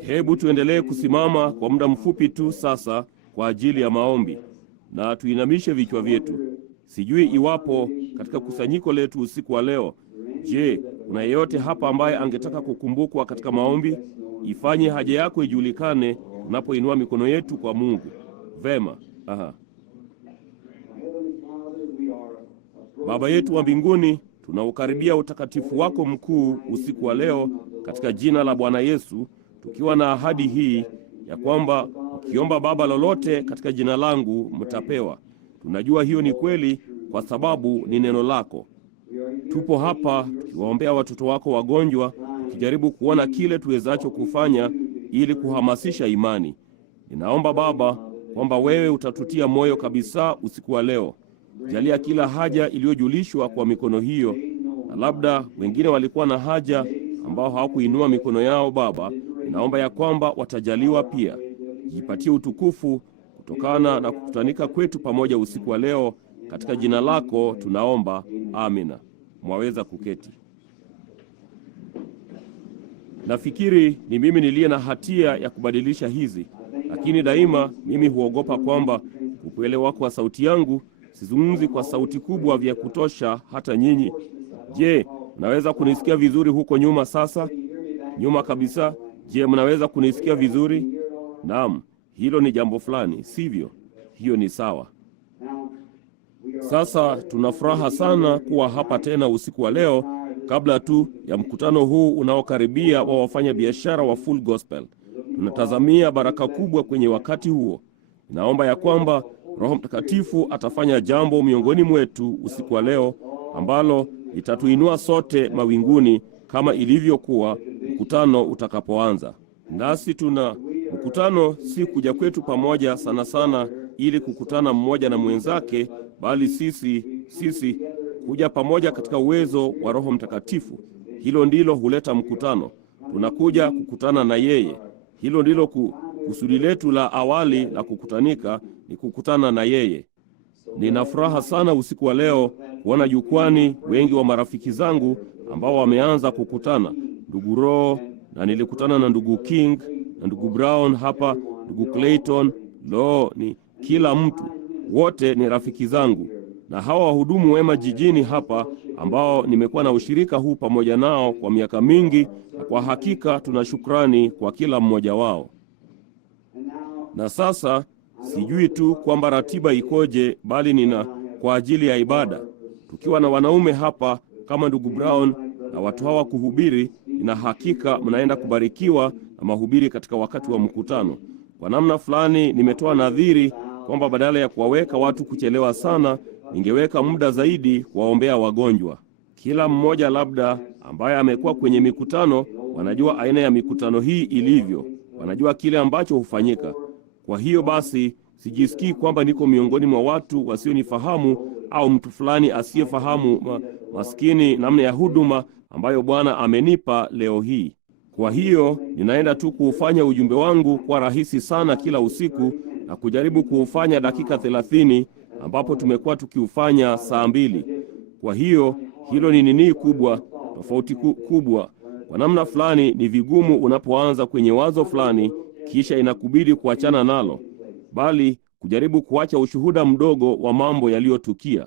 Hebu tuendelee kusimama kwa muda mfupi tu sasa kwa ajili ya maombi, na tuinamishe vichwa vyetu. Sijui iwapo katika kusanyiko letu usiku wa leo, je, kuna yeyote hapa ambaye angetaka kukumbukwa katika maombi? Ifanye haja yako ijulikane unapoinua mikono yetu kwa Mungu. Vema. Baba yetu wa mbinguni, tunaukaribia utakatifu wako mkuu usiku wa leo katika jina la Bwana Yesu, tukiwa na ahadi hii ya kwamba ukiomba Baba lolote katika jina langu mtapewa. Tunajua hiyo ni kweli kwa sababu ni neno lako. Tupo hapa tukiwaombea watoto wako wagonjwa, tukijaribu kuona kile tuwezacho kufanya ili kuhamasisha imani. Ninaomba Baba kwamba wewe utatutia moyo kabisa usiku wa leo. Jalia kila haja iliyojulishwa kwa mikono hiyo, na labda wengine walikuwa na haja ambao hawakuinua mikono yao. Baba, ninaomba ya kwamba watajaliwa pia. Jipatie utukufu kutokana na kukutanika kwetu pamoja usiku wa leo. Katika jina lako tunaomba, amina. Mwaweza kuketi. Nafikiri ni mimi niliye na hatia ya kubadilisha hizi, lakini daima mimi huogopa kwamba upele wako wa sauti yangu sizungumzi kwa sauti kubwa vya kutosha hata nyinyi. Je, mnaweza kunisikia vizuri huko nyuma sasa? Nyuma kabisa. Je, mnaweza kunisikia vizuri? Naam, hilo ni jambo fulani, sivyo? Hiyo ni sawa. Sasa tunafuraha sana kuwa hapa tena usiku wa leo, kabla tu ya mkutano huu unaokaribia wa wafanya biashara wa Full Gospel. Tunatazamia baraka kubwa kwenye wakati huo. Naomba ya kwamba Roho Mtakatifu atafanya jambo miongoni mwetu usiku wa leo ambalo litatuinua sote mawinguni kama ilivyokuwa mkutano utakapoanza. Nasi mkutano si kuja kwetu pamoja sana sana ili kukutana mmoja na mwenzake, bali sisi kuja pamoja katika uwezo wa Roho Mtakatifu. Hilo ndilo huleta mkutano. Tunakuja kukutana na yeye. Hilo ndilo kusudi letu la awali la kukutanika, ni kukutana na yeye. Nina furaha sana usiku wa leo kuona jukwani wengi wa marafiki zangu ambao wameanza kukutana. Ndugu Roho, na nilikutana na ndugu King na ndugu Brown hapa, ndugu Clayton. Ni kila mtu, wote ni rafiki zangu, na hawa wahudumu wema jijini hapa ambao nimekuwa na ushirika huu pamoja nao kwa miaka mingi, na kwa hakika tuna shukrani kwa kila mmoja wao. Na sasa sijui tu kwamba ratiba ikoje, bali nina kwa ajili ya ibada, tukiwa na wanaume hapa kama ndugu Brown na watu hawa kuhubiri, ina hakika mnaenda kubarikiwa na mahubiri katika wakati wa mkutano. Kwa namna fulani nimetoa nadhiri kwamba badala ya kuwaweka watu kuchelewa sana, ningeweka muda zaidi kuwaombea wagonjwa. Kila mmoja labda ambaye amekuwa kwenye mikutano wanajua aina ya mikutano hii ilivyo, wanajua kile ambacho hufanyika. Kwa hiyo basi sijisikii kwamba niko miongoni mwa watu wasionifahamu au mtu fulani asiyefahamu maskini namna ya huduma ambayo Bwana amenipa leo hii. Kwa hiyo ninaenda tu kuufanya ujumbe wangu kwa rahisi sana kila usiku na kujaribu kuufanya dakika 30 ambapo tumekuwa tukiufanya saa 2. Kwa hiyo hilo ni nini kubwa, tofauti kubwa. Kwa namna fulani ni vigumu unapoanza kwenye wazo fulani kisha inakubidi kuachana nalo, bali kujaribu kuacha ushuhuda mdogo wa mambo yaliyotukia.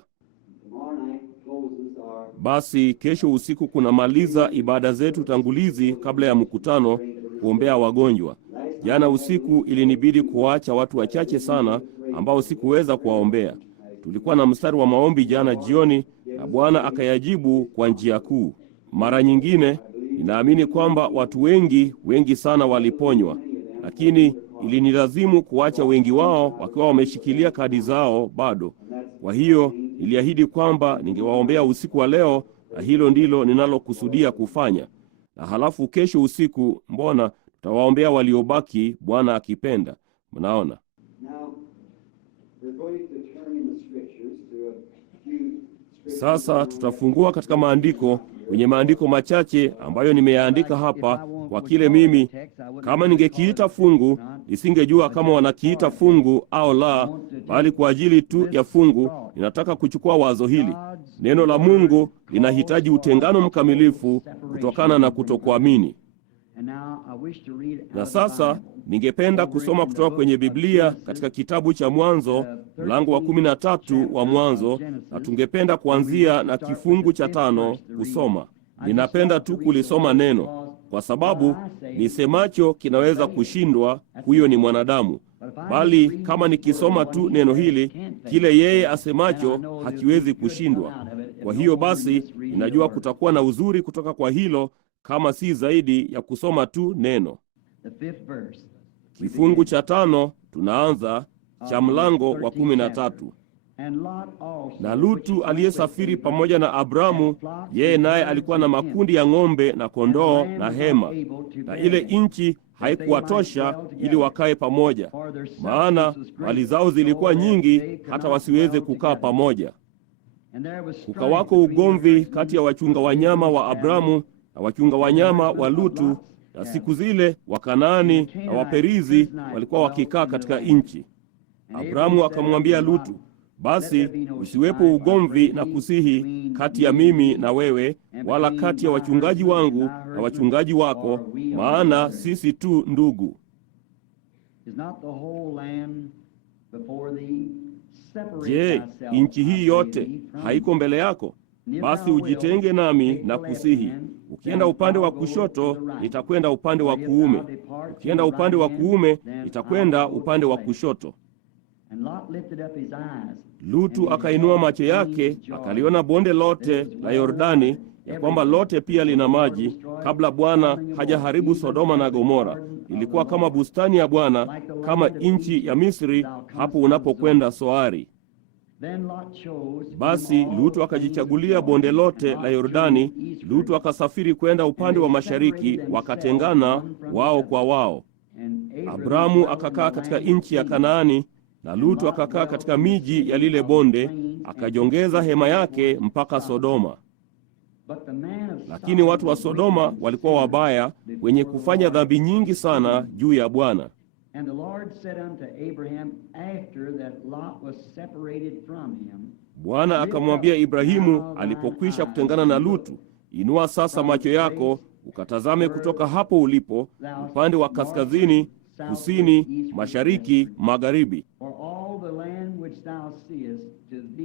Basi kesho usiku kunamaliza ibada zetu tangulizi kabla ya mkutano kuombea wagonjwa. Jana usiku ilinibidi kuacha watu wachache sana ambao sikuweza kuwaombea. Tulikuwa na mstari wa maombi jana jioni na Bwana akayajibu kwa njia kuu. Mara nyingine ninaamini kwamba watu wengi sana waliponywa, lakini ilinilazimu kuacha wengi wao wakiwa wameshikilia kadi zao bado. Kwa hiyo niliahidi kwamba ningewaombea usiku wa leo, na hilo ndilo ninalokusudia kufanya. Na halafu kesho usiku tutawaombea waliobaki, Bwana akipenda. Mnaona? Sasa tutafungua katika maandiko, kwenye maandiko machache ambayo nimeyaandika hapa kwa kile mimi, kama ningekiita fungu, nisingejua kama wanakiita fungu au la, bali kwa ajili tu ya fungu ninataka kuchukua wazo hili. Neno la Mungu linahitaji utengano mkamilifu kutokana na kutokuamini. Na sasa ningependa kusoma kutoka kwenye Biblia katika kitabu cha Mwanzo, mlango wa 13 wa Mwanzo, na tungependa kuanzia na kifungu cha 5 kusoma. Ninapenda tu kulisoma neno, kwa sababu nisemacho kinaweza kushindwa, huyo ni mwanadamu. Bali kama nikisoma tu neno hili, kile yeye asemacho hakiwezi kushindwa. Kwa hiyo basi, ninajua kutakuwa na uzuri kutoka kwa hilo, kama si zaidi ya kusoma tu neno. Kifungu cha 5 tunaanza cha mlango wa 13. Na Lutu aliyesafiri pamoja na Abramu, yeye naye alikuwa na makundi ya ng'ombe na kondoo na hema, na ile nchi haikuwatosha ili wakae pamoja, maana mali zao zilikuwa nyingi hata wasiweze kukaa pamoja. Kukawako ugomvi kati ya wachunga wanyama wa Abramu na wachunga wanyama wa Lutu, na siku zile Wakanaani na Waperizi walikuwa wakikaa katika nchi. Abramu akamwambia Lutu, basi usiwepo ugomvi na kusihi kati ya mimi na wewe, wala kati ya wachungaji wangu na wachungaji wako, maana sisi tu ndugu. Je, nchi hii yote haiko mbele yako? Basi ujitenge nami na kusihi. Ukienda upande wa kushoto, nitakwenda upande wa kuume; ukienda upande wa kuume, nitakwenda upande wa kushoto. Lutu akainua macho yake, akaliona bonde lote la Yordani, ya kwamba lote pia lina maji, kabla Bwana hajaharibu Sodoma na Gomora. Ilikuwa kama bustani ya Bwana, kama nchi ya Misri hapo unapokwenda Soari. Basi Lutu akajichagulia bonde lote la Yordani. Lutu akasafiri kwenda upande wa mashariki, wakatengana wao kwa wao. Abramu akakaa katika nchi ya Kanaani, na Lutu akakaa katika miji ya lile bonde, akajongeza hema yake mpaka Sodoma. Lakini watu wa Sodoma walikuwa wabaya, wenye kufanya dhambi nyingi sana juu ya Bwana. Bwana akamwambia Ibrahimu alipokwisha kutengana na Lutu, inua sasa macho yako ukatazame kutoka hapo ulipo, upande wa kaskazini, kusini, mashariki, magharibi.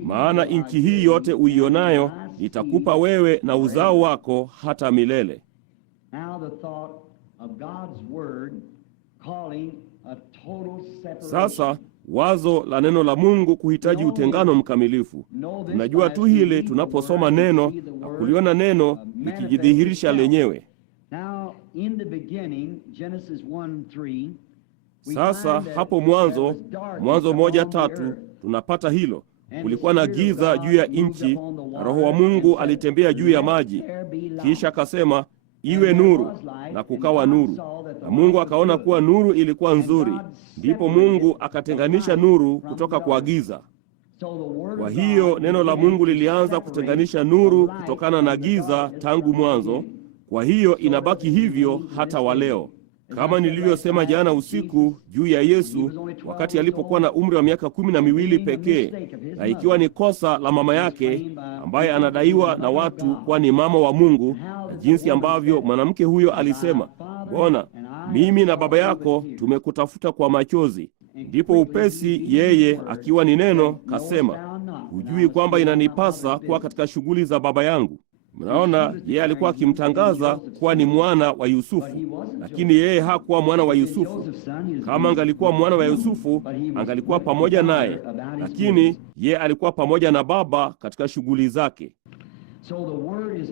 Maana nchi hii yote uionayo nitakupa wewe na uzao wako hata milele. Sasa wazo la neno la Mungu kuhitaji utengano mkamilifu. Tunajua tu hili tunaposoma neno na kuliona neno likijidhihirisha lenyewe. Sasa hapo Mwanzo 1:3 tunapata hilo. Kulikuwa na giza juu ya nchi, na Roho wa Mungu alitembea juu ya maji. Kisha akasema, iwe nuru, na kukawa nuru. Na Mungu akaona kuwa nuru ilikuwa nzuri. Ndipo Mungu akatenganisha nuru kutoka kwa giza. Kwa hiyo neno la Mungu lilianza kutenganisha nuru kutokana na giza tangu mwanzo. Kwa hiyo inabaki hivyo hata wa leo. Kama nilivyosema jana usiku juu ya Yesu, wakati alipokuwa na umri wa miaka 12 pekee, na ikiwa ni kosa la mama yake ambaye anadaiwa na watu kuwa ni mama wa Mungu, na jinsi ambavyo mwanamke huyo alisema, Bwana, mimi na baba yako tumekutafuta kwa machozi. Ndipo upesi yeye akiwa ni neno kasema, hujui kwamba inanipasa kuwa katika shughuli za baba yangu? Mnaona, yeye alikuwa akimtangaza kuwa ni mwana wa Yusufu, lakini yeye hakuwa mwana wa Yusufu. Kama angalikuwa mwana wa Yusufu, angalikuwa pamoja naye, lakini yeye alikuwa pamoja na baba katika shughuli zake.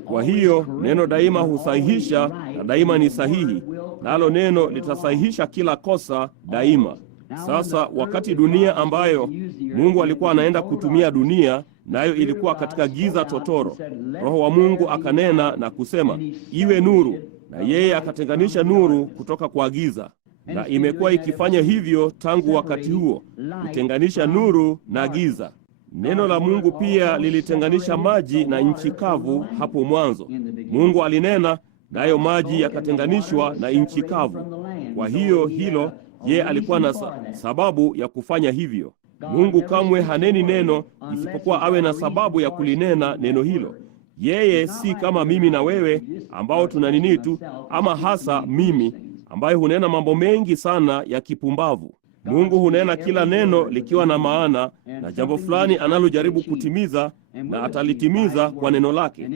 Kwa hiyo neno daima husahihisha, na daima ni sahihi, nalo neno litasahihisha kila kosa daima. Sasa wakati dunia ambayo Mungu alikuwa anaenda kutumia dunia, nayo ilikuwa katika giza totoro, Roho wa Mungu akanena na kusema, iwe nuru, na yeye akatenganisha nuru kutoka kwa giza. Na imekuwa ikifanya hivyo tangu wakati huo, kutenganisha nuru na giza. Neno la Mungu pia lilitenganisha maji na nchi kavu hapo mwanzo. Mungu alinena, nayo maji yakatenganishwa na nchi kavu. Kwa hiyo hilo, yeye alikuwa na sababu ya kufanya hivyo. Mungu kamwe haneni neno isipokuwa awe na sababu ya kulinena neno hilo. Yeye si kama mimi na wewe ambao tuna nini tu, ama hasa mimi ambaye hunena mambo mengi sana ya kipumbavu. Mungu hunena kila neno likiwa na maana na jambo fulani analojaribu kutimiza, na atalitimiza kwa neno lake,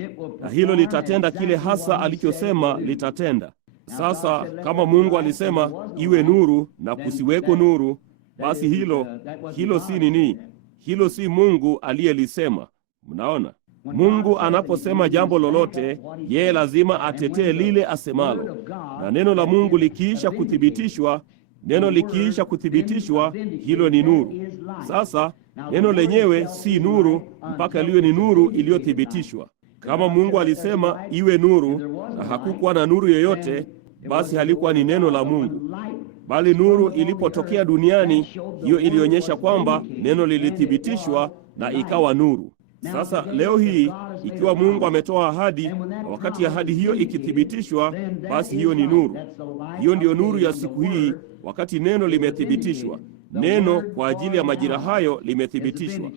na hilo litatenda kile hasa alichosema litatenda. Sasa kama Mungu alisema iwe nuru na kusiweko nuru, basi hilo si nini? Hilo si Mungu aliyelisema. Mnaona? Mungu anaposema jambo lolote, yeye lazima atetee lile asemalo. Na neno la Mungu likiisha kuthibitishwa, hilo ni nuru. Sasa neno lenyewe si nuru mpaka liwe ni nuru iliyothibitishwa. Kama Mungu alisema iwe nuru na hakukuwa na nuru yoyote, basi halikuwa ni neno la Mungu. Bali nuru ilipotokea duniani, hiyo ilionyesha kwamba neno lilithibitishwa na ikawa nuru. Sasa leo hii, ikiwa Mungu ametoa ahadi, na wakati ahadi hiyo ikithibitishwa, basi hiyo ni nuru. Hiyo ndiyo nuru ya siku hii, wakati neno limethibitishwa. Neno kwa ajili ya majira hayo limethibitishwa.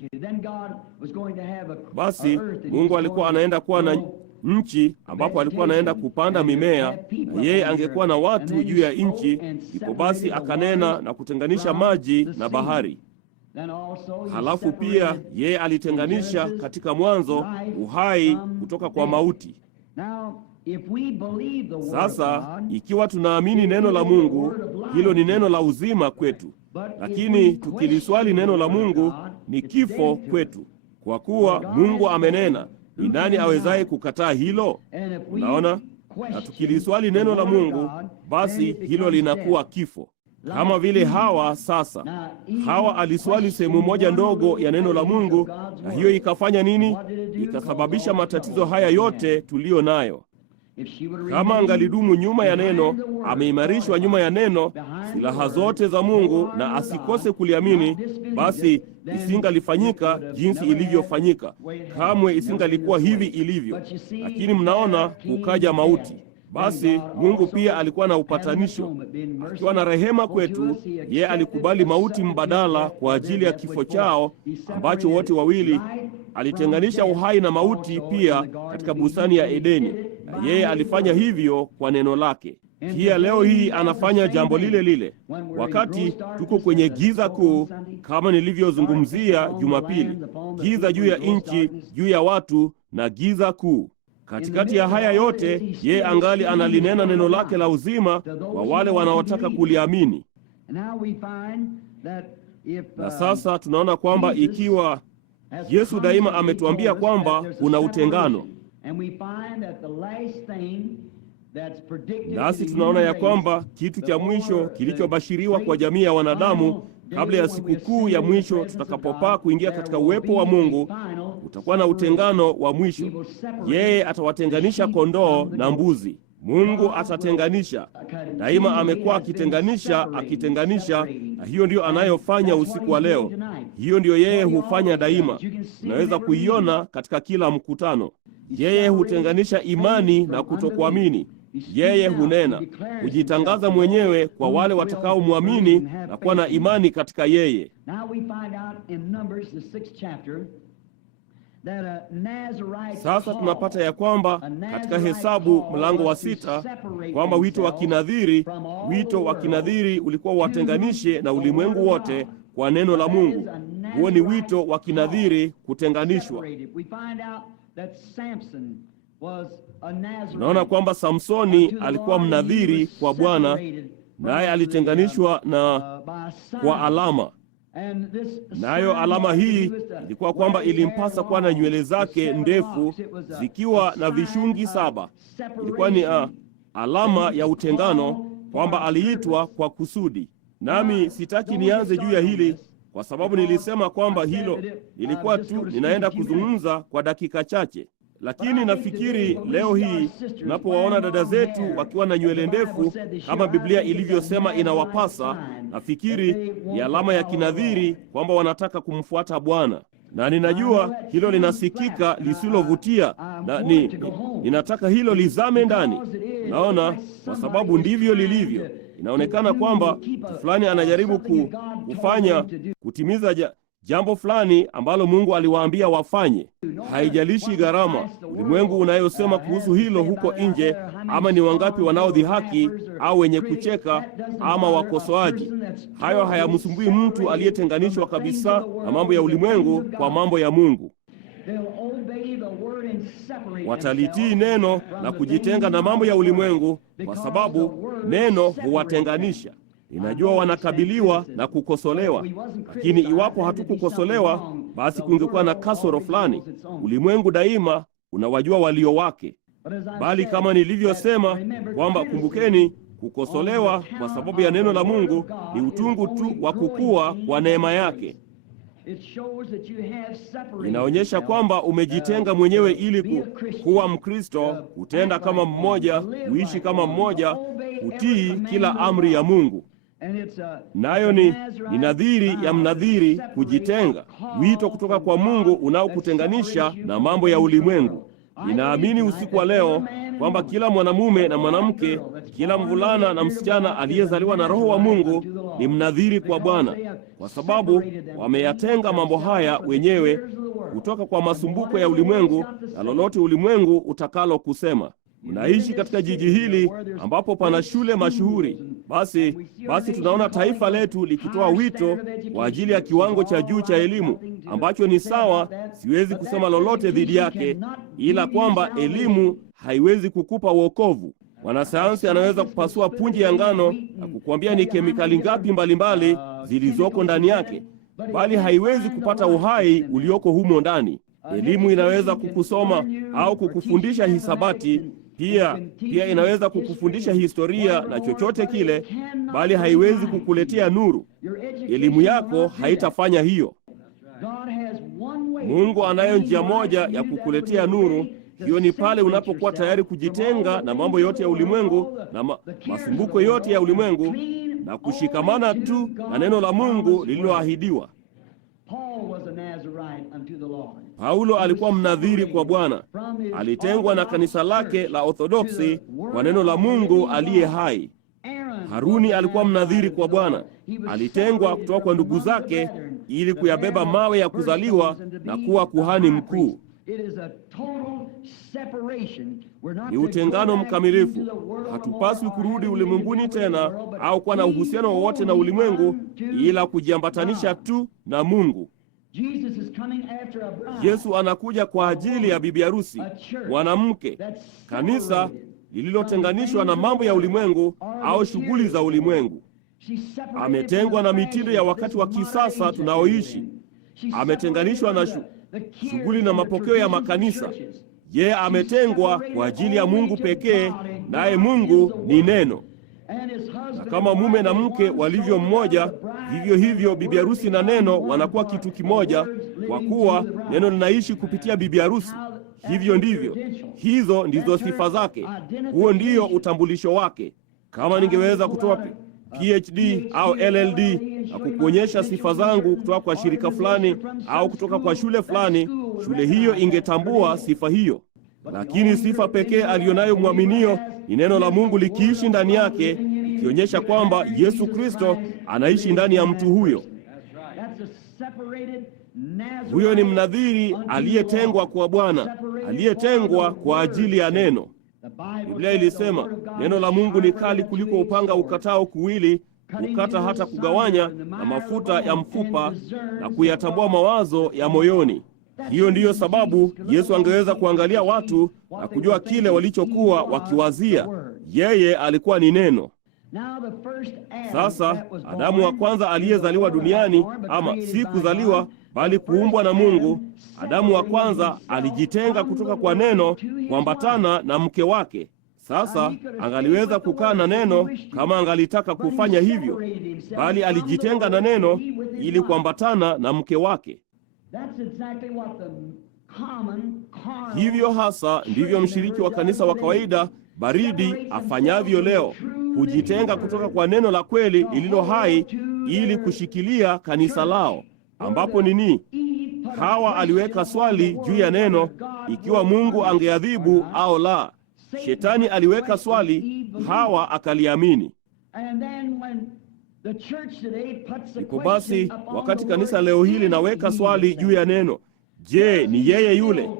Basi Mungu alikuwa anaenda kuwa na nchi ambapo alikuwa anaenda kupanda mimea, na yeye angekuwa na watu juu ya nchi. Ndipo basi akanena na kutenganisha maji na bahari. Halafu pia yeye alitenganisha katika mwanzo uhai kutoka kwa mauti. Sasa ikiwa tunaamini neno la Mungu, hilo ni neno la uzima kwetu. Lakini tukiliswali neno la Mungu, ni kifo kwetu. Kwa kuwa Mungu amenena, ni nani awezaye kukataa hilo? Unaona? Na tukiliswali neno la Mungu, basi hilo linakuwa kifo. Kama vile Hawa. Sasa Hawa aliswali sehemu moja ndogo ya neno la Mungu, na hiyo ikafanya nini? Ikasababisha matatizo haya yote tuliyo nayo. Kama angalidumu nyuma ya neno, ameimarishwa nyuma ya neno, silaha zote za Mungu, na asikose kuliamini, basi isingalifanyika jinsi ilivyofanyika. Kamwe isingalikuwa hivi ilivyo. Lakini mnaona, kukaja mauti. Basi Mungu pia alikuwa na upatanisho. Akiwa na rehema kwetu, yeye alikubali mauti mbadala kwa ajili ya kifo chao, ambacho wote wawili alitenganisha uhai na mauti pia katika bustani ya Edeni. Na yeye alifanya hivyo kwa neno lake. Pia leo hii anafanya jambo lile lile. Wakati tuko kwenye giza kuu, kama nilivyozungumzia Jumapili, giza juu ya nchi, juu ya watu, na giza kuu. Katikati ya haya yote, yeye angali analinena neno lake la uzima kwa wale wanaotaka kuliamini. Na sasa tunaona kwamba ikiwa Yesu daima ametuambia kwamba kuna utengano, nasi tunaona ya kwamba kitu cha mwisho kilichobashiriwa kwa jamii ya wanadamu kabla ya sikukuu ya mwisho tutakapopaa kuingia katika uwepo wa Mungu, utakuwa na utengano wa mwisho. Yeye atawatenganisha kondoo na mbuzi. Mungu atatenganisha. Daima amekuwa akitenganisha, na hiyo ndiyo anayofanya usiku wa leo. Hiyo ndiyo yeye hufanya daima. Unaweza kuiona katika kila mkutano. Yeye hutenganisha imani na kutokuamini. Yeye hunena, hujitangaza mwenyewe kwa wale watakaomwamini na kuwa na imani katika yeye. Sasa tunapata ya kwamba katika Hesabu mlango wa 6 kwamba wito wa kinadhiri ulikuwa watenganishe na ulimwengu wote kwa neno la Mungu. Huo ni wito wa kinadhiri, kutenganishwa. Tunaona kwamba Samsoni alikuwa mnadhiri kwa Bwana, naye alitenganishwa kwa alama. Nayo alama hii ilikuwa kwamba ilimpasa kuwa na nywele zake ndefu zikiwa na vishungi 7. Ilikuwa ni alama ya utengano, kwamba aliitwa kwa kusudi. Nami sitaki nianze juu ya hili, kwa sababu nilisema kwamba hilo nilikuwa tu ninaenda kuzungumza kwa dakika chache. Lakini nafikiri leo hii tunapowaona dada zetu wakiwa na nywele ndefu kama Biblia ilivyosema inawapasa, nafikiri ni alama ya kinadhiri kwamba wanataka kumfuata Bwana. Na ninajua hilo linasikika lisilovutia, na ninataka hilo lizame ndani. Naona kwa sababu ndivyo lilivyo. Inaonekana kwamba fulani anajaribu kutimiza jambo fulani ambalo Mungu aliwaambia wafanye. Haijalishi gharama ulimwengu unayosema kuhusu hilo huko nje, ama ni wangapi wanaodhihaki au wenye kucheka ama wakosoaji. Hayo hayamsumbui mtu aliyetenganishwa kabisa na mambo ya ulimwengu kwa mambo ya Mungu. Watalitii neno na kujitenga na mambo ya ulimwengu, kwa sababu neno huwatenganisha. Ninajua wanakabiliwa na kukosolewa, lakini iwapo hatukukosolewa, basi kungekuwa na kasoro fulani. Ulimwengu daima unawajua walio wake. Bali kama nilivyosema kwamba, kumbukeni, kukosolewa kwa sababu ya neno la Mungu ni utungu tu wa kukua kwa neema yake. Inaonyesha kwamba umejitenga mwenyewe ili kuwa Mkristo, kutenda kama mmoja, kuishi kama mmoja, kutii kila amri ya Mungu. Nayo ni nadhiri ya mnadhiri, kujitenga, wito kutoka kwa Mungu unaokutenganisha na mambo ya ulimwengu. Ninaamini usiku wa leo kwamba kila mwanamume na mwanamke, kila mvulana na msichana aliyezaliwa na Roho wa Mungu ni mnadhiri kwa Bwana, kwa sababu wameyatenga mambo haya wenyewe kutoka kwa masumbuko ya ulimwengu na lolote ulimwengu utakalo kusema. Mnaishi katika jiji hili ambapo pana shule mashuhuri. Basi tunaona taifa letu likitoa wito kwa ajili ya kiwango cha juu cha elimu, ambacho ni sawa. Siwezi kusema lolote dhidi yake, ila kwamba elimu haiwezi kukupa wokovu. Mwanasayansi anaweza kupasua punje ya ngano na kukuambia ni kemikali ngapi mbalimbali zilizoko ndani yake, bali haiwezi kupata uhai ulioko humo ndani. Elimu inaweza kukusoma au kukufundisha hisabati, pia inaweza kukufundisha historia na chochote kile, bali haiwezi kukuletea nuru. Elimu yako haitafanya hiyo. Mungu anayo njia moja ya kukuletea nuru. Hiyo ni pale unapokuwa tayari kujitenga na mambo yote ya ulimwengu na masumbuko yote ya ulimwengu na kushikamana tu na neno la Mungu lililoahidiwa. Paulo alikuwa mnadhiri kwa Bwana. Alitengwa na kanisa lake la Orthodoksi kwa neno la Mungu aliye hai. Haruni alikuwa mnadhiri kwa Bwana. Alitengwa kutoka kwa ndugu zake ili kuyabeba mawe ya kuzaliwa na kuwa kuhani mkuu. Ni utengano mkamilifu. Hatupaswi kurudi ulimwenguni tena au kuwa na uhusiano wowote na ulimwengu, ila kujiambatanisha tu na Mungu. Yesu anakuja kwa ajili ya bibi harusi, mwanamke, kanisa lililotenganishwa na mambo ya ulimwengu au shughuli za ulimwengu. Ametengwa na mitindo ya wakati wa kisasa tunaoishi. Ametenganishwa na shughuli na mapokeo ya makanisa. Yeye ametengwa kwa ajili ya Mungu pekee, naye Mungu ni neno. Na kama mume na mke walivyo mmoja, vivyo hivyo bibi harusi na neno wanakuwa kitu kimoja, kwa kuwa neno linaishi kupitia bibi harusi. Hivyo ndivyo, hizo ndizo sifa zake. Huo ndio utambulisho wake. Kama ningeweza kutoa PhD au LLD na kukuonyesha sifa zangu kutoka kwa shirika fulani au kutoka kwa shule fulani, shule hiyo ingetambua sifa hiyo. Lakini sifa pekee aliyonayo mwaminio ni neno la Mungu likiishi ndani yake, ikionyesha kwamba Yesu Kristo anaishi ndani ya mtu huyo. Huyo ni mnadhiri aliyetengwa kwa Bwana, aliyetengwa kwa ajili ya neno. Biblia ilisema neno la Mungu ni kali kuliko upanga ukatao kuwili, kukata hata kugawanya na mafuta ya mfupa na kuyatambua mawazo ya moyoni. Hiyo ndiyo sababu Yesu angeweza kuangalia watu na kujua kile walichokuwa wakiwazia. Yeye alikuwa ni neno. Sasa Adamu wa kwanza aliyezaliwa duniani, ama si kuzaliwa bali kuumbwa na Mungu, Adamu wa kwanza alijitenga kutoka kwa neno kuambatana na mke wake. Sasa angaliweza kukaa na neno kama angalitaka kufanya hivyo, bali alijitenga na neno ili kuambatana na mke wake. Hivyo hasa ndivyo mshiriki wa kanisa wa kawaida baridi afanyavyo leo, hujitenga kutoka kwa neno la kweli lililo hai ili kushikilia kanisa lao, ambapo nini? Hawa aliweka swali juu ya neno, ikiwa Mungu angeadhibu au la. Shetani aliweka swali, Hawa akaliamini. Ndipo basi, wakati kanisa leo hili linaweka swali juu ya neno, je, ni yeye yule?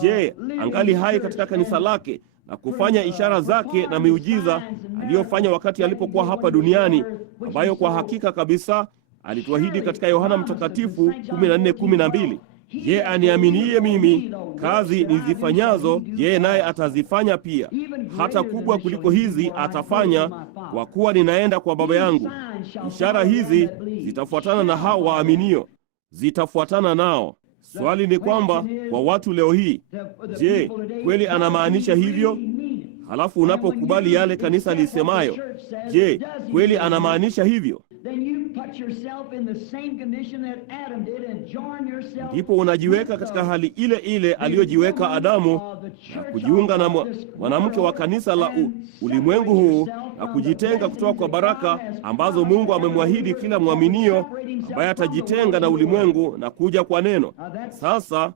Je, angali hai katika kanisa lake na kufanya ishara zake na miujiza aliyofanya wakati alipokuwa hapa duniani, ambayo kwa hakika kabisa alituahidi katika Yohana Mtakatifu 14:12, je, aniaminiye mimi, kazi nizifanyazo yeye naye atazifanya pia, hata kubwa kuliko hizi atafanya, kwa kuwa ninaenda kwa Baba yangu. Ishara hizi zitafuatana na hao waaminio, zitafuatana nao. Swali ni kwamba kwa watu leo hii, je, kweli anamaanisha hivyo? Halafu unapokubali yale kanisa lisemayo, je, kweli anamaanisha hivyo? Ndipo unajiweka katika hali ile ile aliyojiweka Adamu, na kujiunga na mwanamke wa kanisa la ulimwengu huu, na kujitenga kutoka kwa baraka ambazo Mungu amemwahidi kila mwaminio ambaye atajitenga na ulimwengu na kuja kwa neno. Sasa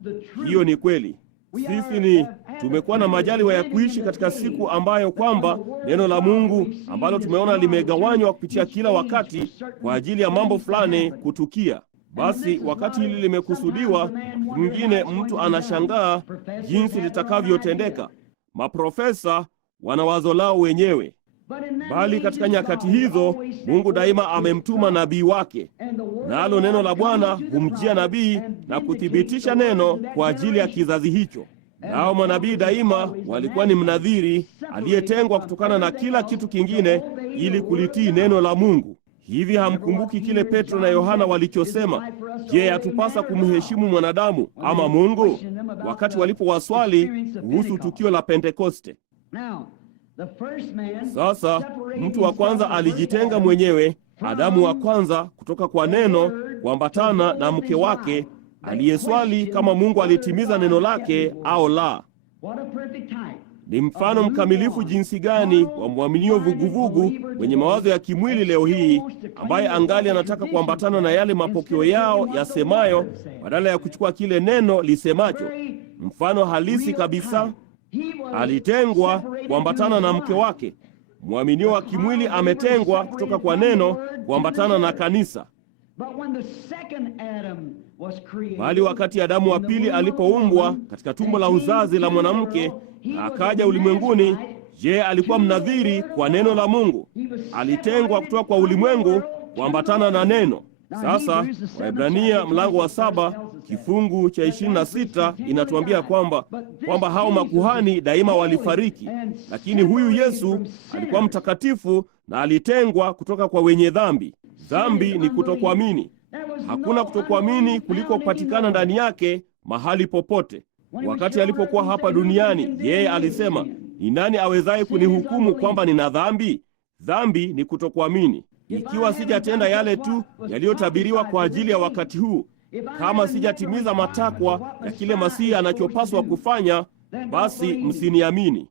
hiyo ni kweli. Sisi tumekuwa na majaliwa ya kuishi katika siku ambayo kwamba neno la Mungu ambalo tumeona limegawanywa kupitia kila wakati kwa ajili ya mambo fulani kutukia. Basi wakati hili limekusudiwa, mwingine mtu anashangaa jinsi litakavyotendeka. Maprofesa wana wazo lao wenyewe, bali katika nyakati hizo Mungu daima amemtuma nabii wake, nalo neno la Bwana humjia nabii na kuthibitisha neno kwa ajili ya kizazi hicho. Nao manabii daima walikuwa ni mnadhiri aliyetengwa kutokana na kila kitu kingine ili kulitii neno la Mungu. Hivi hamkumbuki kile Petro na Yohana walichosema, je, yatupasa kumheshimu mwanadamu ama Mungu? Wakati walipowaswali kuhusu tukio la Pentekoste. Sasa mtu wa kwanza alijitenga mwenyewe, Adamu wa kwanza, kutoka kwa neno kuambatana na mke wake aliyeswali kama Mungu alitimiza neno lake au la. Ni mfano mkamilifu jinsi gani wa mwaminio vuguvugu mwenye mawazo ya kimwili leo hii, ambaye angali anataka kuambatana na yale mapokeo yao yasemayo badala ya kuchukua kile neno lisemacho. Mfano halisi kabisa, alitengwa kuambatana na mke wake. Mwaminio wa kimwili ametengwa kutoka kwa neno kuambatana na kanisa. Bali wakati Adamu wa pili alipoumbwa katika tumbo la uzazi la mwanamke na akaja ulimwenguni, je, alikuwa mnadhiri kwa neno la Mungu? Alitengwa kutoka kwa ulimwengu kuambatana na neno. Sasa Waebrania mlango wa 7 kifungu cha 26 inatuambia kwamba hao makuhani daima walifariki, lakini huyu Yesu alikuwa mtakatifu na alitengwa kutoka kwa wenye dhambi. Dhambi ni kutokuamini. Hakuna kutokuamini kuliko kupatikana ndani yake mahali popote. Wakati alipokuwa hapa duniani, yeye alisema, ni nani awezaye kunihukumu kwamba nina dhambi? Dhambi ni kutokuamini. Ikiwa sijatenda yale tu yaliyotabiriwa kwa ajili ya wakati huu, kama sijatimiza matakwa ya kile Masihi anachopaswa kufanya, basi msiniamini.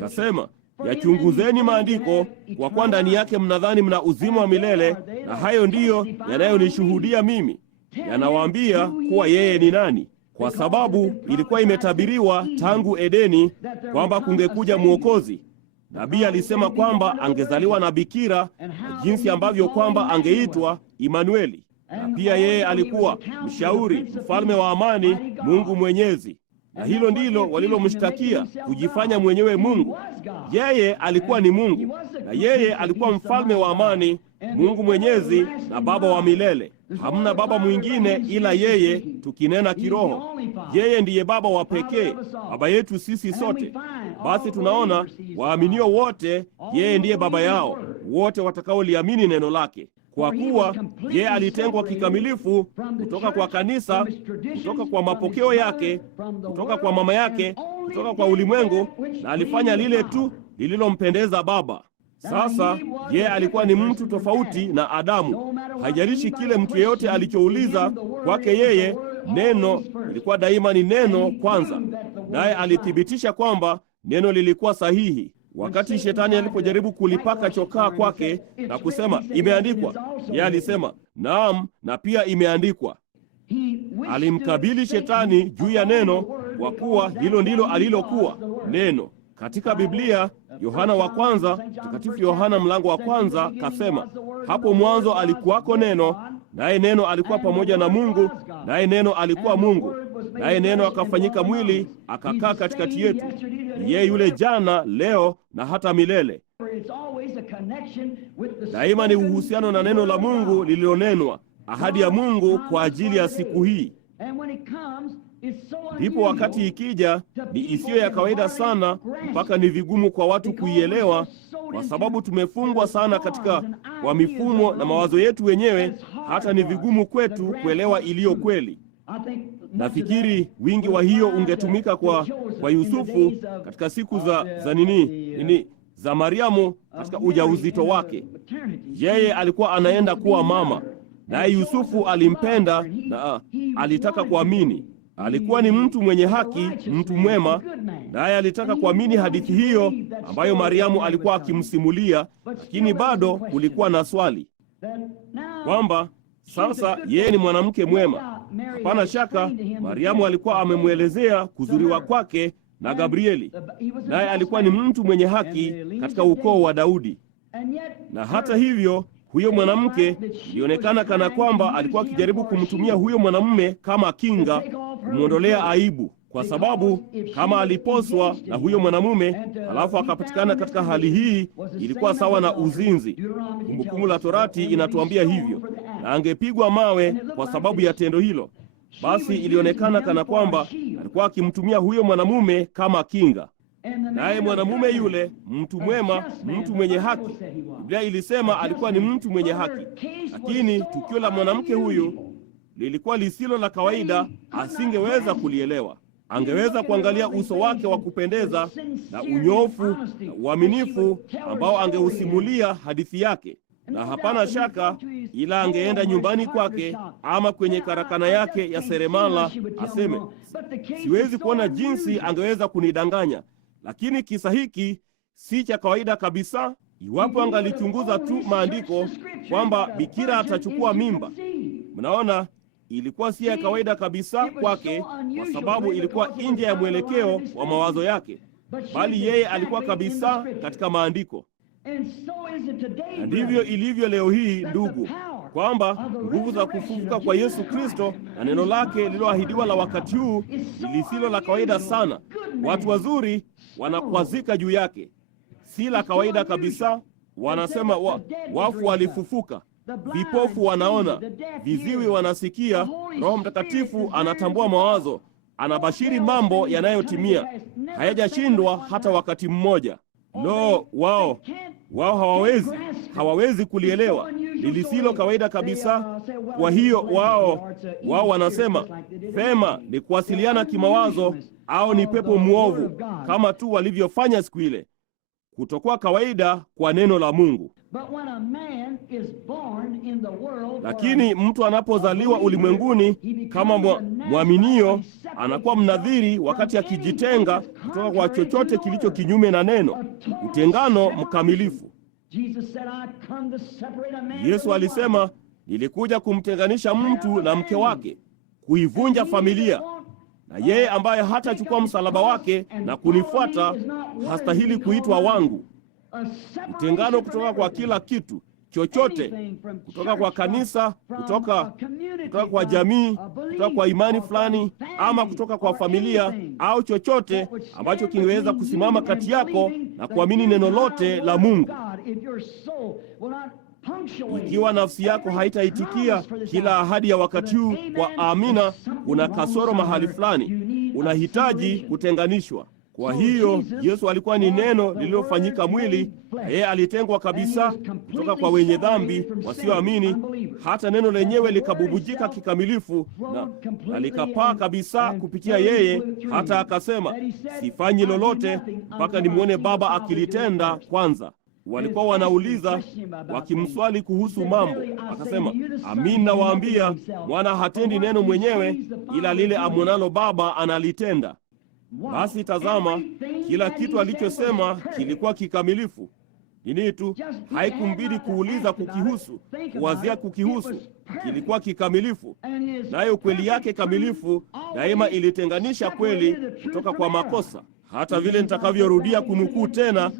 Kasema, yachunguzeni maandiko, kwa kuwa ndani yake mnadhani mna uzima wa milele, na hayo ndiyo yanayonishuhudia mimi. Yanawaambia kuwa yeye ni nani, kwa sababu ilikuwa imetabiriwa tangu Edeni kwamba kungekuja Mwokozi. Nabii alisema kwamba angezaliwa na bikira, na jinsi ambavyo kwamba angeitwa Imanueli. Na pia yeye alikuwa mshauri, mfalme wa amani, Mungu Mwenyezi. Na hilo ndilo walilomshtakia, kujifanya mwenyewe Mungu. Yeye alikuwa ni Mungu, na yeye alikuwa mfalme wa amani, Mungu Mwenyezi na Baba wa milele. Hamna baba mwingine ila yeye, tukinena kiroho. Yeye ndiye Baba wa pekee, Baba yetu sisi sote. Basi tunaona waaminio wote, yeye ndiye Baba yao, wote watakaoliamini neno lake. Kwa kuwa yeye alitengwa kikamilifu kutoka kwa kanisa, kutoka kwa mapokeo yake, kutoka kwa mama yake, kutoka kwa ulimwengu, na alifanya lile tu lililompendeza Baba. Sasa yeye alikuwa ni mtu tofauti na Adamu. Haijalishi kile mtu yeyote alichouliza kwake yeye, neno lilikuwa daima ni neno kwanza, naye alithibitisha kwamba neno lilikuwa sahihi. Wakati shetani alipojaribu kulipaka chokaa kwake na kusema imeandikwa, yeye alisema naam, na pia imeandikwa. Alimkabili shetani juu ya neno, kwa kuwa hilo ndilo alilokuwa neno. Katika Biblia Yohana wa kwanza, Mtakatifu Yohana mlango wa kwanza kasema, hapo mwanzo alikuwako neno, naye neno alikuwa pamoja na Mungu, naye neno alikuwa Mungu, naye neno akafanyika mwili akakaa katikati yetu. Yeye yule jana, leo na hata milele. Daima ni uhusiano na neno la Mungu lililonenwa, ahadi ya Mungu kwa ajili ya siku hii. Ndipo wakati ikija ni isiyo ya kawaida sana, mpaka ni vigumu kwa watu kuielewa, kwa sababu tumefungwa sana katika kwa mifumo na mawazo yetu wenyewe, hata ni vigumu kwetu kuelewa iliyo kweli. Nafikiri wingi wa hiyo ungetumika kwa Yusufu katika siku za Mariamu katika ujauzito wake. Yeye alikuwa anaenda kuwa mama, naye Yusufu alimpenda na alitaka kuamini. Alikuwa ni mtu mwenye haki, mtu mwema, naye alitaka kuamini hadithi hiyo ambayo Mariamu alikuwa akimsimulia, lakini bado kulikuwa na swali kwamba sasa yeye ni mwanamke mwema. Hapana shaka Mariamu alikuwa amemwelezea kuzuriwa kwake na Gabrieli, naye alikuwa ni mtu mwenye haki katika ukoo wa Daudi. Na hata hivyo huyo mwanamke ilionekana kana kwamba alikuwa akijaribu kumtumia huyo mwanamume kama kinga, kumwondolea aibu, kwa sababu kama aliposwa na huyo mwanamume alafu akapatikana katika hali hii, ilikuwa sawa na uzinzi. Kumbukumbu la Torati inatuambia hivyo, na angepigwa mawe kwa sababu ya tendo hilo. Basi ilionekana kana kwamba alikuwa akimtumia huyo mwanamume kama kinga. Naye mwanamume yule, mtu mwema, mtu mwenye haki, Biblia ilisema alikuwa ni mtu mwenye haki. Lakini tukio la mwanamke huyu lilikuwa lisilo la kawaida, asingeweza kulielewa. Angeweza kuangalia uso wake wa kupendeza na unyofu na uaminifu ambao angeusimulia hadithi yake, na hapana shaka ila angeenda nyumbani kwake ama kwenye karakana yake ya seremala aseme, siwezi kuona jinsi angeweza kunidanganya. Lakini kisa hiki si cha kawaida kabisa. Iwapo angalichunguza tu maandiko kwamba bikira atachukua mimba, mnaona, ilikuwa si ya kawaida kabisa kwake, kwa sababu ilikuwa nje ya mwelekeo wa mawazo yake, bali yeye alikuwa kabisa katika maandiko. Na ndivyo ilivyo leo hii, ndugu, kwamba nguvu za kufufuka kwa Yesu Kristo na neno lake lililoahidiwa la wakati huu ni lisilo la kawaida sana. Watu wazuri wanakwazika juu yake, si la kawaida kabisa. Wanasema wafu walifufuka, vipofu wanaona, viziwi wanasikia, Roho Mtakatifu anatambua mawazo, anabashiri mambo yanayotimia. Hayajashindwa hata wakati mmoja. Lo, wao hawawezi kulielewa, ni lisilo kawaida kabisa. Kwa hiyo wao wanasema vema, ni kuwasiliana kimawazo au ni pepo mwovu, kama tu walivyofanya siku ile. Kutokuwa kawaida kwa neno la Mungu. Lakini mtu anapozaliwa ulimwenguni kama mwaminio, anakuwa mnadhiri wakati akijitenga kutoka kwa chochote kilicho kinyume na neno, utengano mkamilifu. Yesu alisema, nilikuja kumtenganisha mtu na mke wake, kuivunja familia, na yeye ambaye hatachukua msalaba wake na kunifuata hastahili kuitwa wangu. Utengano kutoka kwa kila kitu chochote, kutoka kwa kanisa, kutoka kwa jamii, kutoka kwa imani fulani, ama kutoka kwa familia, au chochote ambacho kingeweza kusimama kati yako na kuamini neno lote la Mungu. Ikiwa nafsi yako haitaitikia kila ahadi ya wakati huu kwa amina, una kasoro mahali fulani, unahitaji kutenganishwa. Kwa hiyo Yesu alikuwa ni neno lililofanyika mwili, na yeye alitengwa kabisa kutoka kwa wenye dhambi wasioamini, hata neno lenyewe likabubujika kikamilifu na likapaa kabisa kupitia yeye, hata akasema, sifanyi lolote mpaka nimwone Baba akilitenda kwanza. Walikuwa wanauliza wakimswali kuhusu mambo, akasema, amin nawaambia, mwana hatendi neno mwenyewe, ila lile amwonalo Baba analitenda. Basi tazama, kila kitu alichosema kilikuwa kikamilifu. Nini tu, haikumbidi kuuliza kukihusu, kuwazia kukihusu, kilikuwa kikamilifu. Nayo kweli yake kamilifu daima ilitenganisha kweli kutoka kwa makosa. Hata vile nitakavyorudia kunukuu tena,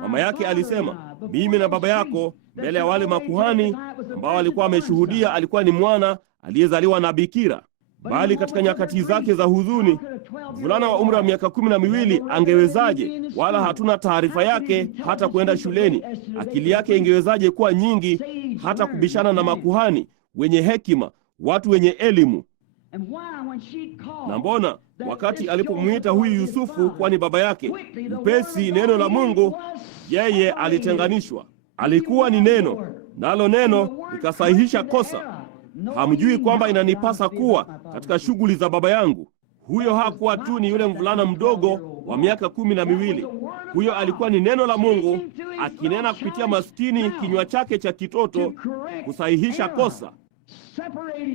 mama yake alisema, mimi na baba yako, mbele ya wale makuhani ambao walikuwa wameshuhudia alikuwa ni mwana aliyezaliwa na bikira. Bali katika nyakati zake za huzuni, mvulana wa umri wa miaka 12 angewezaje? Wala hatuna taarifa yake hata kwenda shuleni. Akili yake ingewezaje kuwa nyingi hata kubishana na makuhani wenye hekima, watu wenye elimu? Na mbona wakati alipomwita huyu Yusufu kwani baba yake, upesi neno la Mungu, yeye alitenganishwa. Alikuwa ni neno, nalo neno likasahihisha kosa. Hamjui kwamba inanipasa kuwa katika shughuli za baba yangu? Huyo hakuwa tu ni yule mvulana mdogo wa miaka 12. Huyo alikuwa ni neno la Mungu akinena kupitia maskini kinywa chake cha kitoto, kusahihisha kosa,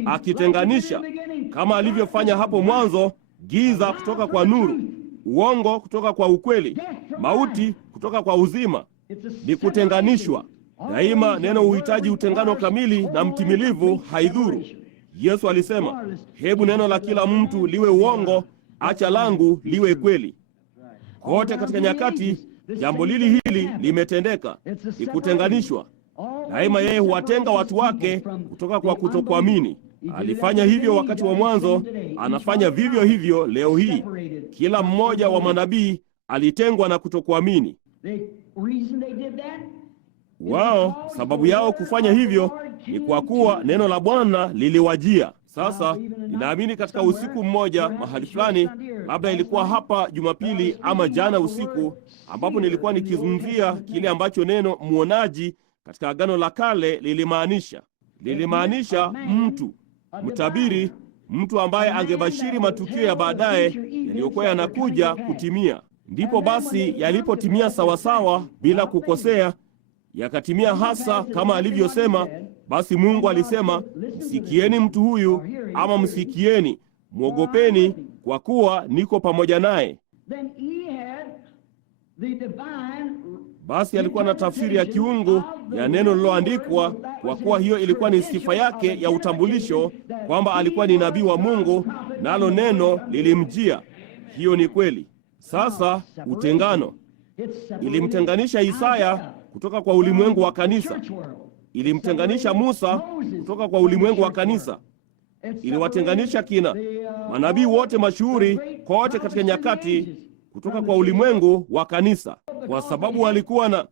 akitenganisha kama alivyofanya hapo mwanzo, giza kutoka kwa nuru, uongo kutoka kwa ukweli, mauti kutoka kwa uzima. Ni kutenganishwa. Daima neno uhitaji utengano kamili na mtimilivu, haidhuru. Yesu alisema, hebu neno la kila mtu liwe uongo, acha langu liwe kweli. Kote katika nyakati jambo hili limetendeka, ni kutenganishwa. Daima yeye huwatenga watu wake kutoka kwa kutokuamini. Alifanya hivyo wakati wa mwanzo, anafanya vivyo hivyo leo hii. Kila mmoja wa manabii alitengwa na kutokuamini. Wao sababu yao kufanya hivyo ni kwa kuwa neno la Bwana liliwajia. Sasa ninaamini katika usiku mmoja mahali fulani, labda ilikuwa hapa Jumapili ama jana usiku, ambapo nilikuwa nikizungumzia kile ambacho neno muonaji katika Agano la Kale lilimaanisha. Lilimaanisha mtu mtabiri, mtu ambaye angebashiri matukio ya baadaye yaliyokuwa yanakuja kutimia. Ndipo basi yalipotimia sawasawa bila kukosea, yakatimia hasa kama alivyosema. Basi Mungu alisema, msikieni mtu huyu, ama msikieni, mwogopeni, kwa kuwa niko pamoja naye. Basi alikuwa na tafsiri ya kiungu ya neno liloandikwa, kwa kuwa hiyo ilikuwa ni sifa yake ya utambulisho kwamba alikuwa ni nabii wa Mungu, nalo neno lilimjia. Hiyo ni kweli. Sasa utengano ilimtenganisha Isaya kutoka kwa ulimwengu wa kanisa. Ilimtenganisha Musa kutoka kwa ulimwengu wa kanisa. Iliwatenganisha kina manabii wote mashuhuri kote katika nyakati kutoka kwa ulimwengu wa kanisa, kwa sababu walikuwa na.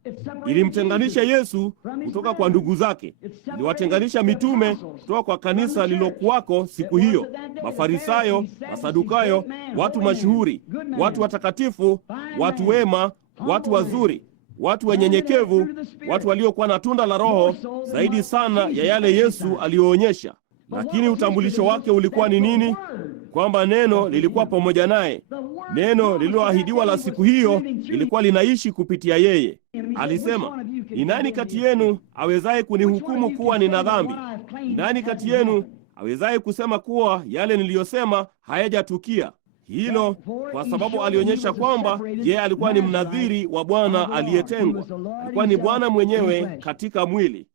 Ilimtenganisha Yesu kutoka kwa ndugu zake. Iliwatenganisha mitume kutoka kwa kanisa lilokuwako siku hiyo, Mafarisayo, Masadukayo, watu mashuhuri, watu watakatifu, watu wema, watu wazuri, watu wanyenyekevu, watu waliokuwa na tunda la Roho zaidi sana ya yale Yesu aliyoonyesha. Lakini utambulisho wake ulikuwa ni nini? Kwamba neno lilikuwa pamoja naye. Neno lililoahidiwa la siku hiyo lilikuwa linaishi kupitia yeye. Alisema, ni nani kati yenu awezaye kunihukumu kuwa nina dhambi? Ni nani kati yenu awezaye kusema kuwa yale niliyosema hayajatukia? Hilo kwa sababu alionyesha kwamba yeye alikuwa ni mnadhiri wa Bwana aliyetengwa. Alikuwa ni Bwana mwenyewe katika mwili.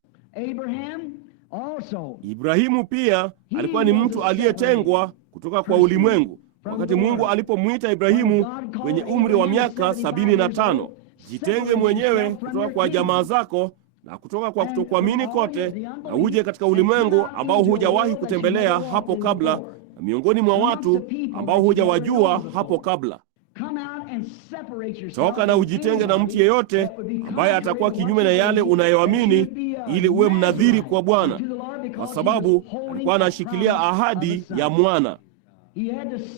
Ibrahimu pia alikuwa ni mtu aliyetengwa kutoka kwa ulimwengu. Wakati Mungu alipomwita Ibrahimu kwenye umri wa miaka 75, jitenge mwenyewe kutoka kwa jamaa zako na kutoka kwa kutokuamini kote, na uje katika ulimwengu ambao hujawahi kutembelea hapo kabla, na miongoni mwa watu ambao hujawajua hapo kabla. Toka na ujitenge na mtu yeyote ambaye atakuwa kinyume na yale unayoamini, ili uwe mnadhiri kwa Bwana, kwa sababu alikuwa anashikilia ahadi ya mwana.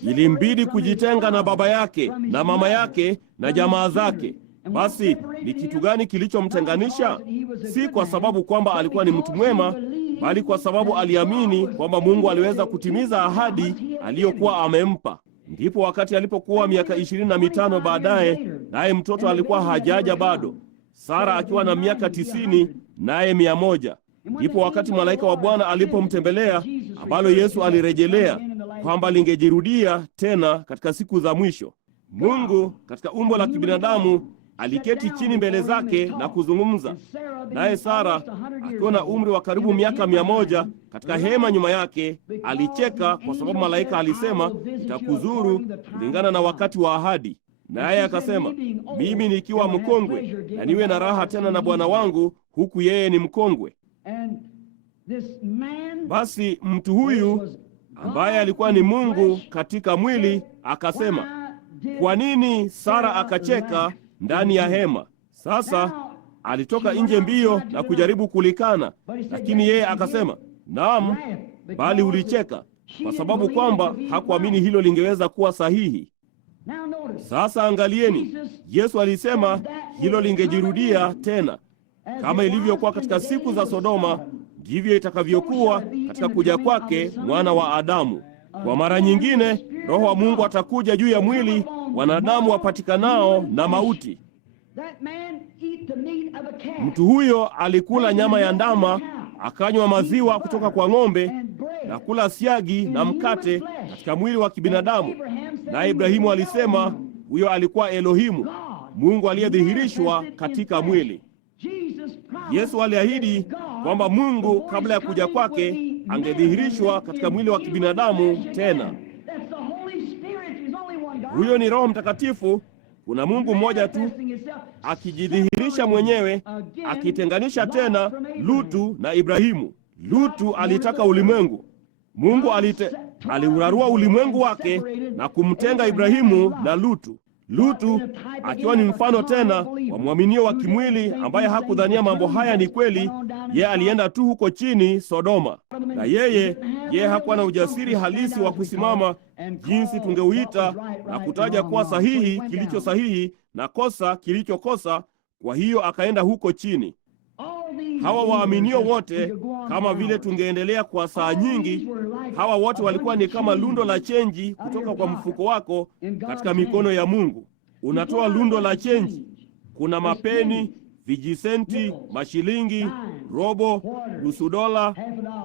Ilimbidi kujitenga na baba yake na mama yake na jamaa zake. Basi ni kitu gani kilichomtenganisha? Si kwa sababu kwamba alikuwa ni mtu mwema, bali kwa sababu aliamini kwamba Mungu aliweza kutimiza ahadi aliyokuwa amempa. Ndipo wakati alipokuwa miaka 25 baadaye, naye mtoto alikuwa hajaja bado, Sara akiwa na miaka 90 naye 100. Ndipo wakati malaika wa Bwana alipomtembelea, ambalo Yesu alirejelea kwamba lingejirudia tena katika siku za mwisho, Mungu katika umbo la kibinadamu aliketi chini mbele zake na kuzungumza naye. Sara akiwa na umri wa karibu miaka 100 katika hema nyuma yake alicheka, kwa sababu malaika alisema, nitakuzuru kulingana na wakati wa ahadi. Naye akasema, mimi nikiwa mkongwe na niwe na raha tena na bwana wangu, huku yeye ni mkongwe. Basi mtu huyu ambaye alikuwa ni Mungu katika mwili akasema, kwa nini Sara akacheka ndani ya hema? Sasa alitoka nje mbio na kujaribu kulikana, lakini yeye akasema, naam, bali ulicheka, kwa sababu kwamba hakuamini hilo lingeweza kuwa sahihi. Sasa angalieni, Yesu alisema hilo lingejirudia tena. Kama ilivyokuwa katika siku za Sodoma, ndivyo itakavyokuwa katika kuja kwake Mwana wa Adamu. Kwa mara nyingine, Roho wa Mungu atakuja juu ya mwili wanadamu wapatikanao na mauti. Mtu huyo alikula nyama ya ndama, akanywa maziwa kutoka kwa ng'ombe, na kula siagi na mkate katika mwili wa kibinadamu. Na Ibrahimu alisema huyo alikuwa Elohimu, Mungu aliyedhihirishwa katika mwili. Yesu aliahidi kwamba Mungu kabla ya kuja kwake angedhihirishwa katika mwili wa kibinadamu tena. Huyo ni Roho Mtakatifu. Kuna Mungu mmoja tu akijidhihirisha mwenyewe, akitenganisha tena Lutu na Ibrahimu. Lutu alitaka ulimwengu. Mungu aliurarua ulimwengu wake na kumtenga Ibrahimu na Lutu. Lutu akiwa ni mfano tena wa mwaminio wa kimwili ambaye hakudhania mambo haya ni kweli. Yeye alienda tu huko chini Sodoma, na yeye hakuwa na ujasiri halisi wa kusimama jinsi tungeuita na kutaja kuwa sahihi kilicho sahihi na kosa kilicho kosa. Kwa hiyo akaenda huko chini. Hawa waaminio wote, kama vile tungeendelea kwa saa nyingi, hawa wote walikuwa ni kama lundo la chenji kutoka kwa mfuko wako katika mikono ya Mungu. Unatoa lundo la chenji, kuna mapeni, vijisenti, mashilingi, robo, nusu dola,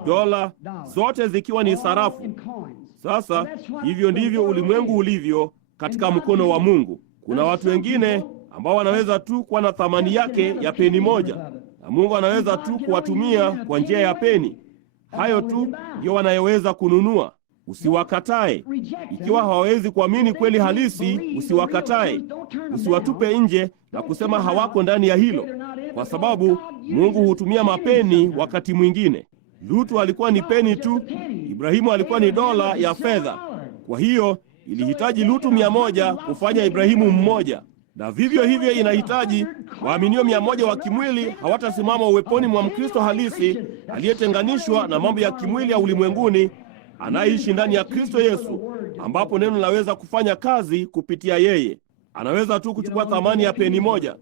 dola, zote zikiwa ni sarafu. Sasa hivyo ndivyo ulimwengu ulivyo katika mkono wa Mungu. Kuna watu wengine ambao wanaweza tu kuwa na thamani yake ya peni moja, na Mungu anaweza tu kuwatumia kwa njia ya peni. Hayo tu ndio wanayoweza kununua. Usiwakatae. Ikiwa hawawezi kuamini kweli halisi, usiwakatae. Usiwatupe nje na kusema hawako ndani ya hilo, kwa sababu Mungu hutumia mapeni wakati mwingine. Lutu alikuwa ni peni tu, Ibrahimu alikuwa ni dola ya fedha. Kwa hiyo ilihitaji Lutu 100 kufanya Ibrahimu mmoja. Na vivyo hivyo inahitaji waaminio 100 wa kimwili hawatasimama uweponi mwa Mkristo halisi aliyetenganishwa na mambo ya kimwili ya ulimwenguni, anaishi ndani ya Kristo Yesu, ambapo neno laweza kufanya kazi kupitia yeye. Anaweza tu kuchukua thamani ya peni moja.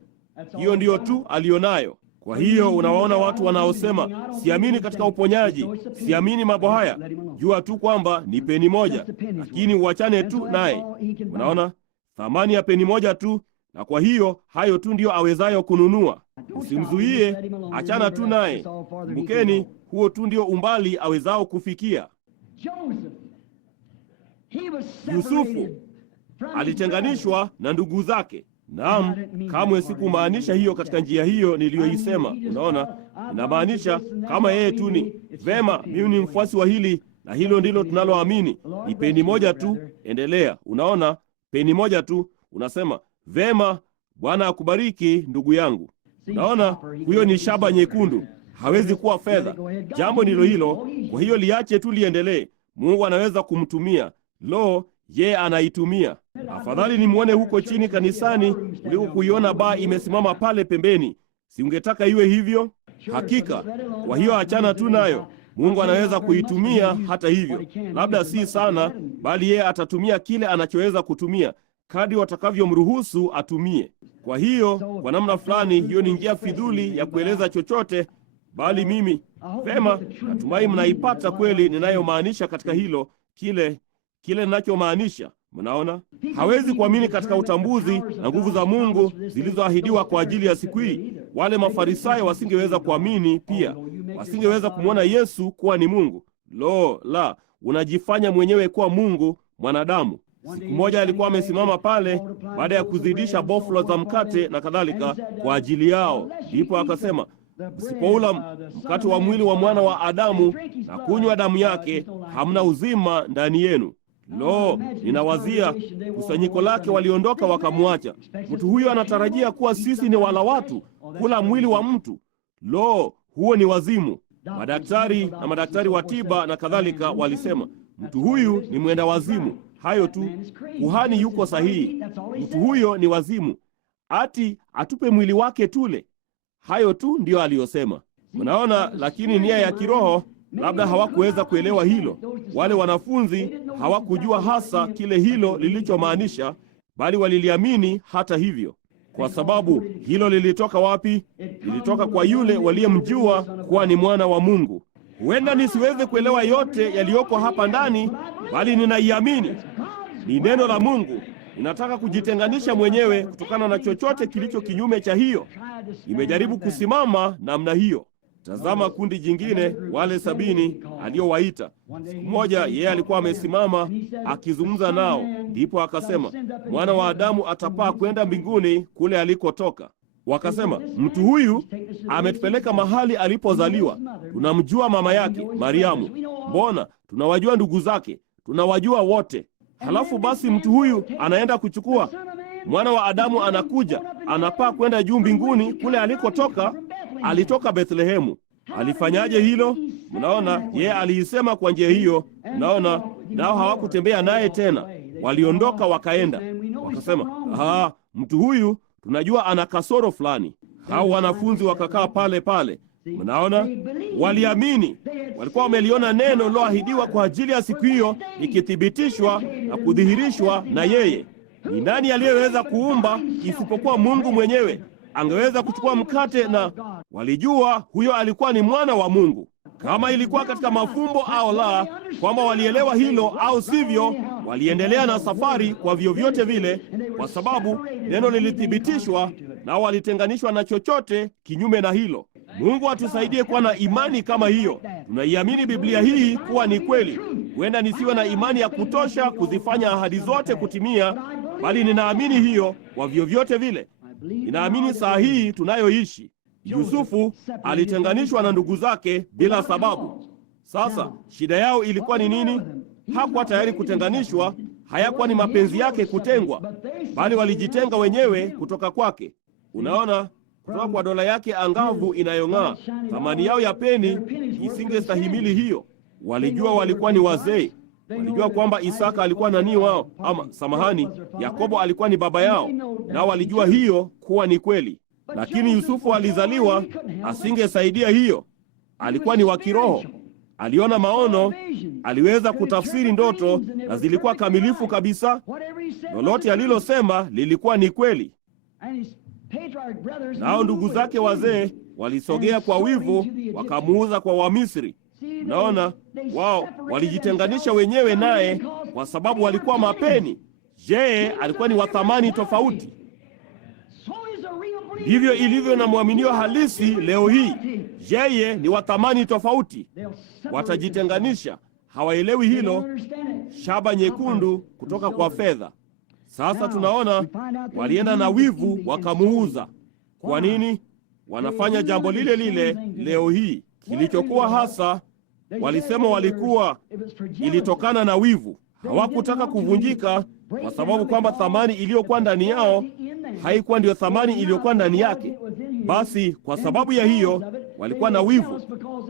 Hiyo ndiyo tu alionayo. Kwa hiyo unawaona watu wanaosema siamini katika uponyaji, siamini mambo haya. Jua tu kwamba ni peni moja, lakini uachane tu naye. Unaona, thamani ya peni moja tu, na kwa hiyo hayo tu ndiyo awezayo kununua. Usimzuie, achana tu naye. Kumbukeni, huo tu ndio umbali awezao kufikia. Yusufu alitenganishwa na ndugu zake. Naam, kamwe sikumaanisha hiyo katika njia hiyo niliyoisema. Unaona, inamaanisha kama yeye tu ni vema, mimi ni mfuasi wa hili na hilo ndilo tunaloamini, ni peni moja tu, endelea. Unaona, peni moja tu, unasema vema, Bwana akubariki ndugu yangu. Unaona, huyo ni shaba nyekundu, hawezi kuwa fedha. Jambo ndilo hilo. Kwa hiyo liache tu liendelee. Mungu anaweza kumtumia. Lo, yeye anaitumia. Afadhali nimwone huko chini kanisani kuliko kuiona baa imesimama pale pembeni. Si ungetaka iwe hivyo? Hakika. Kwa hiyo achana tu nayo. Mungu anaweza kuitumia hata hivyo. Labda si sana, bali yeye atatumia kile anachoweza kutumia kadri watakavyomruhusu atumie. Kwa hiyo kwa namna fulani hiyo ni njia fidhuli ya kueleza chochote, bali mimi vema, natumai mnaipata kweli ninayomaanisha katika hilo, kile ninachomaanisha. Mnaona, hawezi kuamini katika utambuzi na nguvu za Mungu zilizoahidiwa kwa ajili ya siku hii. Wale Mafarisayo wasingeweza kuamini pia, wasingeweza kumwona Yesu kuwa ni Mungu. Lo la, unajifanya mwenyewe kuwa Mungu mwanadamu. Siku moja alikuwa amesimama pale baada ya kuzidisha boflo za mkate na kadhalika kwa ajili yao. Ndipo akasema, msipoula mkate wa mwili wa Mwana wa Adamu na kunywa damu yake, hamna uzima ndani yenu. Lo, ninawazia kusanyiko lake waliondoka wakamwacha. Mtu huyo anatarajia kuwa sisi ni wala watu, kula mwili wa mtu. Lo, huo ni wazimu. Madaktari na madaktari wa tiba na kadhalika walisema, mtu huyu ni mwenda wazimu. Hayo tu. Kuhani yuko sahihi. Mtu huyo ni wazimu. Ati atupe mwili wake tule. Hayo tu ndiyo aliyosema. Mnaona, lakini nia ya kiroho labda hawakuweza kuelewa hilo. Wale wanafunzi hawakujua hasa kile hilo lilichomaanisha, bali waliliamini hata hivyo. Kwa sababu hilo lilitoka wapi? Lilitoka kwa yule waliyemjua kuwa ni mwana wa Mungu. Huenda nisiweze kuelewa yote yaliyoko hapa ndani, bali ninaiamini. Ni neno la Mungu. Ninataka kujitenganisha mwenyewe kutokana na chochote kilicho kinyume cha hiyo. Nimejaribu kusimama namna hiyo. Tazama kundi jingine, wale 70 aliowaita. Siku moja yeye alikuwa amesimama akizungumza nao, ndipo akasema, Mwana wa Adamu atapaa kwenda mbinguni kule alikotoka. Wakasema, mtu huyu ametupeleka mahali alipozaliwa. Tunamjua mama yake Mariamu. Mbona tunawajua ndugu zake? Tunawajua wote. Halafu basi mtu huyu anaenda kuchukua Mwana wa Adamu, anakuja anapaa kwenda juu mbinguni kule alikotoka. Alitoka Bethlehemu. Alifanyaje hilo? Mnaona, yeye aliisema kwa njia hiyo. Mnaona, nao hawakutembea naye tena, waliondoka wakaenda. Wakasema, mtu huyu tunajua ana kasoro fulani. Hao wanafunzi wakakaa pale pale. Mnaona, waliamini. Walikuwa wameliona neno loahidiwa kwa ajili ya siku hiyo ikithibitishwa na kudhihirishwa na yeye. Ni nani aliyeweza kuumba isipokuwa Mungu mwenyewe? Angeweza kuchukua mkate, na walijua huyo alikuwa ni mwana wa Mungu. Kama ilikuwa katika mafumbo au la, kwamba walielewa hilo au sivyo, waliendelea na safari kwa vyovyote vile, kwa sababu neno lilithibitishwa, na walitenganishwa na chochote kinyume na hilo. Mungu atusaidie kuwa na imani kama hiyo. Tunaiamini Biblia hii kuwa ni kweli. Huenda nisiwe na imani ya kutosha kuzifanya ahadi zote kutimia, bali ninaamini hiyo kwa vyovyote vile. Ninaamini saa hii tunayoishi. Yusufu alitenganishwa na ndugu zake bila sababu. Sasa shida yao ilikuwa ni nini? Hakuwa tayari kutenganishwa. Hayakuwa ni mapenzi yake kutengwa, bali walijitenga wenyewe kutoka kwake. Unaona, kutoka kwa dola yake angavu inayong'aa. Thamani yao ya peni isingestahimili hiyo. Walijua walikuwa ni wazee. Walijua kwamba Isaka alikuwa nani wao, Yakobo alikuwa ni baba yao, nao walijua hiyo kuwa ni kweli. Lakini Yusufu alizaliwa, asingesaidia hiyo. Alikuwa ni wa kiroho. Aliona maono, aliweza kutafsiri ndoto, na zilikuwa kamilifu kabisa. Lolote alilosema lilikuwa ni kweli. Nao ndugu zake wazee walisogea kwa wivu, wakamuuza kwa Wamisri. Naona wao walijitenganisha wenyewe naye kwa sababu walikuwa mapeni. Je, alikuwa ni wa thamani tofauti? Ndivyo ilivyo na mwaminio halisi leo hii. Yeye ni wa thamani tofauti. Watajitenganisha. Hawaelewi hilo. Shaba nyekundu kutoka kwa fedha. Sasa tunaona walienda na wivu wakamuuza. Kwa nini? Wanafanya jambo lile lile leo hii. Kilichokuwa hasa, walisema ilitokana na wivu. Hawakutaka kuvunjika kwa sababu kwamba thamani iliyokuwa ndani yao haikuwa ndiyo thamani iliyokuwa ndani yake. Basi kwa sababu ya hiyo walikuwa na wivu,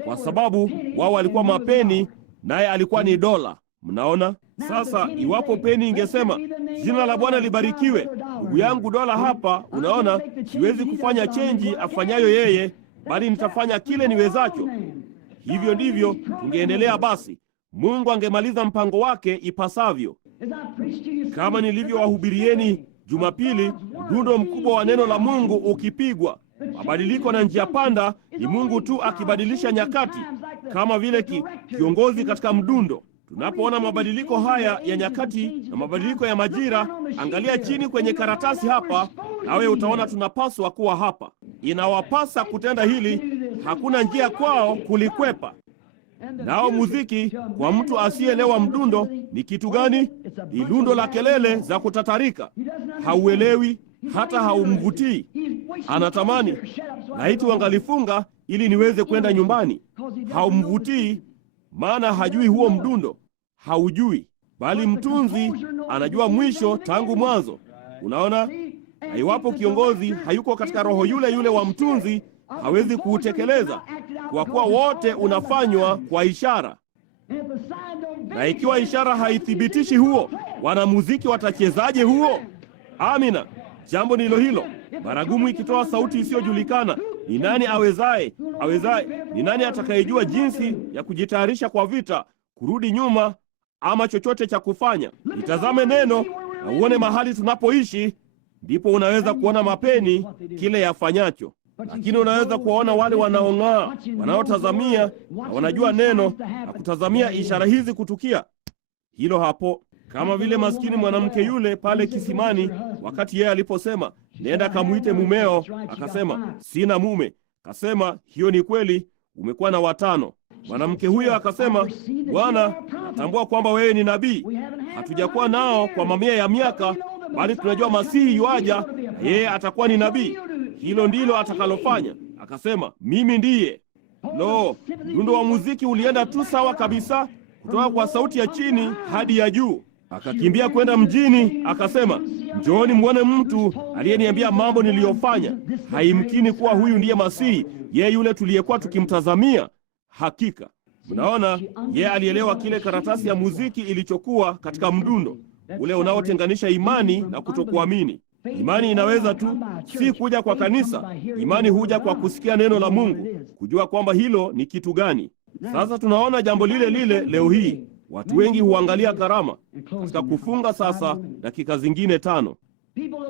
kwa sababu wao walikuwa mapeni, naye alikuwa ni dola. Mnaona? Sasa iwapo peni ingesema, jina la Bwana libarikiwe, ndugu yangu dola hapa, unaona, siwezi kufanya chenji afanyayo yeye, bali nitafanya kile niwezacho. Hivyo ndivyo tungeendelea. Basi Mungu angemaliza mpango wake ipasavyo. Kama nilivyowahubirieni Jumapili, mdundo mkubwa wa neno la Mungu ukipigwa, mabadiliko na njia panda, ni Mungu tu akibadilisha nyakati, kama vile kiongozi katika mdundo. Tunapoona mabadiliko haya ya nyakati na mabadiliko ya majira, angalia chini kwenye karatasi hapa, nawe utaona tunapaswa kuwa hapa. Inawapasa kutenda hili, hakuna njia kwao kulikwepa. Nao muziki, kwa mtu asiyeelewa mdundo, ni kitu gani? Ni lundo la kelele za kutatarika. Hauelewi, hata haumvutii. Anatamani, laiti wangalifunga ili niweze kwenda nyumbani. Haumvutii, maana hajui huo mdundo. Haujui. bali mtunzi anajua mwisho tangu mwanzo. Unaona, na iwapo kiongozi hayuko katika roho yule yule wa mtunzi, hawezi kuutekeleza, kwa kuwa wote unafanywa kwa ishara. Na ikiwa ishara haithibitishi huo, wanamuziki watachezaje huo? Amina. Jambo ndilo hilo. Baragumu ikitoa sauti isiyojulikana, ni nani awezaye? Ni nani atakayejua jinsi ya kujitayarisha kwa vita, kurudi nyuma, ama chochote cha kufanya? Itazame neno na uone mahali tunapoishi, ndipo unaweza kuona mapeni kile yafanyacho. Lakini unaweza kuwaona wale wanaong'aa, wanaotazamia na wanajua neno na kutazamia ishara hizi kutukia. Hilo hapo, kama vile maskini mwanamke yule pale kisimani, wakati yeye aliposema, nenda kamuite mumeo, akasema, sina mume. Akasema, hiyo ni kweli, umekuwa na 5. Mwanamke huyo akasema, Bwana, natambua kwamba wewe ni nabii. Hatujakuwa nao kwa mamia ya miaka, bali tunajua Masihi yuaja, na yeye atakuwa ni nabii. Hilo ndilo atakalofanya. Akasema, mimi ndiye. Lo, mdundo wa muziki ulienda tu sawa kabisa, kutoka kwa sauti ya chini hadi ya juu. Akakimbia kwenda mjini, akasema, njooni muone mtu aliyeniambia mambo niliyofanya. Haimkini kuwa huyu ndiye Masihi, yeye yule tuliyekuwa tukimtazamia. Hakika, mnaona, yeye alielewa kile karatasi ya muziki ilichokuwa katika mdundo ule unaotenganisha imani na kutokuamini. Imani inaweza tu si kuja kwa kanisa. Imani huja kwa kusikia neno la Mungu, kujua kwamba hilo ni kitu gani. Sasa tunaona jambo lile lile leo hii. Watu wengi huangalia karama. Katika kufunga sasa dakika zingine 5,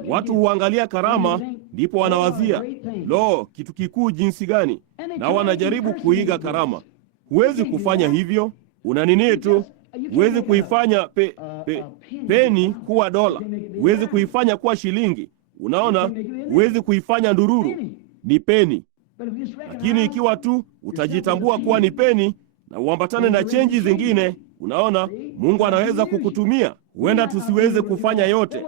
watu huangalia karama, ndipo wanawazia, lo, kitu kikuu jinsi gani, na wanajaribu kuiga karama. Huwezi kufanya hivyo. Una nini tu? Huwezi kuifanya peni kuwa dola. Huwezi kuifanya kuwa shilingi. Unaona, huwezi kuifanya ndururu. Ni peni. Lakini ikiwa tu utajitambua kuwa ni peni na uambatane na chenji zingine, unaona, Mungu anaweza kukutumia. Huenda tusiweze kufanya yote.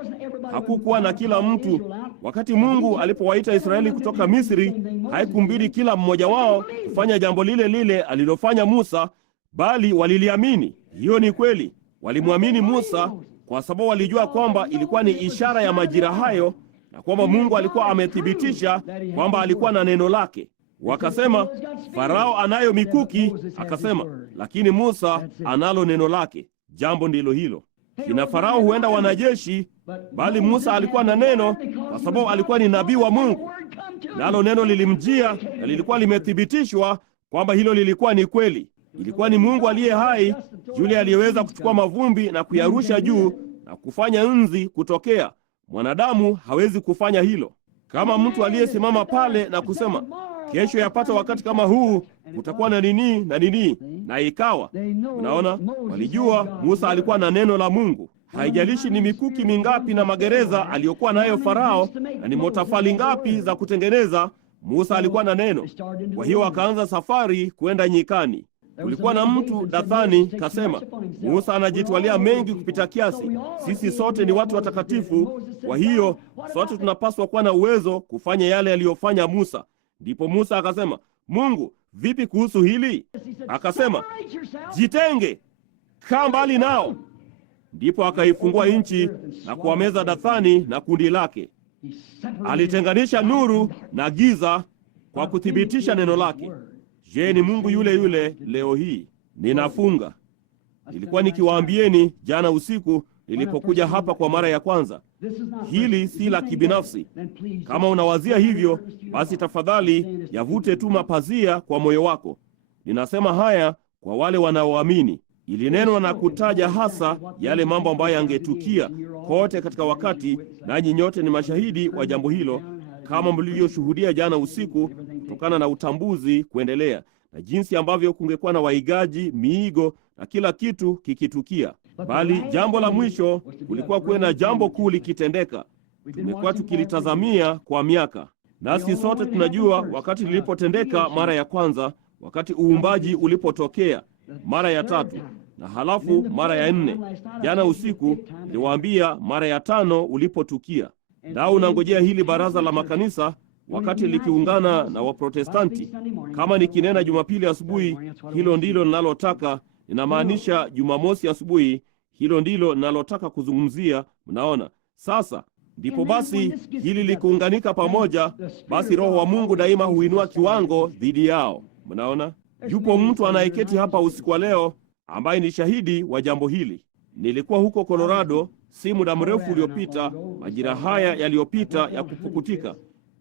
Hakukuwa na kila mtu. Wakati Mungu alipowaita Israeli kutoka Misri, haikumbidi kila mmoja wao kufanya jambo lile lile alilofanya Musa, bali waliliamini. Hiyo ni kweli. Walimwamini Musa kwa sababu walijua kwamba ilikuwa ni ishara ya majira hayo, na kwamba Mungu alikuwa amethibitisha kwamba alikuwa na neno lake. Wakasema, Farao anayo mikuki, akasema, lakini Musa analo neno lake. Jambo ndilo hilo. Kina Farao huenda wanajeshi, bali Musa alikuwa na neno kwa sababu alikuwa ni nabii wa Mungu. Nalo neno lilimjia na lilikuwa limethibitishwa kwamba hilo lilikuwa ni kweli. Ilikuwa ni Mungu aliye hai, yule aliyeweza kuchukua mavumbi na kuyarusha juu na kufanya nzi kutokea. Mwanadamu hawezi kufanya hilo. Kama mtu aliyesimama pale na kusema, kesho yapata wakati kama huu kutakuwa na nini na nini, na ikawa. Unaona, walijua Musa alikuwa na neno la Mungu. Haijalishi ni mikuki mingapi na magereza aliyokuwa nayo Farao, na ni motafali ngapi za kutengeneza, Musa alikuwa na neno. Kwa hiyo akaanza safari kwenda nyikani. Kulikuwa na mtu Dathani kasema, Musa anajitwalia mengi kupita kiasi. Sisi sote ni watu watakatifu, kwa hiyo sote tunapaswa kuwa na uwezo kufanya yale aliyofanya Musa. Ndipo Musa akasema, Mungu, vipi kuhusu hili? Akasema, jitenge, kaa mbali nao. Ndipo akaifungua nchi na kuwameza Dathani na kundi lake. Alitenganisha nuru na giza kwa kuthibitisha neno lake. Je, ni Mungu yule yule leo hii? Ninafunga. Nilikuwa nikiwaambieni jana usiku nilipokuja hapa kwa mara ya kwanza, hili si la kibinafsi. Kama unawazia hivyo, basi tafadhali yavute tu mapazia kwa moyo wako. Ninasema haya kwa wale wanaoamini. Ilinenwa na kutaja hasa yale mambo ambayo yangetukia kote katika wakati, nanyi nyote ni mashahidi wa jambo hilo, kama mlivyoshuhudia jana usiku, kutokana na utambuzi kuendelea, na jinsi ambavyo kungekuwa na waigaji, miigo na kila kitu kikitukia. Bali jambo la mwisho kulikuwa kuwe na jambo kuu likitendeka. Tumekuwa tukilitazamia kwa miaka, nasi sote tunajua wakati lilipotendeka mara ya kwanza, wakati uumbaji ulipotokea mara ya 3, na halafu mara ya 4. Jana usiku niliwaambia mara ya 5 ulipotukia. Nao unangojea hili baraza la makanisa wakati likiungana na Waprotestanti. Kama nikinena Jumapili asubuhi, hilo ndilo ninalotaka. Ninamaanisha Jumamosi asubuhi, Hilo ndilo nalotaka kuzungumzia. Mnaona sasa? Ndipo basi hili likuunganika pamoja, basi Roho wa Mungu daima huinua kiwango dhidi yao. Mnaona, yupo mtu anayeketi hapa usiku wa leo ambaye ni shahidi wa jambo hili. Nilikuwa huko Colorado si muda mrefu uliopita, majira haya yaliyopita ya kupukutika.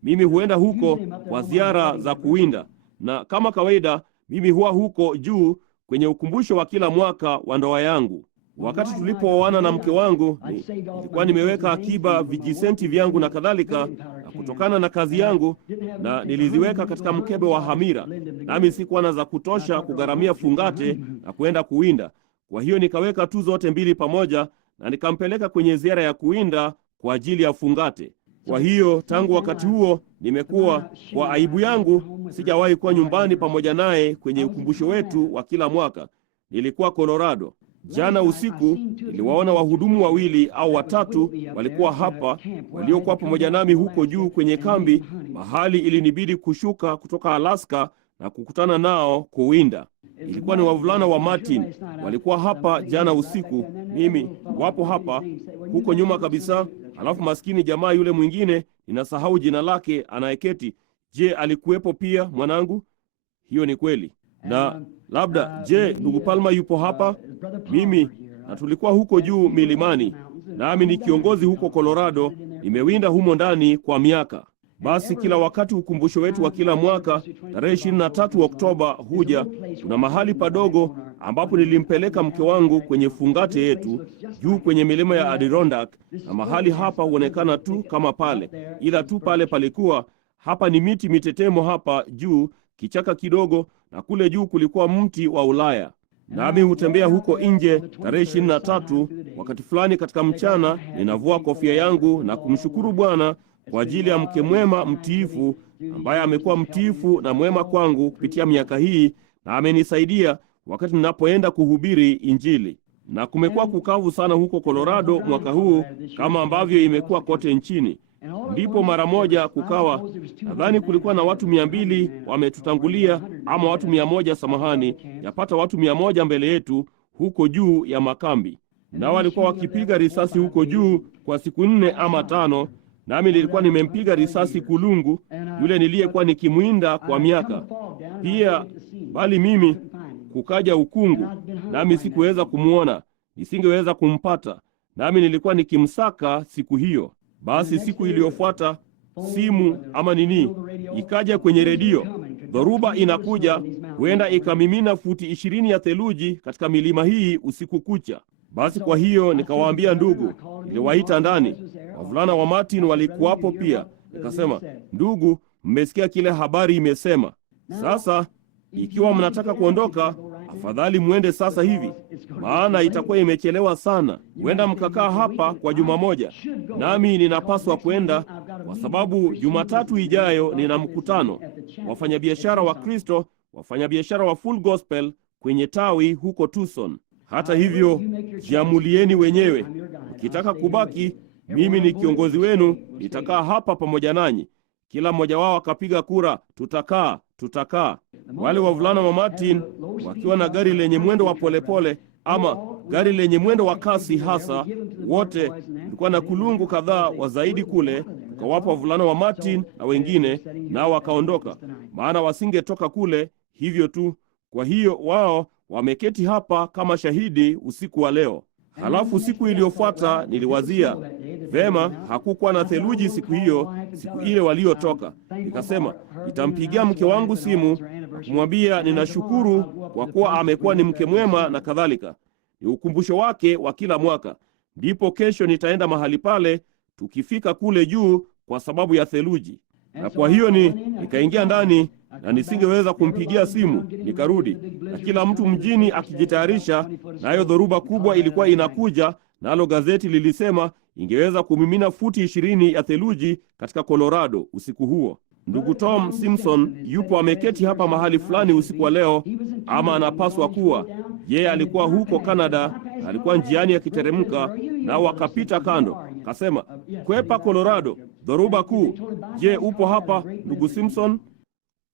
Mimi huenda huko kwa ziara za kuwinda, na kama kawaida mimi huwa huko juu kwenye ukumbusho wa kila mwaka wa ndoa yangu. Wakati tulipooana na mke wangu, nilikuwa nimeweka akiba vijisenti vyangu na kadhalika, na kutokana na kazi yangu, na niliziweka katika mkebe wa hamira, nami sikuwa na za kutosha kugharamia fungate na kwenda kuwinda. Kwa hiyo nikaweka tu zote mbili pamoja, na nikampeleka kwenye ziara ya kuwinda kwa ajili ya fungate. Kwa hiyo tangu wakati huo nimekuwa, kwa aibu yangu, sijawahi kuwa nyumbani pamoja naye kwenye ukumbusho wetu wa kila mwaka. Nilikuwa Colorado. Jana usiku niliwaona wahudumu wawili au watatu walikuwa hapa, waliokuwa pamoja nami huko juu kwenye kambi, mahali ilinibidi kushuka kutoka Alaska na kukutana nao kuwinda. Ilikuwa ni wavulana wa Martin, walikuwa hapa jana usiku. Mimi wapo hapa huko nyuma kabisa. Alafu maskini jamaa yule mwingine, ninasahau jina lake, anayeketi. Je, alikuwepo pia mwanangu? Hiyo ni kweli. Na labda, je, ndugu Palma yupo hapa? Mimi na tulikuwa huko juu milimani, nami ni kiongozi huko Colorado, nimewinda humo ndani kwa miaka. Basi kila wakati ukumbusho wetu wa kila mwaka tarehe 23 Oktoba huja, kuna mahali padogo ambapo nilimpeleka mke wangu kwenye fungate yetu juu kwenye milima ya Adirondack, na mahali hapa huonekana tu kama pale, ila tu pale palikuwa, hapa ni miti mitetemo hapa juu, kichaka kidogo, na kule juu kulikuwa mti wa Ulaya. Nami hutembea huko nje tarehe 23 wakati fulani katika mchana, ninavua kofia yangu na kumshukuru Bwana kwa ajili ya mke mwema mtiifu, ambaye amekuwa mtiifu na mwema kwangu kupitia miaka hii, na amenisaidia wakati ninapoenda kuhubiri Injili. Na kumekuwa kukavu sana huko Colorado mwaka huu, kama ambavyo imekuwa kote nchini. Ndipo mara moja kukawa, nadhani kulikuwa na watu 200 wametutangulia, ama watu 100, samahani, yapata watu 100 mbele yetu huko juu ya makambi. Na walikuwa wakipiga risasi huko juu kwa siku 4 ama 5, nami nilikuwa nimempiga risasi kulungu, yule niliyekuwa nikimwinda kwa miaka pia, bali mimi kukaja ukungu, nami sikuweza kumuona, nisingeweza kumpata, nami nilikuwa nikimsaka siku hiyo. Basi siku iliyofuata simu ama nini ikaja kwenye redio, dhoruba inakuja, huenda ikamimina futi 20 ya theluji katika milima hii usiku kucha. Basi kwa hiyo nikawaambia ndugu, niliwaita ndani, wavulana wa Martin walikuwapo pia. Nikasema, ndugu, mmesikia kile habari imesema. Sasa ikiwa mnataka kuondoka, afadhali muende sasa hivi, maana itakuwa imechelewa sana. Huenda mkakaa hapa kwa juma moja, nami ninapaswa kwenda, kwa sababu Jumatatu ijayo nina mkutano wafanyabiashara wa Kristo, wafanyabiashara wa Full Gospel kwenye tawi huko Tucson. Hata hivyo, jiamulieni wenyewe. Ukitaka kubaki, mimi ni kiongozi wenu, nitakaa hapa pamoja nanyi. Kila mmoja wao akapiga kura, tutakaa. Wale wavulana wa Martin wakiwa na gari lenye mwendo wa polepole, ama gari lenye mwendo wa kasi hasa, wote kulikuwa na kulungu kadhaa wa zaidi kule, tukawapa wavulana wa Martin na wengine, nao wakaondoka, maana wasingetoka kule hivyo tu. Kwa hiyo wao wameketi hapa kama shahidi usiku wa leo. Halafu siku iliyofuata niliwazia, vema, hakukuwa na theluji siku hiyo, siku ile waliotoka. Nikasema, nitampigia mke wangu simu na kumwambia ninashukuru kwa kuwa amekuwa ni mke mwema na kadhalika. Ni ukumbusho wake wa kila mwaka. Ndipo kesho nitaenda mahali pale tukifika kule juu kwa sababu ya theluji. Na kwa hiyo nikaingia ndani na nisingeweza kumpigia simu, nikarudi. Na kila mtu mjini akijitayarisha, nayo dhoruba kubwa ilikuwa inakuja, nalo gazeti lilisema ingeweza kumimina futi 20 ya theluji katika Colorado usiku huo. Ndugu Tom Simpson yupo ameketi hapa mahali fulani usiku wa leo, ama anapaswa kuwa. Yeye alikuwa huko Canada, alikuwa njiani akiteremka, nao akapita kando. Kasema, kwepa Colorado, dhoruba kuu. Je, upo hapa ndugu Simpson?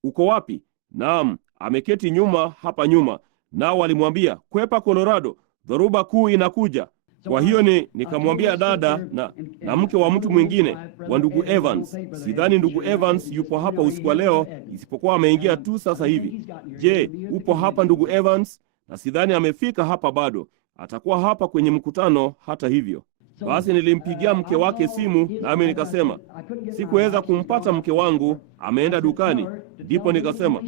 Uko wapi? Naam, ameketi nyuma hapa nyuma. Nao walimwambia, kwepa Colorado, dhoruba kuu inakuja. Kwa hiyo nikamwambia dada na mke wa mtu mwingine wa ndugu Evans, sidhani ndugu Evans yupo hapa usiku wa leo, isipokuwa ameingia tu sasa hivi. Je, upo hapa ndugu Evans? Na sidhani amefika hapa bado. Atakuwa hapa kwenye mkutano hata hivyo. Basi nilimpigia mke wake simu, nami nikasema, sikuweza kumpata mke wangu, ameenda dukani. Ndipo nikasema,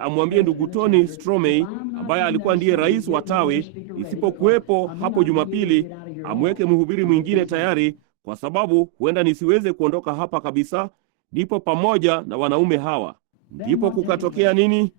amwambie ndugu Tony Stromey, ambaye alikuwa ndiye rais wa tawi, isipokuwepo hapo Jumapili, amweke mhubiri mwingine tayari, kwa sababu huenda nisiweze kuondoka hapa kabisa, ndipo pamoja na wanaume hawa. Ndipo kukatokea nini?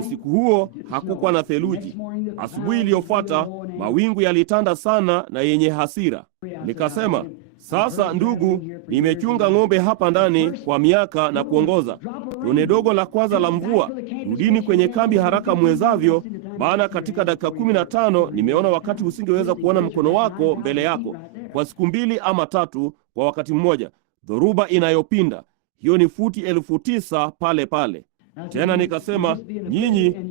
Usiku huo hakukuwa na theluji. Asubuhi iliyofuata mawingu yalitanda sana na yenye hasira. Nikasema, sasa ndugu, nimechunga ng'ombe hapa ndani kwa miaka na kuongoza. Tone dogo la kwanza la mvua, rudini kwenye kambi haraka mwezavyo, maana katika dakika 15 nimeona wakati usingeweza kuona mkono wako mbele yako kwa siku 2 ama 3 kwa wakati mmoja. Dhoruba inayopinda, hiyo ni futi 9,000 pale pale. Tena nikasema,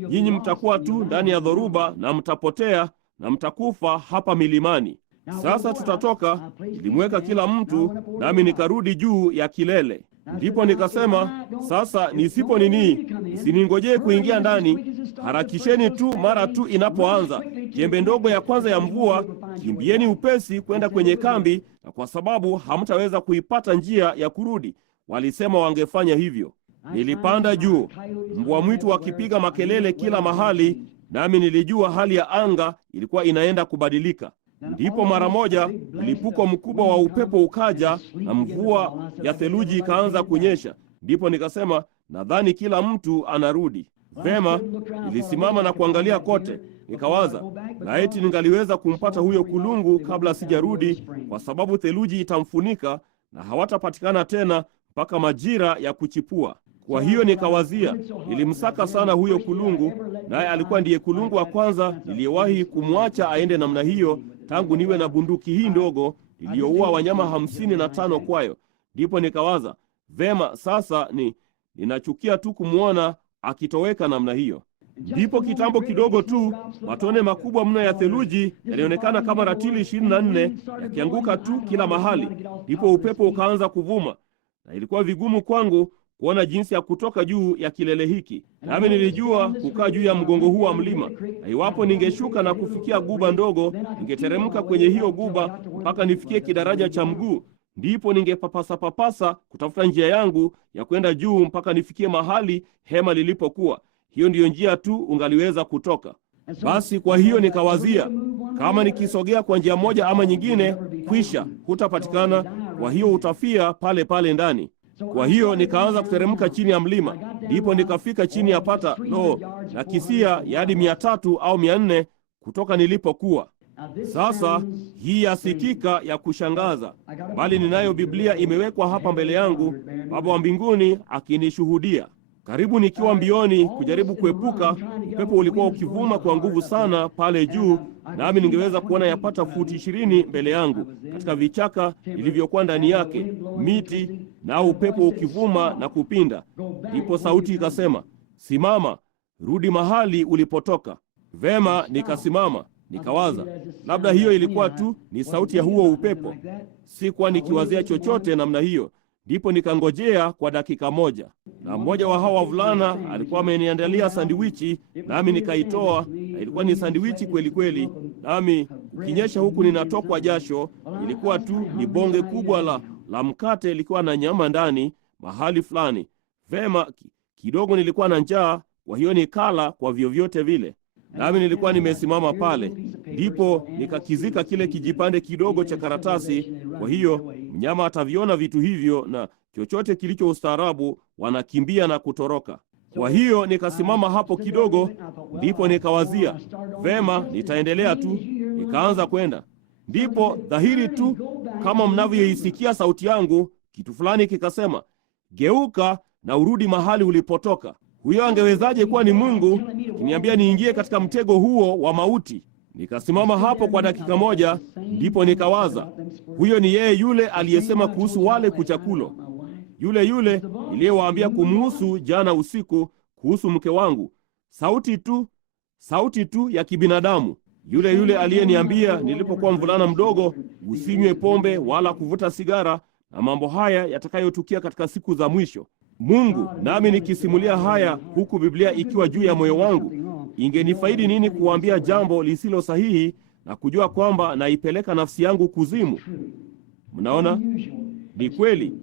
nyinyi mtakuwa tu ndani ya dhoruba na mtapotea na mtakufa hapa milimani. Sasa tutatoka. Nilimweka kila mtu, nami nikarudi juu ya kilele. Ndipo nikasema, sasa msiningojee kuingia ndani, harakisheni tu mara tu inapoanza jembe ndogo ya kwanza ya mvua, kimbieni upesi kwenda kwenye kambi, na kwa sababu hamtaweza kuipata njia ya kurudi. Walisema wangefanya hivyo. Nilipanda juu, mbwa mwitu wakipiga makelele kila mahali, nami nilijua hali ya anga ilikuwa inaenda kubadilika. Ndipo mara moja mlipuko mkubwa wa upepo ukaja na mvua ya theluji ikaanza kunyesha. Ndipo nikasema, nadhani kila mtu anarudi. Vema, nilisimama na kuangalia kote. Nikawaza, laiti ningaliweza kumpata huyo kulungu kabla sijarudi, kwa sababu theluji itamfunika na hawatapatikana tena mpaka majira ya kuchipua. Kwa hiyo nikawazia, nilimsaka sana huyo kulungu, naye alikuwa ndiye kulungu wa kwanza niliyewahi kumwacha aende namna hiyo tangu niwe na bunduki hii ndogo iliyoua wanyama 55 kwayo. Ndipo nikawaza, vema, sasa ninachukia tu kumwona akitoweka namna hiyo. Ndipo kitambo kidogo tu, matone makubwa mno ya theluji yalionekana kama ratili 24 yakianguka tu kila mahali. Ndipo upepo ukaanza kuvuma, na ilikuwa vigumu kwangu kuona jinsi ya kutoka juu ya kilele hiki. Nami nilijua kukaa juu ya mgongo huu wa mlima, na iwapo ningeshuka na kufikia guba ndogo, ningeteremka kwenye hiyo guba mpaka nifikie kidaraja cha mguu. Ndipo ningepapasa kutafuta njia yangu ya kwenda juu mpaka nifikie mahali hema lilipokuwa. Hiyo ndiyo njia tu ungaliweza kutoka. Basi kwa hiyo nikawazia, kama nikisogea kwa njia moja ama nyingine, kwisha, hutapatikana. Kwa hiyo utafia pale pale ndani. Kwa hiyo nikaanza kuteremka chini ya mlima. Ndipo nikafika chini ya pata na kisia yadi 300 au 400 kutoka nilipokuwa. Sasa hii yasikika ya kushangaza, bali ninayo Biblia imewekwa hapa mbele yangu, Baba wa mbinguni akinishuhudia. Karibu nikiwa mbioni kujaribu kuepuka, upepo ulikuwa ukivuma kwa nguvu sana pale juu, nami ningeweza kuona yapata futi 20 mbele yangu katika vichaka vilivyokuwa ndani yake, miti, na upepo ukivuma na kupinda. Ndipo sauti ikasema, simama, rudi mahali ulipotoka. Vema, nikasimama. Nikawaza, labda hiyo ilikuwa tu ni sauti ya huo upepo. Sikuwa nikiwazia chochote namna hiyo. Ndipo nikangojea kwa dakika moja, na mmoja wa hao wavulana alikuwa ameniandalia sandiwichi, nami nikaitoa, na ilikuwa ni sandiwichi kweli kweli, nami ukinyesha huku ninatokwa jasho. Ilikuwa tu ni bonge kubwa la mkate, ilikuwa na nyama ndani mahali fulani. Vema, kidogo nilikuwa na njaa, kwa hiyo nikala kwa vyovyote vile. Nami nilikuwa nimesimama pale. Ndipo nikakizika kile kijipande kidogo cha karatasi. Kwa hiyo mnyama ataviona vitu hivyo, na chochote kilicho ustaarabu wanakimbia na kutoroka. Kwa hiyo nikasimama hapo kidogo. Ndipo nikawazia, vema, nitaendelea tu. Nikaanza kwenda. Ndipo dhahiri tu kama mnavyoisikia sauti yangu, kitu fulani kikasema, geuka na urudi mahali ulipotoka. Huyo angewezaje kuwa ni Mungu kiniambia niingie katika mtego huo wa mauti? Nikasimama hapo kwa dakika moja. Ndipo nikawaza, huyo ni yeye yule aliyesema kuhusu wale kuchakulo, yule niliyewaambia kumuhusu jana usiku kuhusu mke wangu. Sauti tu ya kibinadamu. Yule yule aliyeniambia nilipokuwa mvulana mdogo, usinywe pombe wala kuvuta sigara, na mambo haya yatakayotukia katika siku za mwisho. Mungu, nami nikisimulia haya huku Biblia ikiwa juu ya moyo wangu, ingenifaidi nini kuambia jambo lisilo sahihi na kujua kwamba naipeleka nafsi yangu kuzimu? Mnaona, ni kweli,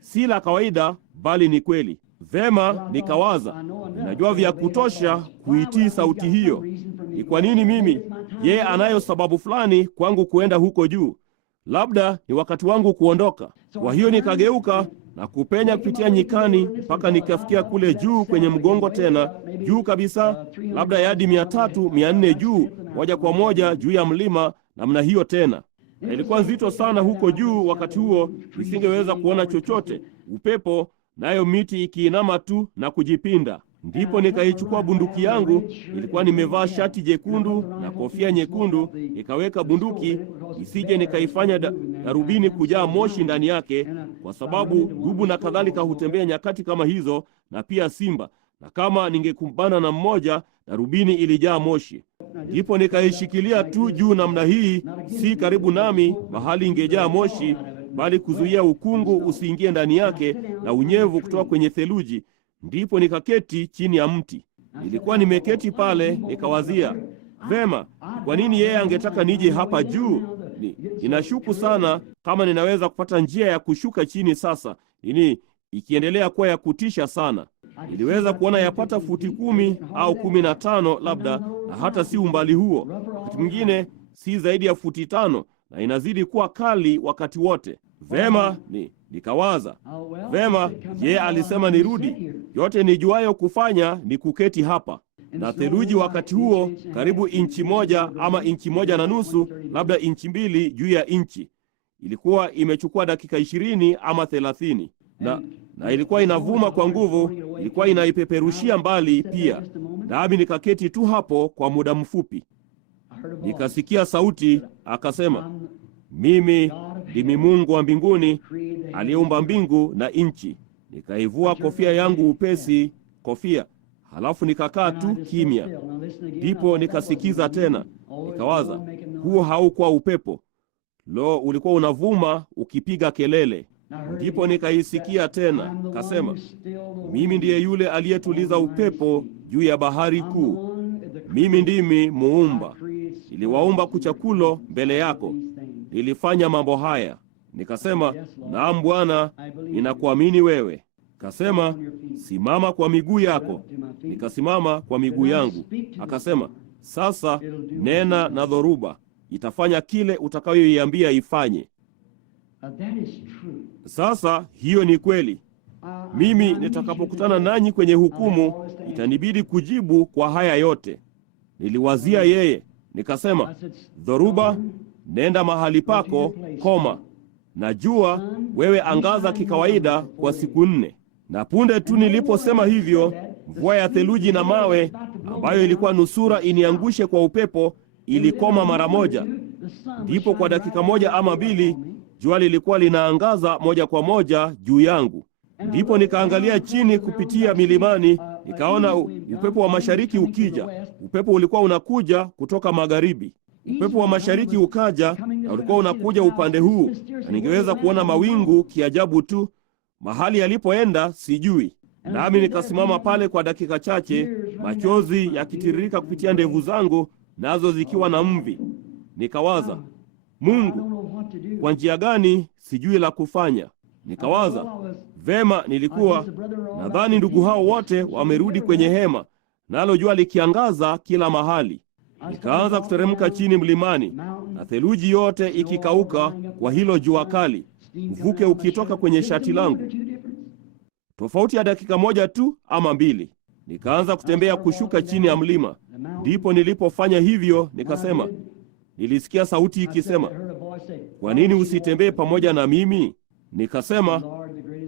si la kawaida, bali ni kweli. Vema, nikawaza, ninajua vya kutosha kuitii sauti hiyo. Ni kwa nini mimi? Yeye anayo sababu fulani kwangu kuenda huko juu. Labda ni wakati wangu kuondoka. Kwa hiyo nikageuka na kupenya kupitia nyikani mpaka nikafikia kule juu kwenye mgongo, tena juu kabisa, labda yadi 300, 400 juu, moja kwa moja juu ya mlima namna hiyo tena. Na ilikuwa nzito sana huko juu. Wakati huo nisingeweza kuona chochote, upepo nayo miti ikiinama tu na kujipinda. Ndipo nikaichukua bunduki yangu, nilikuwa nimevaa shati jekundu na kofia nyekundu, nikaweka bunduki isije nikaifanya darubini kujaa moshi ndani yake, kwa sababu dubu na kadhalika hutembea nyakati kama hizo, na pia simba, na kama ningekumbana na mmoja, darubini ilijaa moshi. Ndipo nikaishikilia tu juu namna hii, si karibu nami mahali ingejaa moshi, bali kuzuia ukungu usiingie ndani yake na unyevu kutoka kwenye theluji. Ndipo nikaketi chini ya mti. Nilikuwa nimeketi pale, nikawazia, vema, kwa nini yeye angetaka nije hapa juu? Ninashuku sana kama ninaweza kupata njia ya kushuka chini sasa. Ikiendelea kuwa ya kutisha sana. Niliweza kuona yapata futi 10 au 15 labda, na hata si umbali huo. Wakati mwingine si zaidi ya futi 5, na inazidi kuwa kali wakati wote. Vema, nikawaza, vema, yeye alisema nirudi. Yote nijuayo kufanya ni kuketi hapa. Na theluji wakati huo karibu inchi 1 ama inchi 1.5, labda inchi 2 juu ya inchi. Ilikuwa imechukua dakika 20 ama 30. Na ilikuwa inavuma kwa nguvu, ilikuwa inaipeperushia mbali pia. Nami nikaketi tu hapo kwa muda mfupi. Nikasikia sauti, akasema, mimi ndimi Mungu wa mbinguni aliyeumba mbingu na nchi. Nikaivua kofia yangu upesi, kofia, halafu nikakaa tu kimya. Ndipo nikasikiza tena, nikawaza, huo haukuwa upepo. Lo, ulikuwa unavuma ukipiga kelele. Ndipo nikaisikia tena, kasema, mimi ndiye yule aliyetuliza upepo juu ya bahari kuu. Mimi ndimi Muumba. Niliwaumba kuchakulo mbele yako. Nilifanya mambo haya. Nikasema, naam Bwana, ninakuamini wewe. Kasema, simama kwa miguu yako. Nikasimama kwa miguu yangu. Akasema, sasa nena na dhoruba, itafanya kile utakayoiambia ifanye. Sasa hiyo ni kweli. Mimi nitakapokutana nanyi kwenye hukumu, itanibidi kujibu kwa haya yote. Niliwazia yeye, nikasema, dhoruba, nenda mahali pako, koma. Najua wewe angaza kikawaida kwa siku 4. Na punde tu niliposema hivyo, mvua ya theluji na mawe ambayo ilikuwa nusura iniangushe kwa upepo ilikoma mara moja. Ndipo kwa dakika 1 ama 2 jua lilikuwa linaangaza moja kwa moja juu yangu. Ndipo nikaangalia chini kupitia milimani, nikaona upepo wa mashariki ukija. Upepo ulikuwa unakuja kutoka magharibi. Upepo wa mashariki ukaja na ulikuwa unakuja upande huu, na ningeweza kuona mawingu kiajabu tu. Mahali yalipoenda sijui. Nami nikasimama pale kwa dakika chache, machozi yakitiririka kupitia ndevu zangu, nazo zikiwa na mvi. Nikawaza, Mungu, kwa njia gani? Sijui la kufanya. Nikawaza, vema, nilikuwa nadhani ndugu hao wote wamerudi kwenye hema, nalo jua likiangaza kila mahali. Nikaanza kuteremka chini mlimani, na theluji yote ikikauka kwa hilo jua kali, mvuke ukitoka kwenye shati langu. Tofauti ya dakika 1 tu ama 2, nikaanza kutembea kushuka chini ya mlima. Ndipo nilipofanya hivyo, nikasema, nilisikia sauti ikisema, kwa nini usitembee pamoja na mimi? Nikasema,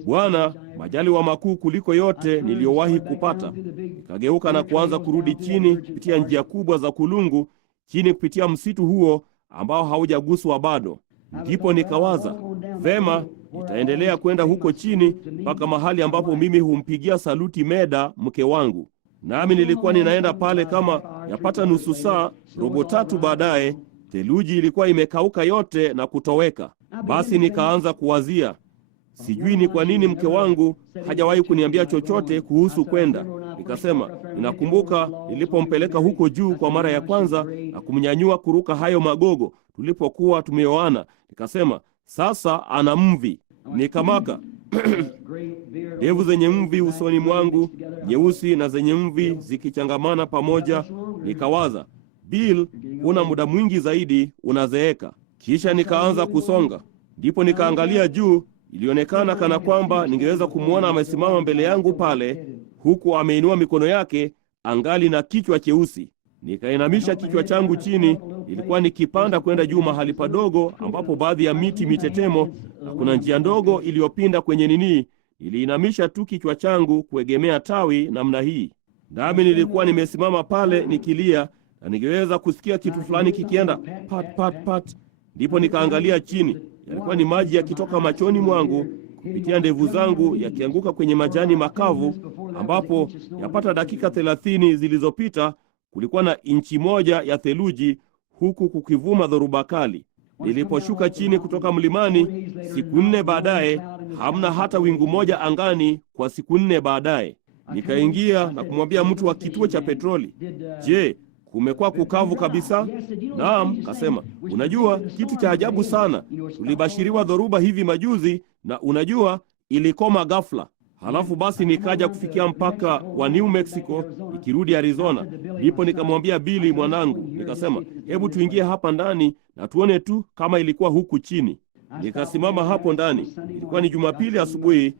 Bwana, majaliwa makuu kuliko yote niliyowahi kupata. Nikageuka na kuanza kurudi chini kupitia njia kubwa za kulungu, chini kupitia msitu huo ambao haujaguswa bado. Ndipo nikawaza, vema, nitaendelea kwenda huko chini mpaka mahali ambapo mimi humpigia saluti Meda, mke wangu. Nami nilikuwa ninaenda pale kama yapata nusu saa, robo tatu baadaye, theluji ilikuwa imekauka yote na kutoweka. Basi nikaanza kuwazia, sijui ni kwa nini mke wangu hajawahi kuniambia chochote kuhusu kwenda. Nikasema, ninakumbuka nilipompeleka huko juu kwa mara ya kwanza na kumnyanyua kuruka hayo magogo tulipokuwa tumeoana. Nikasema, sasa ana mvi. Nikamaka ndevu zenye mvi usoni mwangu, nyeusi na zenye mvi zikichangamana pamoja. Nikawaza, Bill, una muda mwingi zaidi, unazeeka. Kisha nikaanza kusonga. Ndipo nikaangalia juu. Ilionekana kana kwamba ningeweza kumwona amesimama mbele yangu pale, huku ameinua mikono yake, angali na kichwa cheusi. Nikainamisha kichwa changu chini. Ilikuwa nikipanda kwenda juu mahali padogo ambapo baadhi ya miti mitetemo na kuna njia ndogo iliyopinda kwenye nini. Niliinamisha tu kichwa changu kuegemea tawi namna hii. Nami nilikuwa nimesimama pale nikilia, na ningeweza kusikia kitu fulani kikienda pat pat pat. Ndipo nikaangalia chini. Yalikuwa ni maji yakitoka machoni mwangu kupitia ndevu zangu yakianguka kwenye majani makavu, ambapo yapata dakika 30 zilizopita kulikuwa na inchi moja ya theluji, huku kukivuma dhoruba kali. Niliposhuka chini kutoka mlimani siku 4 baadaye, hamna hata wingu moja angani kwa siku 4 baadaye. Nikaingia na kumwambia mtu wa kituo cha petroli, je, kumekuwa kukavu kabisa? Naam, kasema. Unajua kitu cha ajabu sana, tulibashiriwa dhoruba hivi majuzi, na unajua ilikoma ghafla. Halafu basi nikaja kufikia mpaka wa New Mexico nikirudi Arizona. Ndipo nikamwambia Billy mwanangu, nikasema, hebu tuingie hapa ndani na tuone tu kama ilikuwa huku chini. Nikasimama hapo ndani. Ilikuwa ni Jumapili asubuhi.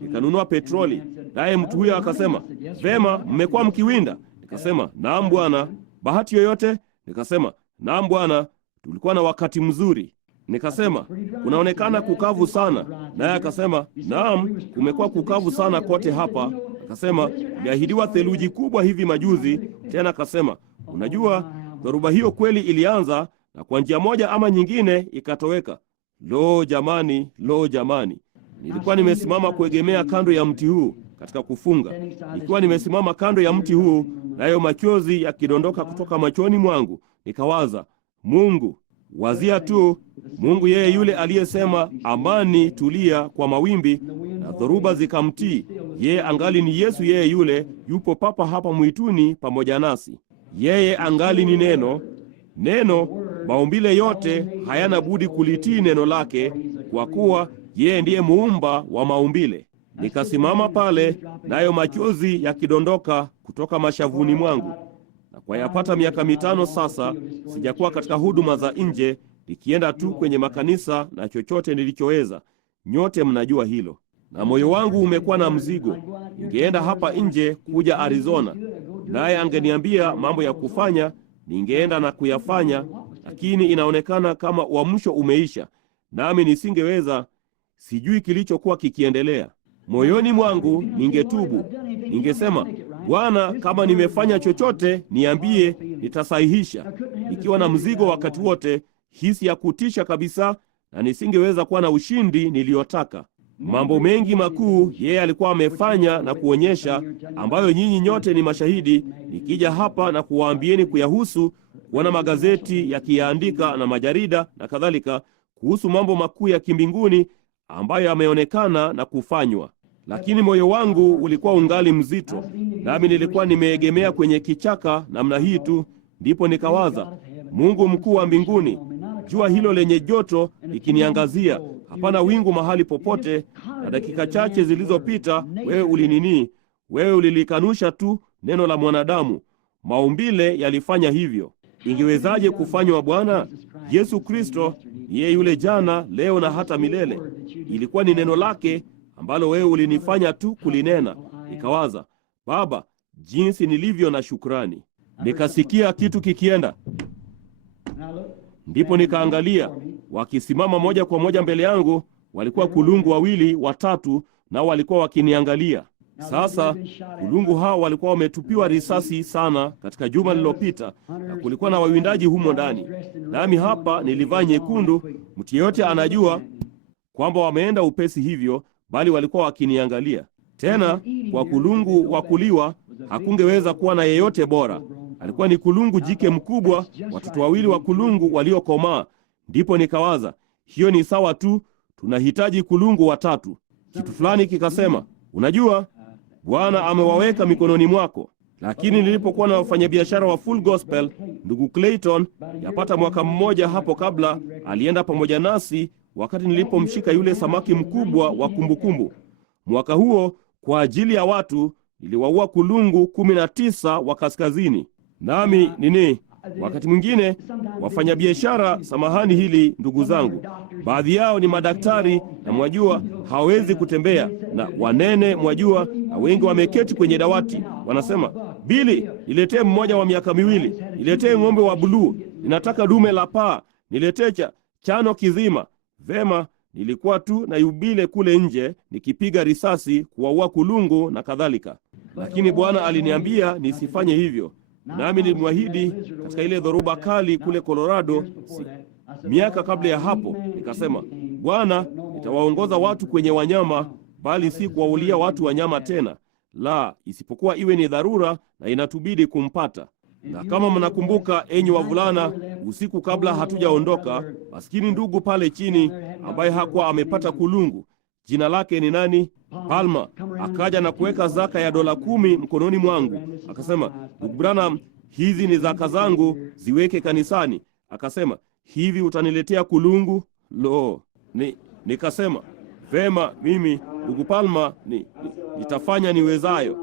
Nikanunua petroli. Naye mtu huyo akasema, vema, mmekuwa mkiwinda? Nikasema, naam bwana. Bahati yoyote? Nikasema, naam bwana, tulikuwa na wakati mzuri. Nikasema, kunaonekana kukavu sana. Naye akasema, naam, kumekuwa kukavu sana kote hapa. Akasema, tuliahidiwa theluji kubwa hivi majuzi. Tena akasema, unajua, dhoruba hiyo kweli ilianza na kwa njia moja ama nyingine ikatoweka. Lo jamani, lo jamani. Nilikuwa nimesimama kuegemea kando ya mti huu katika kufunga. Nikiwa nimesimama kando ya mti huu, nayo machozi yakidondoka kutoka machoni mwangu, nikawaza, Mungu, wazia tu, Mungu yeye yule aliyesema amani tulia kwa mawimbi na dhoruba zikamtii. Yeye angali ni Yesu, yeye yule yupo papa hapa mwituni pamoja nasi. Yeye angali ni neno. Maumbile yote hayana budi kulitii neno lake, kwa kuwa yeye ndiye muumba wa maumbile. Nikasimama pale, nayo machozi yakidondoka kutoka mashavuni mwangu. Na kwa yapata miaka 5 sasa, sijakuwa katika huduma za nje, nikienda tu kwenye makanisa na chochote nilichoweza. Nyote mnajua hilo. Na moyo wangu umekuwa na mzigo. Ningeenda hapa nje kuja Arizona, naye angeniambia mambo ya kufanya, ningeenda na kuyafanya, lakini inaonekana kama uamsho umeisha, nami nisingeweza. Sijui kilichokuwa kikiendelea. Moyoni mwangu ningetubu. Ningesema, Bwana, kama nimefanya chochote niambie, nitasahihisha. Nikiwa na mzigo wakati wote, hisi ya kutisha kabisa, na nisingeweza kuwa na ushindi niliyotaka. Mambo mengi makuu yeye alikuwa amefanya na kuonyesha, ambayo nyinyi nyote ni mashahidi, nikija hapa na kuwaambieni kuyahusu, kuona magazeti yakiyaandika na majarida na kadhalika, kuhusu mambo makuu ya kimbinguni ambayo yameonekana na kufanywa. Lakini moyo wangu ulikuwa ungali mzito, nami nilikuwa nimeegemea kwenye kichaka namna hii tu. Ndipo nikawaza, Mungu mkuu wa mbinguni, jua hilo lenye joto likiniangazia, hapana wingu mahali popote, na dakika chache zilizopita wewe ulilikanusha tu neno la mwanadamu. Maumbile yalifanya hivyo. Ingewezaje kufanywa Bwana? Yesu Kristo yeye yule jana, leo na hata milele. Ilikuwa ni neno lake ambalo wewe ulinifanya tu kulinena. Nikawaza, Baba, jinsi nilivyo na shukrani. Nikasikia kitu kikienda. Ndipo nikaangalia, wakisimama moja kwa moja mbele yangu, walikuwa kulungu 2, 3, nao walikuwa wakiniangalia. Sasa kulungu hao walikuwa wametupiwa risasi sana katika juma lililopita, na kulikuwa na wawindaji humo ndani. Nami hapa nilivaa nyekundu. Mtu yeyote anajua kwamba wameenda upesi hivyo, bali walikuwa wakiniangalia. Tena kwa kulungu wa kuliwa Hakungeweza kuwa na yeyote bora. Alikuwa ni kulungu jike mkubwa, watoto wawili wa kulungu waliokomaa. Ndipo nikawaza, hiyo ni sawa tu, tunahitaji kulungu watatu. Kitu fulani kikasema, unajua, Bwana amewaweka mikononi mwako. Lakini nilipokuwa na wafanyabiashara wa Full Gospel, ndugu Clayton, yapata mwaka mmoja hapo kabla, alienda pamoja nasi wakati nilipomshika yule samaki mkubwa wa kumbukumbu. Mwaka huo, kwa ajili ya watu, niliwaua kulungu 19 wa kaskazini. Nami wakati mwingine wafanyabiashara, samahani hili ndugu zangu, baadhi yao ni madaktari na mwajua hawezi kutembea, na wanene mwajua, na wengi wameketi kwenye dawati. Wanasema, Bili, niletee mmoja wa miaka miwili, niletee ng'ombe wa buluu, ninataka dume la paa, niletee chano kizima. Vema, nilikuwa tu na yubile kule nje nikipiga risasi kuwaua kulungu na kadhalika. Lakini Bwana aliniambia nisifanye hivyo. Nami nilimwahidi katika ile dhoruba kali kule Colorado miaka kabla ya hapo, nikasema, Bwana, nitawaongoza watu kwenye wanyama, bali si kuwaulia watu wanyama tena, la isipokuwa iwe ni dharura na inatubidi kumpata. Na kama mnakumbuka, enyi wavulana, usiku kabla hatujaondoka, maskini ndugu pale chini ambaye hakuwa amepata kulungu, jina lake ni nani? Palma, akaja na kuweka zaka ya $10 mkononi mwangu. Akasema, ndugu Branham, hizi ni zaka zangu, ziweke kanisani. Akasema, hivi utaniletea kulungu? Nikasema, vema, mimi ndugu Palma, nitafanya niwezayo.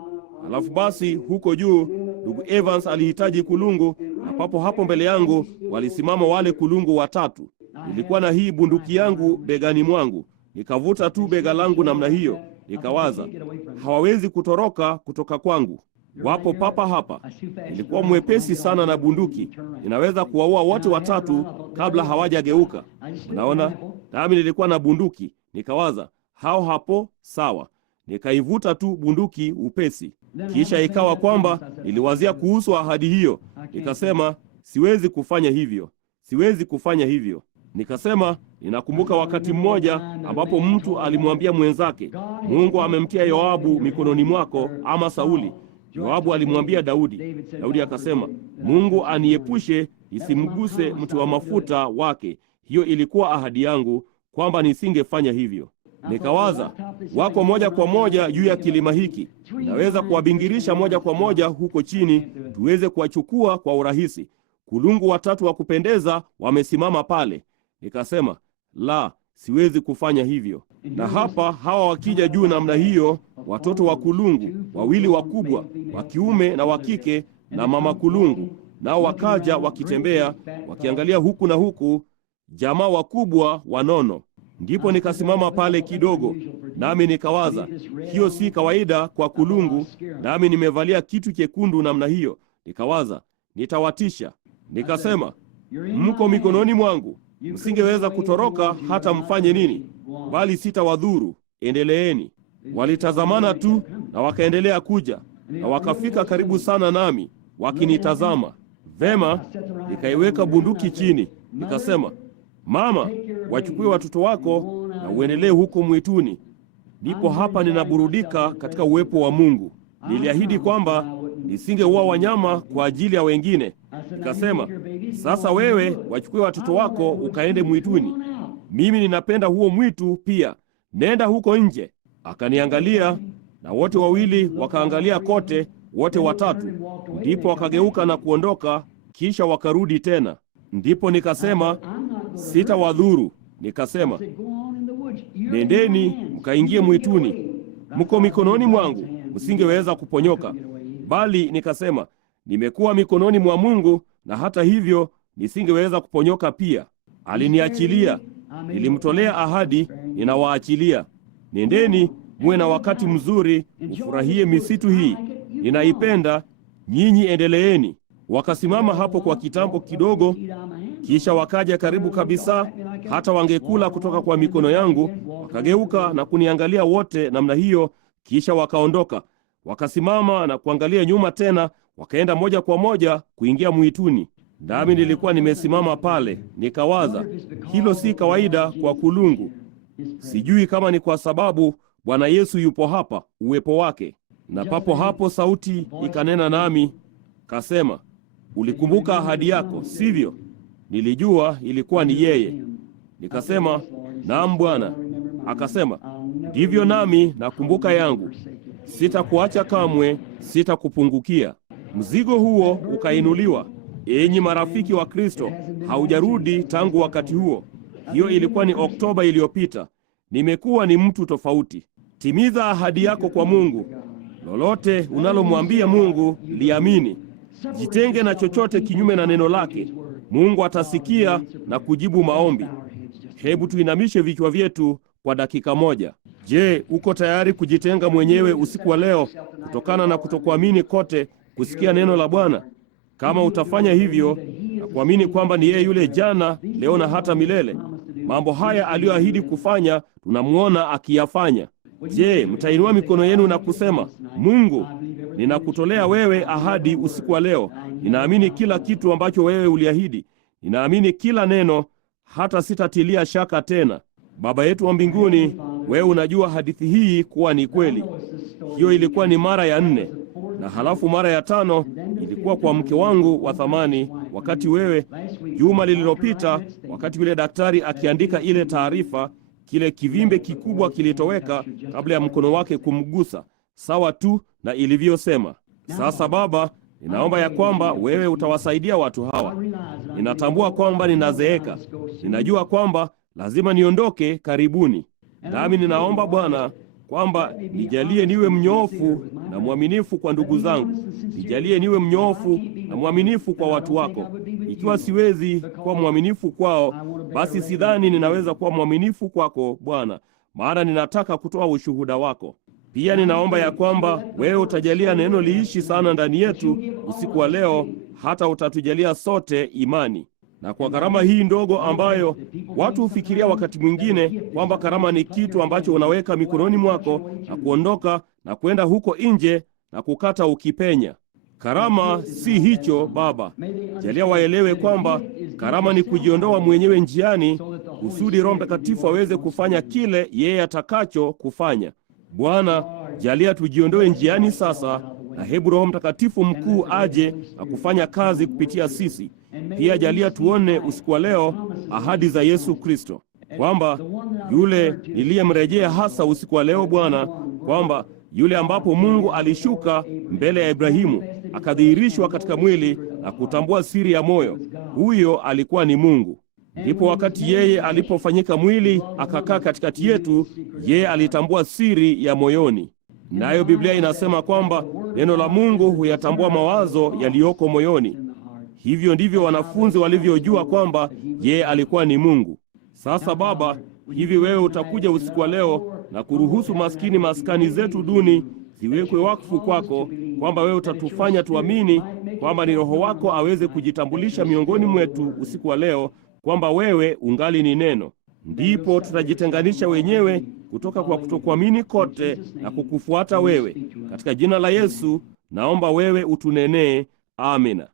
Alafu basi huko juu ndugu Evans alihitaji kulungu, na papo hapo mbele yangu walisimama wale kulungu watatu. Nilikuwa na hii bunduki yangu begani mwangu. Nikavuta tu bega langu namna hiyo, nikawaza, hawawezi kutoroka kutoka kwangu. Wapo papa hapa. Nilikuwa mwepesi sana na bunduki, ninaweza kuwaua wote watatu kabla hawajageuka. Unaona, nami nilikuwa na bunduki, nikawaza, hao hapo sawa. Nikaivuta tu bunduki upesi. Kisha ikawa kwamba niliwazia kuhusu ahadi hiyo. Nikasema, siwezi kufanya hivyo, siwezi kufanya hivyo. Nikasema, ninakumbuka wakati mmoja ambapo mtu alimwambia mwenzake, Mungu amemtia Yoabu mikononi mwako, ama Sauli. Yoabu alimwambia Daudi. Daudi akasema, Mungu aniepushe nisimguse mti wa mafuta wake. Hiyo ilikuwa ahadi yangu kwamba nisingefanya hivyo. Nikawaza, wako moja kwa moja juu ya kilima hiki, naweza kuwabingirisha moja kwa moja huko chini, tuweze kuwachukua kwa urahisi. Kulungu watatu wa kupendeza wamesimama pale. Nikasema, la, siwezi kufanya hivyo. Na hapa hawa wakija juu namna hiyo, watoto wa kulungu wawili wakubwa, wa kiume na wa kike, na mama kulungu, nao wakaja wakitembea, wakiangalia huku na huku, jamaa wakubwa wanono. Ndipo nikasimama pale kidogo, nami nikawaza, hiyo si kawaida kwa kulungu, nami nimevalia kitu chekundu namna hiyo. Nikawaza, nitawatisha. Nikasema, mko mikononi mwangu, msingeweza kutoroka hata mfanye nini, bali sitawadhuru, endeleeni. Walitazamana tu na wakaendelea kuja, na wakafika karibu sana nami, wakinitazama. Vema, nikaiweka bunduki chini. Nikasema, Mama, wachukue watoto wako na uendelee huko mwituni. Nipo hapa ninaburudika katika uwepo wa Mungu. Niliahidi kwamba nisingeua wanyama kwa ajili ya wengine. Nikasema, sasa wewe wachukue watoto wako ukaende mwituni. Mimi ninapenda huo mwitu pia. Nenda huko nje. Akaniangalia, na wote wawili wakaangalia kote, wote watatu. Ndipo wakageuka na kuondoka, kisha wakarudi tena. Ndipo nikasema, sitawadhuru. Nikasema, nendeni mkaingie mwituni, mko mikononi mwangu, msingeweza kuponyoka. Bali nikasema, nimekuwa mikononi mwa Mungu, na hata hivyo nisingeweza kuponyoka pia. Aliniachilia. Nilimtolea ahadi, ninawaachilia. Nendeni muwe na wakati mzuri, ufurahie misitu hii, ninaipenda, nyinyi endeleeni. Wakasimama hapo kwa kitambo kidogo, kisha wakaja karibu kabisa, hata wangekula kutoka kwa mikono yangu. Wakageuka na kuniangalia wote namna hiyo, kisha wakaondoka. Wakasimama na kuangalia nyuma tena, wakaenda moja kwa moja kuingia mwituni. Nami nilikuwa nimesimama pale, nikawaza, hilo si kawaida kwa kulungu. Sijui kama ni kwa sababu Bwana Yesu yupo hapa, uwepo wake. Na papo hapo sauti ikanena nami, kasema, ulikumbuka ahadi yako, sivyo? Nilijua ilikuwa ni yeye. Nikasema, naam Bwana. Akasema, ndivyo nami nakumbuka yangu, sitakuacha kamwe, sitakupungukia. Mzigo huo ukainuliwa. Enyi marafiki wa Kristo, haujarudi tangu wakati huo. Hiyo ilikuwa ni Oktoba iliyopita. Nimekuwa ni mtu tofauti. Timiza ahadi yako kwa Mungu. Lolote unalomwambia Mungu liamini. Jitenge na chochote kinyume na neno lake. Mungu atasikia na kujibu maombi. Hebu tuinamishe vichwa vyetu kwa dakika moja. Je, uko tayari kujitenga mwenyewe usiku wa leo kutokana na kutokuamini kote kusikia neno la Bwana? Kama utafanya hivyo na kuamini kwamba ni yeye yule jana, leo na hata milele, mambo haya aliyoahidi kufanya tunamuona akiyafanya. Je, mtainua mikono yenu na kusema, Mungu, ninakutolea wewe ahadi usiku wa leo. Ninaamini kila kitu ambacho wewe uliahidi. Ninaamini kila neno, hata sitatilia shaka tena. Baba yetu wa mbinguni, wewe unajua hadithi hii kuwa ni kweli. Hiyo ilikuwa ni mara ya 4, na halafu mara ya 5 ilikuwa kwa mke wangu wa thamani, wakati wewe juma lililopita, wakati yule daktari akiandika ile taarifa, kile kivimbe kikubwa kilitoweka kabla ya mkono wake kumgusa, sawa tu na ilivyosema. Sasa Baba, ninaomba ya kwamba wewe utawasaidia watu hawa. Ninatambua kwamba ninazeeka. Ninajua kwamba lazima niondoke karibuni. Nami ninaomba Bwana kwamba nijalie niwe mnyoofu na mwaminifu kwa ndugu zangu. Nijalie niwe mnyoofu na mwaminifu kwa watu wako. Ikiwa siwezi kuwa mwaminifu kwao, basi sidhani ninaweza kuwa mwaminifu kwako Bwana, maana ninataka kutoa ushuhuda wako. Pia ninaomba ya kwamba wewe utajalia neno liishi sana ndani yetu usiku wa leo, hata utatujalia sote imani. Na kwa karama hii ndogo ambayo watu hufikiria wakati mwingine kwamba karama ni kitu ambacho unaweka mikononi mwako na kuondoka na kwenda huko nje na kukata ukipenya. Karama si hicho Baba. Jalia waelewe kwamba karama ni kujiondoa mwenyewe njiani kusudi Roho Mtakatifu aweze kufanya kile yeye atakacho kufanya. Bwana, jalia tujiondoe njiani sasa, na hebu Roho Mtakatifu mkuu aje na kufanya kazi kupitia sisi. Pia jalia tuone usiku wa leo ahadi za Yesu Kristo, kwamba yule niliyemrejea hasa usiku wa leo Bwana, kwamba yule ambapo Mungu alishuka mbele ya Ibrahimu akadhihirishwa katika mwili na kutambua siri ya moyo, huyo alikuwa ni Mungu. Ndipo wakati yeye alipofanyika mwili akakaa katikati yetu, yeye alitambua siri ya moyoni. Nayo Biblia inasema kwamba neno la Mungu huyatambua mawazo yaliyoko moyoni. Hivyo ndivyo wanafunzi walivyojua kwamba yeye alikuwa ni Mungu. Sasa Baba, hivi wewe utakuja usiku wa leo na kuruhusu maskani zetu duni ziwekwe wakfu kwako, kwamba wewe utatufanya tuamini kwamba ni Roho wako aweze kujitambulisha miongoni mwetu usiku wa leo, kwamba wewe ungali ni neno. Ndipo tutajitenganisha wenyewe kutoka kwa kutokuamini kote na kukufuata wewe. Katika jina la Yesu naomba wewe utunenee. Amina.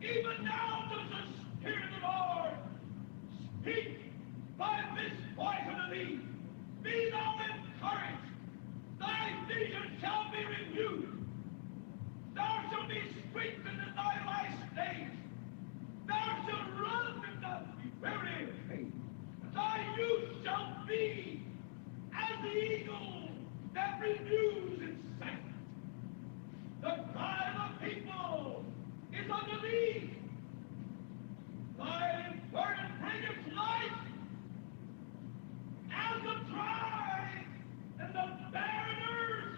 Even now does the Spirit of the Lord speak by this voice unto thee. Be thou encouraged. Thy vision shall be renewed. Thou shalt be strengthened in thy last days. Thou shalt run and not be weary. Thy youth shall be as the eagle that renews its strength. The cry of the people is unto thee. Thy burden bringeth life, as the dry and the barren earth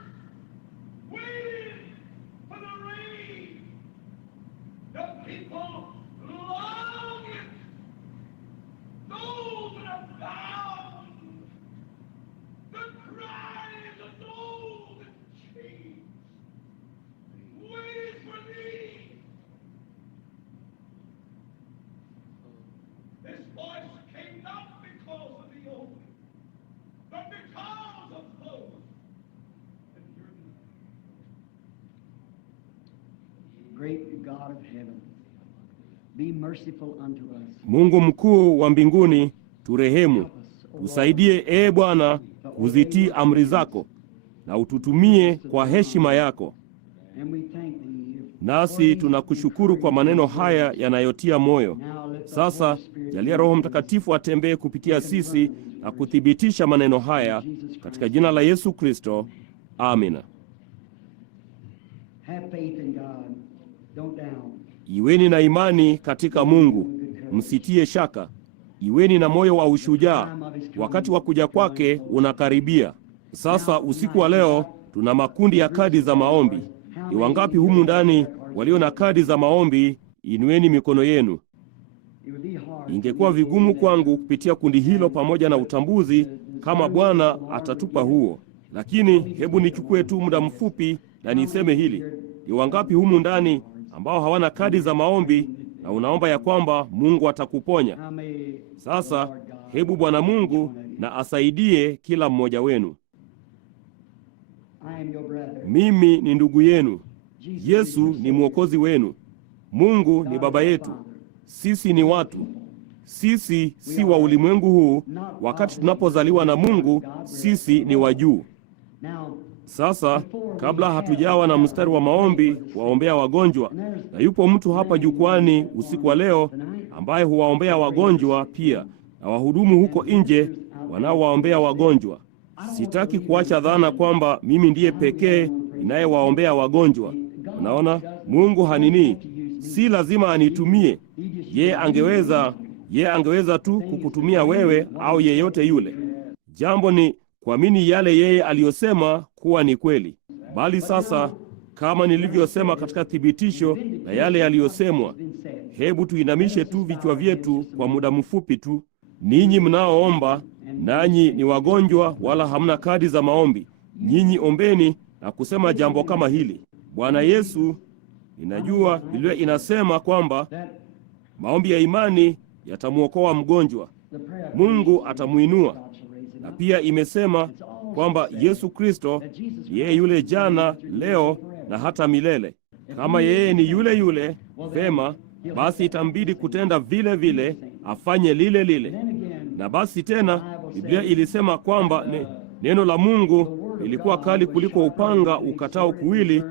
waiting for the rain. The people long it. Those that are bound, the cries of those in chains, wait for thee. God of heaven, be merciful unto us. Mungu mkuu wa mbinguni, turehemu. Tusaidie, ee Bwana, kuzitii amri zako na ututumie kwa heshima yako. And we thank thee. Nasi tunakushukuru kwa maneno haya yanayotia moyo. Sasa jalia Roho Mtakatifu atembee kupitia sisi na kuthibitisha maneno haya katika jina la Yesu Kristo. Amina. Have faith in God. Don't doubt. Iweni na imani katika Mungu, msitie shaka. Iweni na moyo wa ushujaa, wakati wa kuja kwake unakaribia. Sasa usiku wa leo tuna makundi ya kadi za maombi. Ni wangapi humu ndani walio na kadi za maombi? Inueni mikono yenu. It would be hard. Ingekuwa vigumu kwangu kupitia kundi hilo pamoja na utambuzi kama Bwana atatupa huo, lakini hebu nichukue tu muda mfupi na niseme hili. Ni wangapi humu ndani ambao hawana kadi za maombi na unaomba ya kwamba Mungu atakuponya? How may Sasa hebu Bwana Mungu na asaidie kila mmoja wenu. I am your brother. Mimi ni ndugu yenu. Yesu ni mwokozi wenu. Mungu ni baba yetu. Sisi ni watu. Sisi si wa ulimwengu huu. Wakati tunapozaliwa na Mungu, sisi ni wa juu. Now, Sasa kabla hatujawa na mstari wa maombi waombea wagonjwa, na yupo mtu hapa jukwani usiku wa leo ambaye huwaombea wagonjwa pia, na wahudumu huko nje wanaowaombea wagonjwa. Sitaki kuacha dhana kwamba mimi ndiye pekee ninayewaombea wagonjwa. Unaona, Mungu hanini, si lazima anitumie. Yeye angeweza tu kukutumia wewe au yeyote yule. Jambo ni kuamini yale yeye aliyosema kuwa ni kweli. Bali sasa, kama nilivyosema katika thibitisho na yale yaliyosemwa, hebu tuinamishe tu vichwa vyetu kwa muda mfupi tu. Ninyi mnaoomba, nanyi ni wagonjwa wala hamna kadi za maombi, nyinyi ombeni na kusema jambo kama hili: Bwana Yesu, ninajua Biblia inasema kwamba maombi ya imani yatamwokoa mgonjwa, Mungu atamuinua. Na pia imesema kwamba Yesu Kristo yeye yule jana, leo na hata milele. Kama yeye ni yule yule, vema, basi itambidi kutenda vile vile, afanye lile lile. Na basi tena Biblia ilisema kwamba neno la Mungu lilikuwa kali kuliko upanga ukatao kuwili,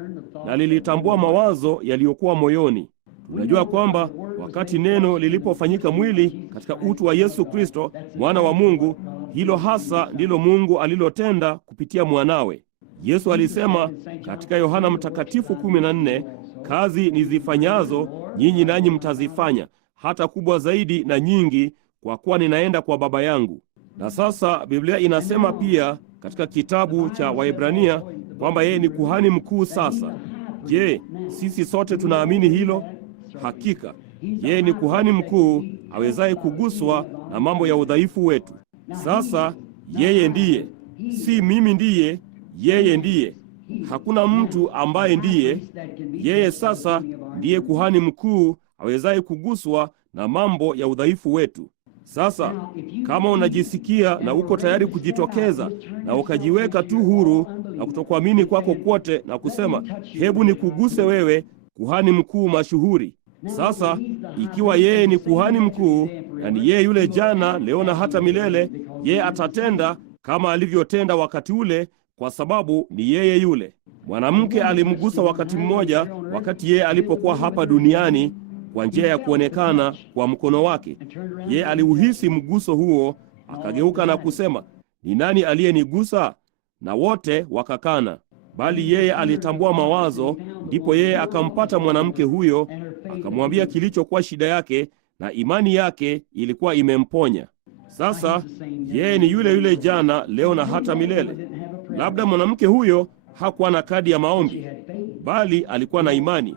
na lilitambua mawazo yaliyokuwa moyoni. Tunajua kwamba wakati neno lilipofanyika mwili katika utu wa Yesu Kristo, mwana wa Mungu, hilo hasa ndilo Mungu alilotenda kupitia mwanawe. Yesu alisema katika Yohana Mtakatifu 14, kazi nizifanyazo nyinyi nanyi mtazifanya, hata kubwa zaidi na nyingi, kwa kuwa ninaenda kwa Baba yangu. Na sasa Biblia inasema pia katika kitabu cha Waebrania kwamba yeye ni kuhani mkuu sasa. Je, sisi sote tunaamini hilo? Hakika yeye ni kuhani mkuu awezaye kuguswa na mambo ya udhaifu wetu. Sasa yeye ndiye, si mimi ndiye, yeye ndiye. Hakuna mtu ambaye ndiye. Yeye sasa ndiye kuhani mkuu awezaye kuguswa na mambo ya udhaifu wetu. Sasa kama unajisikia na uko tayari kujitokeza na ukajiweka tu huru na kutokuamini kwako kwote na kusema, hebu nikuguse wewe, kuhani mkuu mashuhuri. Sasa ikiwa yeye ni kuhani mkuu na ni yeye yule jana, leo na hata milele, yeye atatenda kama alivyotenda wakati ule, kwa sababu ni yeye yule. Mwanamke alimgusa wakati mmoja, wakati yeye alipokuwa hapa duniani, kwa njia ya kuonekana kwa mkono wake. Yeye aliuhisi mguso huo, akageuka na kusema, ni nani aliyenigusa? Na wote wakakana. Bali yeye alitambua mawazo, ndipo yeye akampata mwanamke huyo, akamwambia kilichokuwa shida yake, na imani yake ilikuwa imemponya. Sasa yeye ni yule yule jana, leo na hata milele. Labda mwanamke huyo hakuwa na kadi ya maombi, bali alikuwa na imani,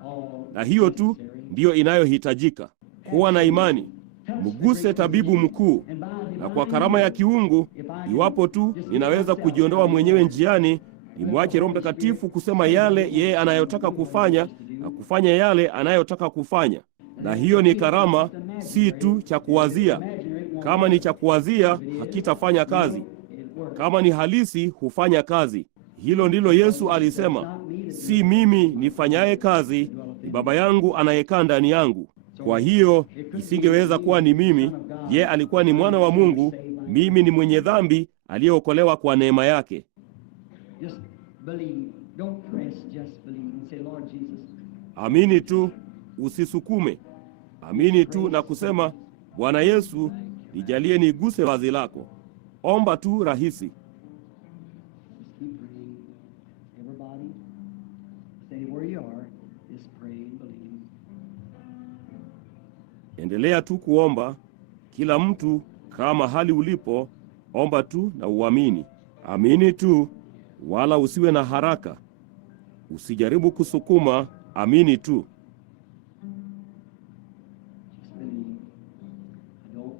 na hiyo tu ndiyo inayohitajika, kuwa na imani. Mguse tabibu mkuu, na kwa karama ya kiungu, iwapo tu ninaweza kujiondoa mwenyewe njiani, nimwache Roho Mtakatifu kusema yale yeye anayotaka kufanya na kufanya yale anayotaka kufanya. Na hiyo ni karama, si tu cha kuwazia. Kama ni cha kuwazia, hakitafanya kazi. Kama ni halisi, hufanya kazi. Hilo ndilo Yesu alisema, si mimi nifanyaye kazi, ni Baba yangu anayekaa ndani yangu. Kwa hiyo isingeweza kuwa ni mimi. Ye alikuwa ni mwana wa Mungu, mimi ni mwenye dhambi aliyeokolewa kwa neema yake. Just believe. Don't press, just believe and say, Lord Jesus. Amini tu, usisukume. Amini tu na kusema, Bwana Yesu, nijalie niguse vazi lako. Omba tu rahisi. Just keep praying. Everybody, stay where you are. Just pray and believe. Endelea tu kuomba. Kila mtu kama hali ulipo, omba tu na uamini. Amini tu, wala usiwe na haraka. Usijaribu kusukuma, amini tu. Just believe. Don't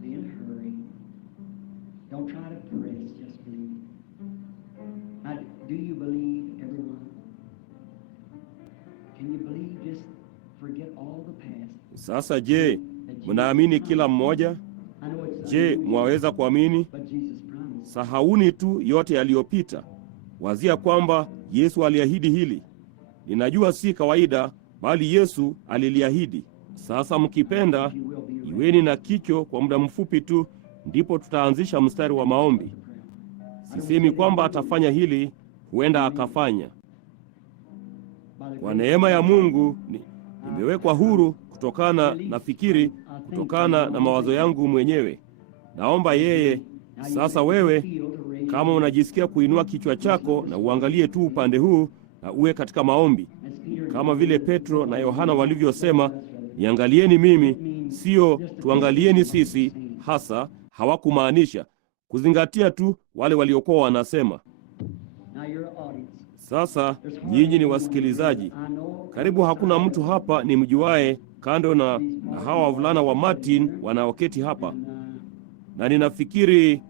be in a hurry. Don't try to press, just believe. Now, do you believe, everyone? Can you believe? Just forget all the past. Sasa je, mnaamini kila mmoja? I know it's Je, mwaweza kuamini? but Jesus promised. Sahauni tu yote yaliyopita. Wazia kwamba Yesu aliahidi hili. Ninajua si kawaida, bali Yesu aliliahidi. Sasa mkipenda, You will be ready. iweni na kicho kwa muda mfupi tu, ndipo tutaanzisha mstari wa maombi. Sisemi kwamba atafanya hili, huenda akafanya. Kwa neema ya Mungu nimewekwa huru kutokana na fikiri, kutokana na mawazo yangu mwenyewe. Naomba yeye. Sasa wewe, kama unajisikia kuinua kichwa chako na uangalie tu upande huu na uwe katika maombi, kama vile Petro na Yohana walivyosema, niangalieni mimi, sio tuangalieni sisi. Hasa hawakumaanisha kuzingatia tu wale waliokuwa wanasema. Now you're an audience. Sasa nyinyi ni wasikilizaji. I know Karibu hakuna mtu hapa ni mjuae kando na hawa wavulana wa Martin wanaoketi hapa, na ninafikiri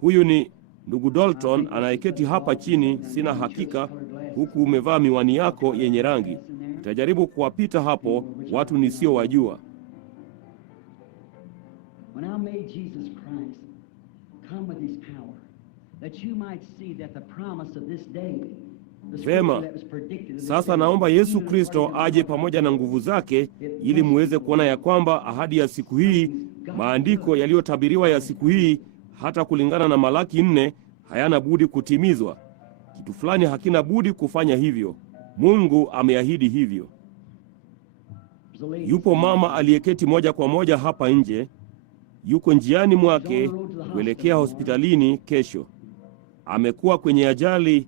huyu ni ndugu Dalton anayeketi hapa chini, sina hakika, huku umevaa miwani yako yenye rangi. Nitajaribu kuwapita hapo watu nisiowajua. when I made Jesus Christ come with his power, that you might see that the promise of this day, the scripture Vema. that was predicted of this Sasa day, naomba Yesu even Kristo according to aje the pamoja na nguvu zake, ili muweze kuona ya kwamba ahadi ya siku hii, maandiko yaliyotabiriwa ya siku hii, hata kulingana na Malaki 4, hayana budi kutimizwa. Kitu fulani hakina budi kufanya hivyo. Mungu ameahidi hivyo. There's a lady Yupo mama aliyeketi moja kwa moja hapa nje, yuko njiani mwake kuelekea hospitalini kesho. Amekuwa kwenye ajali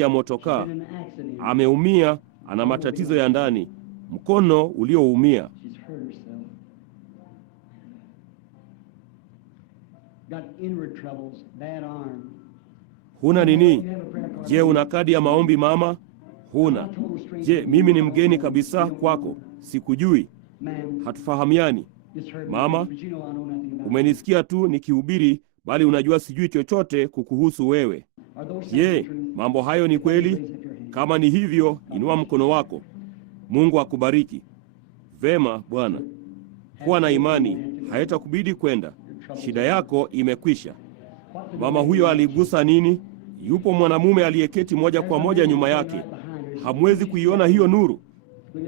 ya motokaa. in an accident. Ameumia, ana matatizo ya ndani, mkono ulioumia. She's hurt herself. Got inward troubles, bad arm. Huna nini? You have a prayer card. Je, una kadi ya maombi mama? Huna. Je, mimi ni mgeni kabisa kwako, sikujui, Ma'am, hatufahamiani. just heard me, Mama, but you know I know nothing about it. Umenisikia tu nikihubiri, bali unajua sijui chochote kukuhusu wewe. Are those Je, things true? mambo hayo ni kweli? Kama ni hivyo, inua mkono wako. Mungu akubariki. Vema Bwana, kuwa na imani, haitakubidi kwenda. Shida yako imekwisha. Mama huyo aligusa nini? Yupo mwanamume aliyeketi moja kwa moja nyuma yake. Hamwezi kuiona hiyo nuru?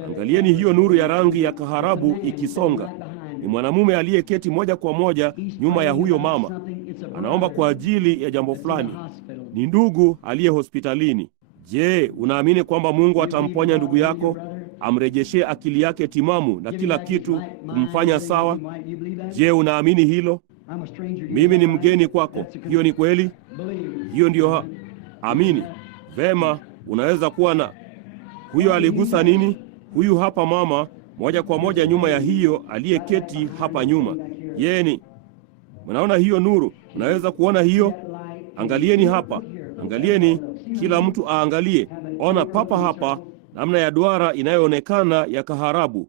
Angalieni hiyo nuru ya rangi ya kaharabu ikisonga. Ni mwanamume aliyeketi moja kwa moja nyuma ya huyo mama. Anaomba kwa ajili ya jambo fulani. Ni ndugu aliye hospitalini. Je, unaamini kwamba Mungu atamponya ndugu yako, amrejeshee akili yake timamu na kila kitu kumfanya sawa? Je, unaamini hilo? Mimi ni mgeni kwako. Hiyo ni kweli? Hiyo ndiyo amini. Vema, unaweza kuwa na huyo. Aligusa nini? Huyu hapa mama moja kwa moja nyuma ya hiyo aliyeketi hapa nyuma. Yeye ni, mnaona hiyo nuru? Unaweza kuona hiyo? Angalieni hapa, angalieni, kila mtu aangalie. Ona papa hapa namna ya duara inayoonekana ya kaharabu.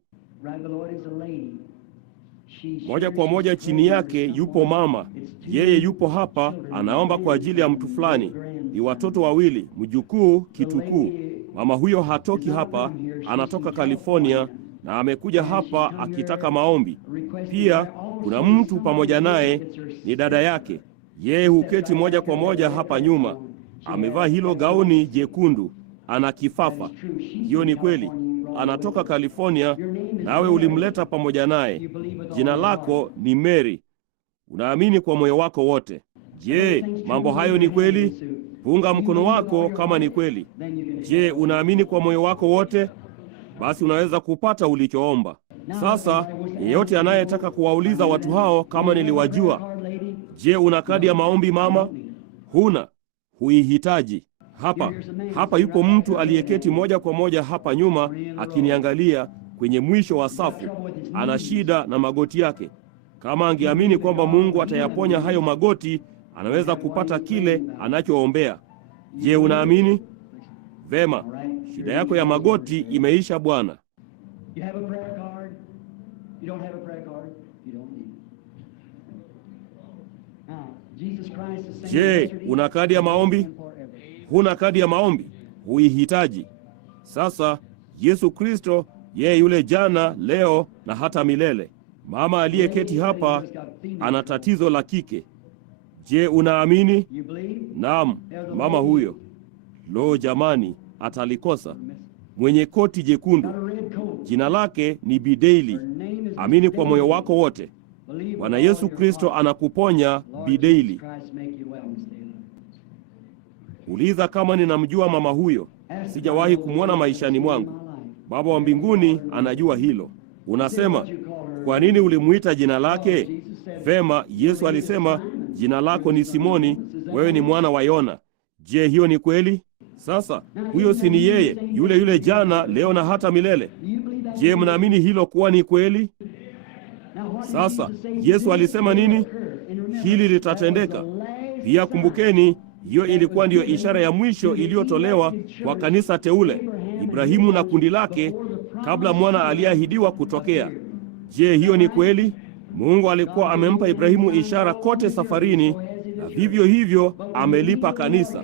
Moja kwa moja chini yake yupo mama. Yeye yupo hapa, anaomba kwa ajili ya mtu fulani. Ni watoto wawili, mjukuu, kitukuu. Mama huyo hatoki hapa, anatoka California na amekuja hapa akitaka maombi. Pia kuna mtu pamoja naye, ni dada yake. Yeye huketi moja kwa moja hapa nyuma. Amevaa hilo gauni jekundu, ana kifafa. Hiyo ni kweli. anatoka California, nawe ulimleta pamoja naye. Jina lako ni Mary. Unaamini kwa moyo wako wote. Je, mambo hayo ni kweli? Punga mkono wako kama ni kweli. Je, unaamini kwa moyo wako wote? Basi unaweza kupata ulichoomba. Sasa yeyote anayetaka kuwauliza watu hao kama niliwajua, je, una kadi ya maombi mama? Huna, huihitaji. Hapa yupo mtu aliyeketi moja kwa moja hapa nyuma akiniangalia kwenye mwisho wa safu. Ana shida na magoti yake. Kama angeamini kwamba Mungu atayaponya hayo magoti, anaweza kupata kile anachoombea. Je, unaamini? Vema, shida yako ya magoti imeisha bwana. You have a prayer card? You don't have a prayer card? You don't need it. Now, Jesus Christ is saying, Je, yesterday, una kadi ya maombi? and forever. Huna kadi ya maombi? Huihitaji. Sasa Yesu Kristo yeye yule jana, leo na hata milele. Mama aliyeketi hapa ana tatizo la kike. Je, unaamini? You believe? Naam, mama huyo. Lo jamani, atalikosa. Mwenye koti jekundu. Got a red coat. Jina lake ni Bidaili. Her name is Amini kwa moyo Bidaili. wako wote. Believe Bwana with all Yesu your Kristo heart. anakuponya Lord Bidaili. Jesus Christ make you well, Miss Dale. Uliza kama ninamjua mama huyo. Sijawahi kumwona maishani mwangu. Baba wa mbinguni anajua hilo. Unasema, kwa nini ulimuita jina lake? Vema, Yesu alisema, jina lako ni Simoni, wewe ni mwana wa Yona. Je, hiyo ni kweli? Sasa, huyo si ni yeye, yule yule jana, leo na hata milele. Do you believe that? Je, mnaamini hilo kuwa ni kweli? Now, what did Sasa, Jesus say? Yesu alisema nini? And remember, Hili that litatendeka. was the last Pia sign. kumbukeni, hiyo ilikuwa ndiyo ishara ya mwisho iliyotolewa kwa kanisa teule, Ibrahimu na kundi lake, kabla mwana aliyeahidiwa kutokea. Je, hiyo ni kweli? Mungu alikuwa amempa Ibrahimu ishara kote safarini, na vivyo hivyo amelipa kanisa.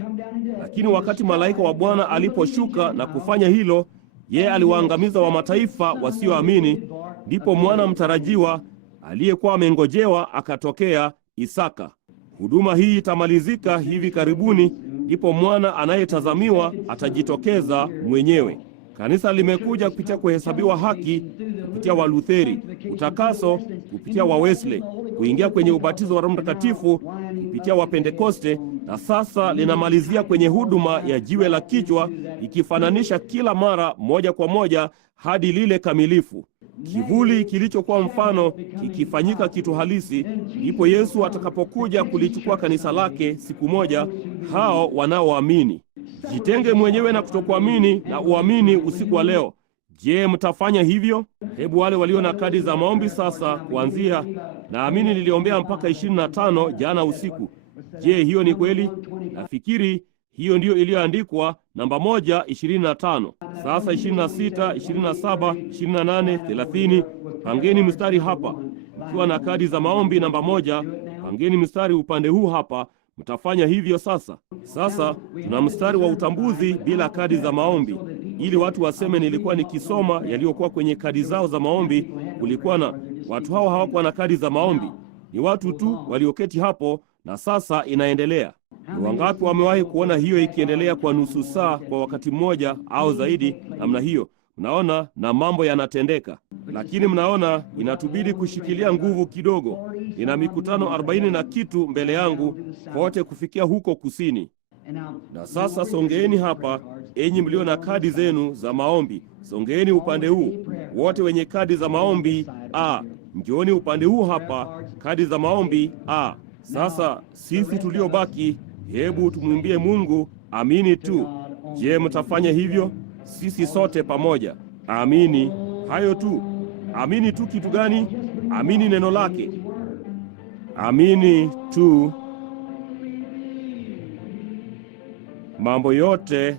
Lakini wakati malaika wa Bwana aliposhuka na kufanya hilo, yeye aliwaangamiza wa mataifa wasioamini. Ndipo mwana mtarajiwa aliyekuwa amengojewa akatokea, Isaka. Huduma hii itamalizika hivi karibuni, ndipo mwana anayetazamiwa atajitokeza mwenyewe. Kanisa limekuja kupitia kuhesabiwa haki kupitia Walutheri, utakaso kupitia wa Wesley, kuingia kwenye ubatizo wa Roho Mtakatifu kupitia wa Pentekoste, na sasa linamalizia kwenye huduma ya jiwe la kichwa, ikifananisha kila mara moja kwa moja hadi lile kamilifu. Kivuli kilichokuwa mfano kikifanyika kitu halisi, ndipo Yesu atakapokuja kulichukua kanisa lake siku moja, hao wanaoamini. Jitenge mwenyewe na kutokuamini na uamini usiku wa leo. Je, mtafanya hivyo? Hebu wale walio na kadi za maombi sasa kuanzia, naamini niliombea mpaka 25 jana usiku. Je, hiyo ni kweli? Nafikiri hiyo ndiyo iliyoandikwa namba 1, 25. Sasa 26, 27, 28, 30. Pangeni mstari hapa. Mkiwa na kadi za maombi namba 1, pangeni mstari upande huu hapa. Mtafanya hivyo sasa. Sasa tuna mstari wa utambuzi bila kadi za maombi, ili watu waseme nilikuwa nikisoma yaliyokuwa kwenye kadi zao za maombi. Kulikuwa na watu hao hawakuwa na kadi za maombi, ni watu tu walioketi hapo, na sasa inaendelea. Ni wangapi wamewahi kuona hiyo ikiendelea kwa nusu saa kwa wakati mmoja au zaidi namna hiyo? Mnaona, na mambo yanatendeka. Lakini mnaona, inatubidi kushikilia nguvu kidogo. Nina mikutano 40 na kitu mbele yangu, kote kufikia huko kusini. Na sasa songeeni hapa, enyi mlio na kadi zenu za maombi. Songeeni upande huu. Wote wenye kadi za maombi njooni upande huu hapa, kadi za maombi Sasa sisi tuliobaki, hebu tumwimbie Mungu amini tu. Je, mtafanya hivyo? Sisi sote pamoja. Amini hayo tu. Amini tu kitu gani? Amini neno lake. Amini tu. Mambo yote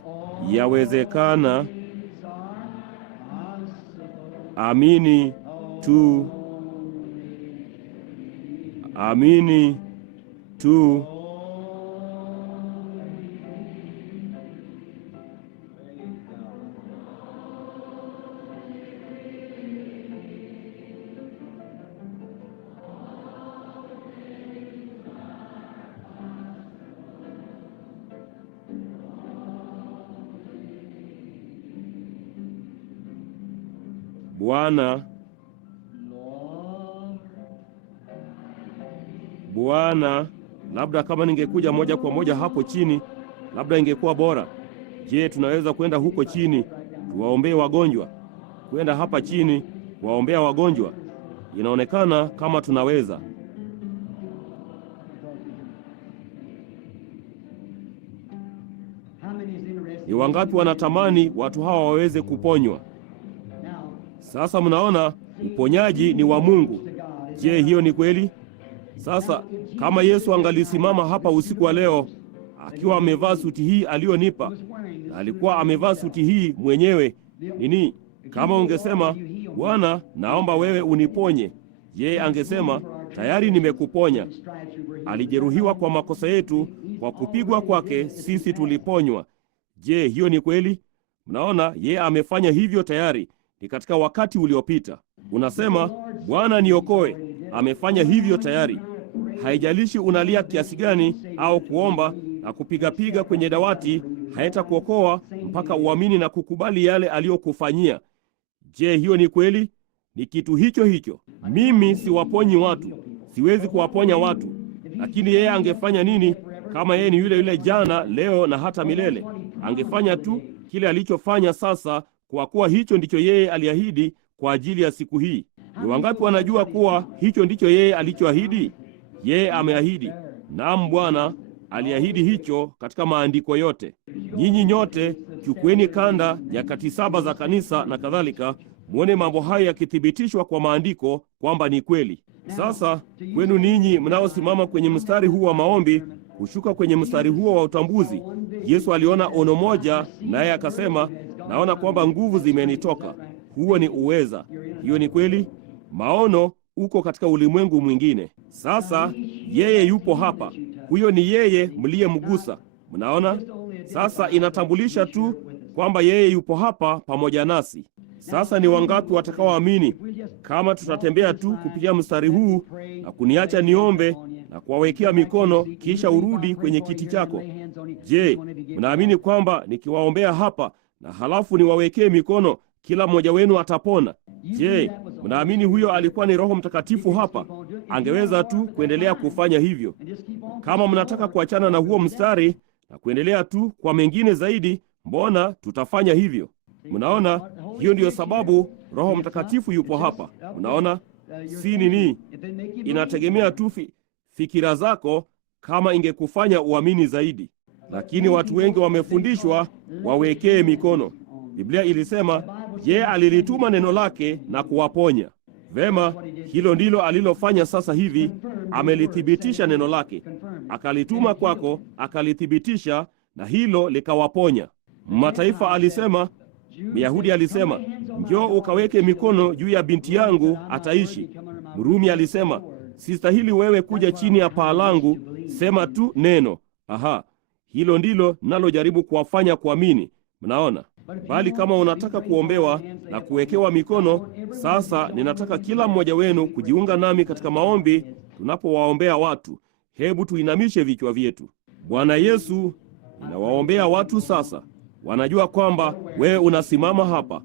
yawezekana. Amini tu. Amini tu. Bwana, Lord, Bwana, labda kama ningekuja moja kwa moja hapo chini, labda ingekuwa bora. Je, tunaweza kwenda huko chini tuwaombee wagonjwa? Kwenda hapa chini kuwaombea wagonjwa? Inaonekana kama tunaweza. how many is interested? Ni wangapi wanatamani watu hawa waweze kuponywa? Now, Sasa mnaona, uponyaji ni wa Mungu. Je, hiyo ni kweli? Sasa kama Yesu angalisimama hapa usiku wa leo akiwa amevaa suti hii aliyonipa, na alikuwa amevaa suti hii mwenyewe nini, kama ungesema, Bwana, naomba wewe uniponye, yeye angesema, tayari nimekuponya. Alijeruhiwa kwa makosa yetu, kwa kupigwa kwake sisi tuliponywa. Je, hiyo ni kweli? Mnaona, yeye amefanya hivyo tayari, ni katika wakati uliopita. Unasema, Bwana niokoe, amefanya hivyo tayari. Haijalishi unalia kiasi gani au kuomba na kupiga kwenye dawati, haitakuokoa mpaka uamini na kukubali yale aliyokufanyia. Je, hiyo ni kweli? Ni kitu hicho hicho. Mimi siwaponyi watu, siwezi kuwaponya watu, lakini yeye angefanya nini? Kama yeye ni yule yule jana, leo na hata milele, angefanya tu kile alichofanya sasa, kwa kuwa hicho ndicho yeye aliahidi kwa ajili ya siku hii. Ni wangapi wanajua kuwa hicho ndicho yeye alichoahidi? Yeye ameahidi. Naam, Bwana aliahidi hicho katika maandiko yote. Nyinyi nyote chukueni kanda nyakati 7 za kanisa na kadhalika, muone mambo hayo yakithibitishwa kwa maandiko kwamba ni kweli. Sasa kwenu ninyi mnaosimama kwenye mstari huu wa maombi, kushuka kwenye mstari huo wa utambuzi, Yesu aliona ono moja, naye akasema, naona kwamba nguvu zimenitoka. Huo ni uweza. Hiyo ni kweli. Maono uko katika ulimwengu mwingine. Sasa yeye yupo hapa. Huyo ni yeye mliyemgusa. Mnaona? Sasa inatambulisha tu kwamba yeye yupo hapa pamoja nasi. Sasa ni wangapi watakaoamini kama tutatembea tu kupitia mstari huu na kuniacha niombe na kuwawekea mikono kisha urudi kwenye kiti chako? Je, mnaamini kwamba nikiwaombea hapa na halafu niwawekee mikono kila mmoja wenu atapona? Je, mnaamini huyo alikuwa ni Roho Mtakatifu hapa? Angeweza tu kuendelea kufanya hivyo. Kama mnataka kuachana na huo mstari na kuendelea tu kwa mengine zaidi, mbona tutafanya hivyo? Mnaona, hiyo ndiyo sababu Roho Mtakatifu yupo hapa. Mnaona, si nini, inategemea tu fikira zako kama ingekufanya uamini zaidi. Lakini watu wengi wamefundishwa wawekee mikono. Biblia ilisema yeye alilituma neno lake na kuwaponya. Vema, hilo ndilo alilofanya sasa hivi. Amelithibitisha neno lake, akalituma kwako, akalithibitisha, na hilo likawaponya. Mataifa alisema, Myahudi alisema, njoo ukaweke mikono juu ya binti yangu ataishi. Mrumi alisema, sistahili wewe kuja chini ya paa langu, sema tu neno. Aha, hilo ndilo nalojaribu kuwafanya kuamini. Mnaona? Bali kama unataka kuombewa na kuwekewa mikono, sasa ninataka kila mmoja wenu kujiunga nami katika maombi tunapowaombea watu. Hebu tuinamishe vichwa vyetu. Bwana Yesu, ninawaombea watu sasa. Wanajua kwamba wewe unasimama hapa.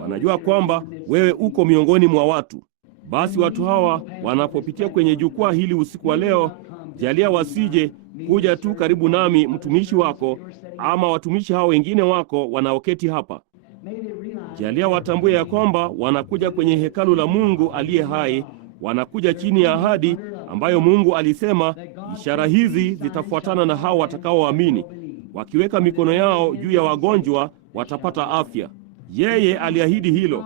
Wanajua kwamba wewe uko miongoni mwa watu. Basi watu hawa wanapopitia kwenye jukwaa hili usiku wa leo, jalia wasije kuja tu karibu nami mtumishi wako ama watumishi hao wengine wako wanaoketi hapa. Jalia watambue ya kwamba wanakuja kwenye hekalu la Mungu aliye hai, wanakuja chini ya ahadi ambayo Mungu alisema, ishara hizi zitafuatana na hao watakaoamini. Wakiweka mikono yao juu ya wagonjwa watapata afya. Yeye aliahidi hilo.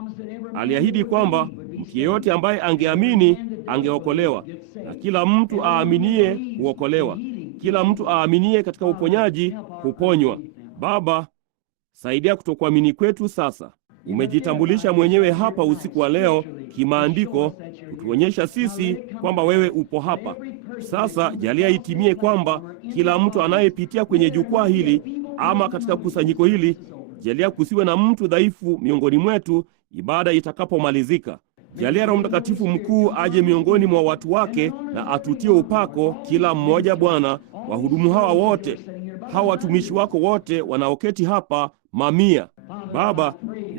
Aliahidi kwamba mtu yeyote ambaye angeamini angeokolewa, na kila mtu aaminie huokolewa. Kila mtu aaminie katika uponyaji huponywa. Baba, saidia kutokuamini kwetu sasa. Umejitambulisha mwenyewe hapa usiku wa leo kimaandiko, kutuonyesha sisi kwamba wewe upo hapa. Sasa jalia itimie kwamba kila mtu anayepitia kwenye jukwaa hili ama katika kusanyiko hili, jalia kusiwe na mtu dhaifu miongoni mwetu ibada itakapomalizika. Jalia Roho Mtakatifu mkuu aje miongoni mwa watu wake na atutie upako kila mmoja. Bwana, wahudumu hawa wote, hawa watumishi wako wote wanaoketi hapa mamia. Baba,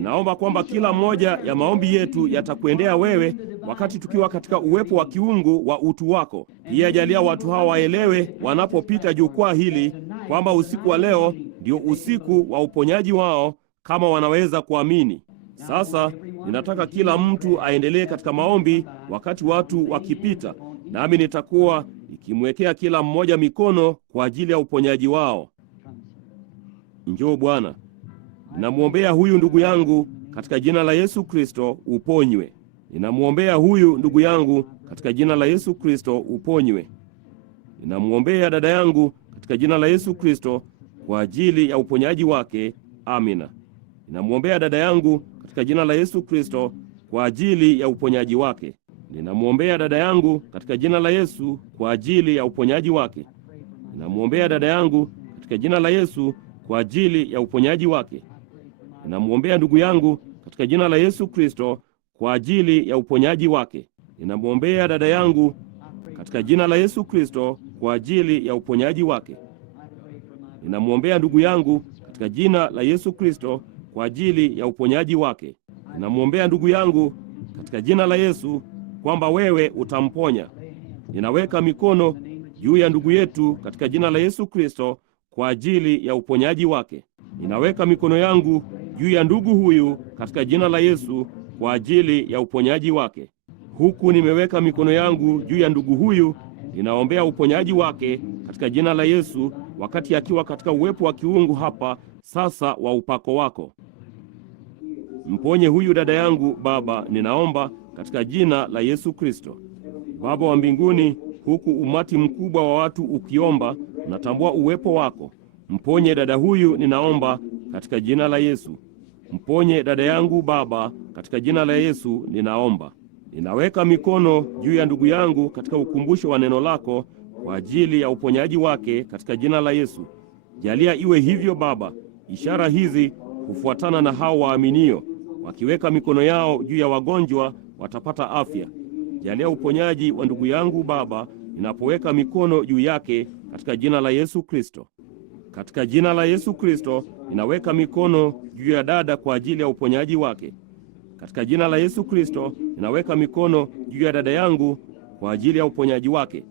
Ninaomba kwamba kila moja ya maombi yetu yatakuendea wewe wakati tukiwa katika uwepo wa kiungu wa utu wako. Pia jalia watu hawa waelewe wanapopita jukwaa hili kwamba usiku wa leo ndio usiku wa uponyaji wao, kama wanaweza kuamini. Sasa ninataka kila mtu aendelee katika maombi wakati watu wakipita, nami nitakuwa nikimwekea kila mmoja mikono kwa ajili ya uponyaji wao. Njoo Bwana. Ninamwombea huyu ndugu yangu katika jina la Yesu Kristo, uponywe. Ninamwombea huyu ndugu yangu katika jina la Yesu Kristo, uponywe. Ninamwombea dada yangu katika jina la Yesu Kristo kwa ajili ya uponyaji wake. Amina. Ninamwombea dada yangu katika jina la Yesu Kristo kwa ajili ya uponyaji wake. Ninamwombea dada yangu katika jina la Yesu kwa ajili ya uponyaji wake. Ninamwombea dada yangu katika jina la Yesu kwa ajili ya uponyaji wake. Ninamwombea ndugu yangu katika jina la Yesu Kristo kwa ajili ya uponyaji wake. Ninamwombea dada yangu katika jina la Yesu Kristo kwa ajili ya uponyaji wake. Ninamwombea ndugu yangu katika jina la Yesu Kristo kwa ajili ya uponyaji wake. Ninamwombea ndugu yangu katika jina la Yesu kwamba wewe utamponya. Ninaweka mikono juu ya ndugu yetu katika jina la Yesu Kristo kwa ajili ya uponyaji wake. Ninaweka mikono yangu juu ya ndugu huyu katika jina la Yesu kwa ajili ya uponyaji wake. Huku nimeweka mikono yangu juu ya ndugu huyu, ninaombea uponyaji wake katika jina la Yesu, wakati akiwa katika uwepo wa kiungu hapa sasa wa upako wako. Mponye huyu dada yangu Baba, ninaomba katika jina la Yesu Kristo. Baba wa mbinguni, huku umati mkubwa wa watu ukiomba, natambua uwepo wako. Mponye dada huyu, ninaomba katika jina la Yesu. Mponye dada yangu Baba, katika jina la Yesu ninaomba. Ninaweka mikono juu ya ndugu yangu katika ukumbusho wa neno lako kwa ajili ya uponyaji wake katika jina la Yesu. Jalia iwe hivyo Baba. Ishara hizi hufuatana na hao waaminio. Wakiweka mikono yao juu ya wagonjwa watapata afya. Jalia uponyaji wa ndugu yangu Baba ninapoweka mikono juu yake katika jina la Yesu Kristo. Katika jina la Yesu Kristo ninaweka mikono juu ya dada kwa ajili ya uponyaji wake. Katika jina la Yesu Kristo ninaweka mikono juu ya dada yangu kwa ajili ya uponyaji wake.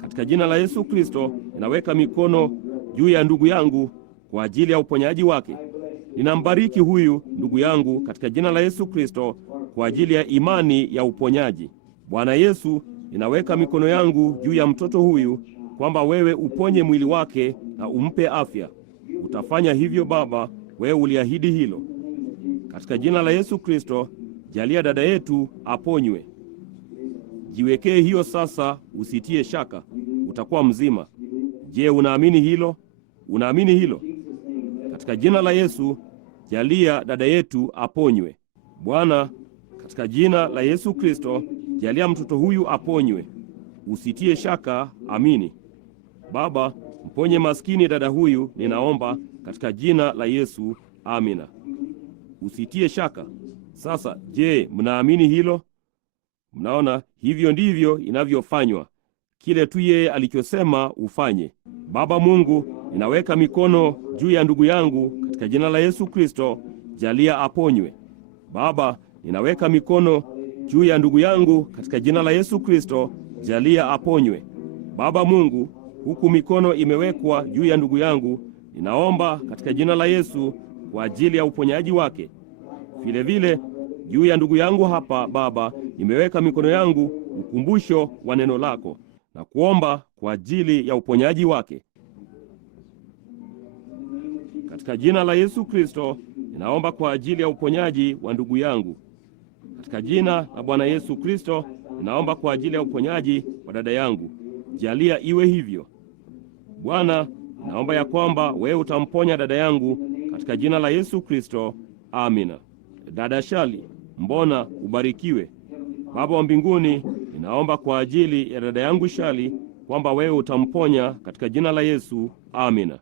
Katika jina la Yesu Kristo ninaweka mikono juu ya ndugu yangu kwa ajili ya uponyaji wake. Ninambariki huyu ndugu yangu katika jina la Yesu Kristo kwa ajili ya imani ya uponyaji. Bwana Yesu, ninaweka mikono yangu juu ya mtoto huyu kwamba wewe uponye mwili wake na umpe afya. Utafanya hivyo Baba, wewe uliahidi hilo. Katika jina la Yesu Kristo, jalia dada yetu aponywe. Jiwekee hiyo sasa, usitie shaka, utakuwa mzima. Je, unaamini hilo? Unaamini hilo? Katika jina la Yesu, jalia dada yetu aponywe. Bwana, katika jina la Yesu Kristo, jalia mtoto huyu aponywe. Usitie shaka, amini. Baba, mponye maskini dada huyu, ninaomba katika jina la Yesu. Amina. Usitie shaka. Sasa, je, mnaamini hilo? Mnaona, hivyo ndivyo inavyofanywa. Kile tu yeye alichosema ufanye. Baba Mungu, ninaweka mikono juu ya ndugu yangu katika jina la Yesu Kristo, jalia aponywe. Baba, ninaweka mikono juu ya ndugu yangu katika jina la Yesu Kristo, jalia aponywe. Baba Mungu, huku mikono imewekwa juu ya ndugu yangu, ninaomba katika jina la Yesu kwa ajili ya uponyaji wake. Vile vile juu ya ndugu yangu hapa Baba, nimeweka mikono yangu, ukumbusho wa neno lako, na kuomba kwa ajili ya uponyaji wake. Katika jina la Yesu Kristo, ninaomba kwa ajili ya uponyaji wa ndugu yangu. Katika jina la Bwana Yesu Kristo, ninaomba kwa ajili ya uponyaji wa dada yangu. Jalia iwe hivyo. Bwana, naomba ya kwamba wewe utamponya dada yangu katika jina la Yesu Kristo. Amina. Dada Shali, mbona ubarikiwe. Baba wa mbinguni, ninaomba kwa ajili ya dada yangu Shali kwamba wewe utamponya katika jina la Yesu. Amina.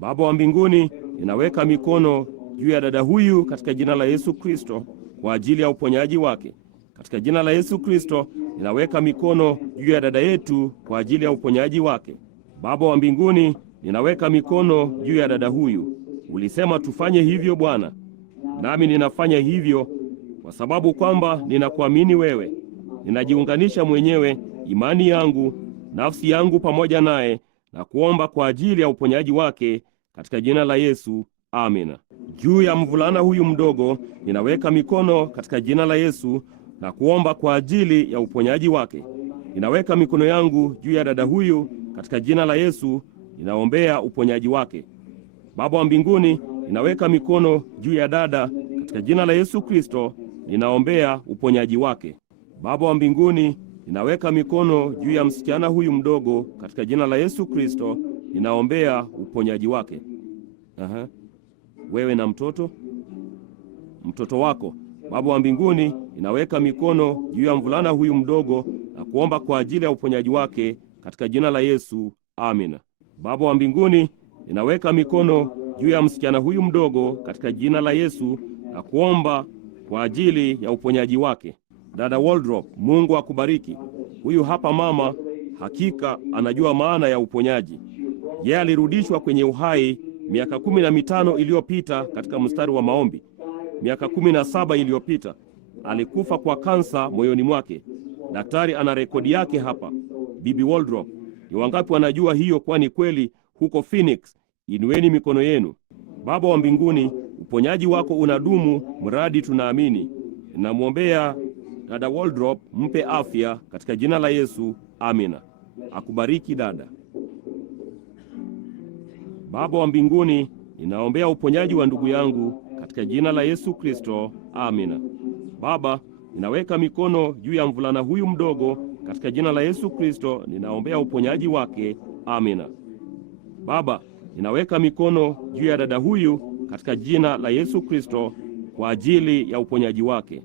Baba wa mbinguni, ninaweka mikono juu ya dada huyu katika jina la Yesu Kristo kwa ajili ya uponyaji wake. Katika jina la Yesu Kristo, ninaweka mikono juu ya dada yetu kwa ajili ya uponyaji wake. Baba wa mbinguni, ninaweka mikono juu ya dada huyu. Ulisema tufanye hivyo Bwana. Nami ninafanya hivyo kwa sababu kwamba ninakuamini wewe. Ninajiunganisha mwenyewe, imani yangu, nafsi yangu pamoja naye, na kuomba kwa ajili ya uponyaji wake katika jina la Yesu. Amina. Juu ya mvulana huyu mdogo ninaweka mikono katika jina la Yesu na kuomba kwa ajili ya uponyaji wake. Ninaweka mikono yangu juu ya dada huyu katika jina la Yesu, ninaombea uponyaji wake. Baba wa mbinguni, ninaweka mikono juu ya dada katika jina la Yesu Kristo, ninaombea uponyaji wake. Baba wa mbinguni, ninaweka mikono juu ya msichana huyu mdogo katika jina la Yesu Kristo, ninaombea uponyaji wake. Wewe na mtoto wako. Baba wa mbinguni, ninaweka mikono juu ya mvulana huyu mdogo na kuomba kwa ajili ya uponyaji wake katika jina la Yesu. Amina. Baba wa mbinguni, ninaweka mikono juu ya msichana huyu mdogo katika jina la Yesu na kuomba kwa ajili ya uponyaji wake. Dada Waldrop, Mungu akubariki. Huyu hapa mama, hakika anajua maana ya uponyaji. Yeye alirudishwa kwenye uhai miaka 15 iliyopita katika mstari wa maombi. Miaka 17 iliyopita alikufa kwa kansa moyoni mwake. Daktari ana rekodi yake hapa. Bibi Waldrop, ni wangapi wanajua hiyo kwa ni kweli huko Phoenix? Inueni mikono yenu. Baba wa mbinguni, uponyaji wako unadumu mradi tunaamini. Ninamwombea dada Waldrop, mpe afya katika jina la Yesu. Amina. Akubariki dada. Baba wa mbinguni, ninaombea uponyaji wa ndugu yangu katika jina la Yesu Kristo. Amina. Baba, ninaweka mikono juu ya mvulana huyu mdogo katika jina la Yesu Kristo, ninaombea uponyaji wake. Amina. Baba, ninaweka mikono juu ya dada huyu katika jina la Yesu Kristo kwa ajili ya uponyaji wake.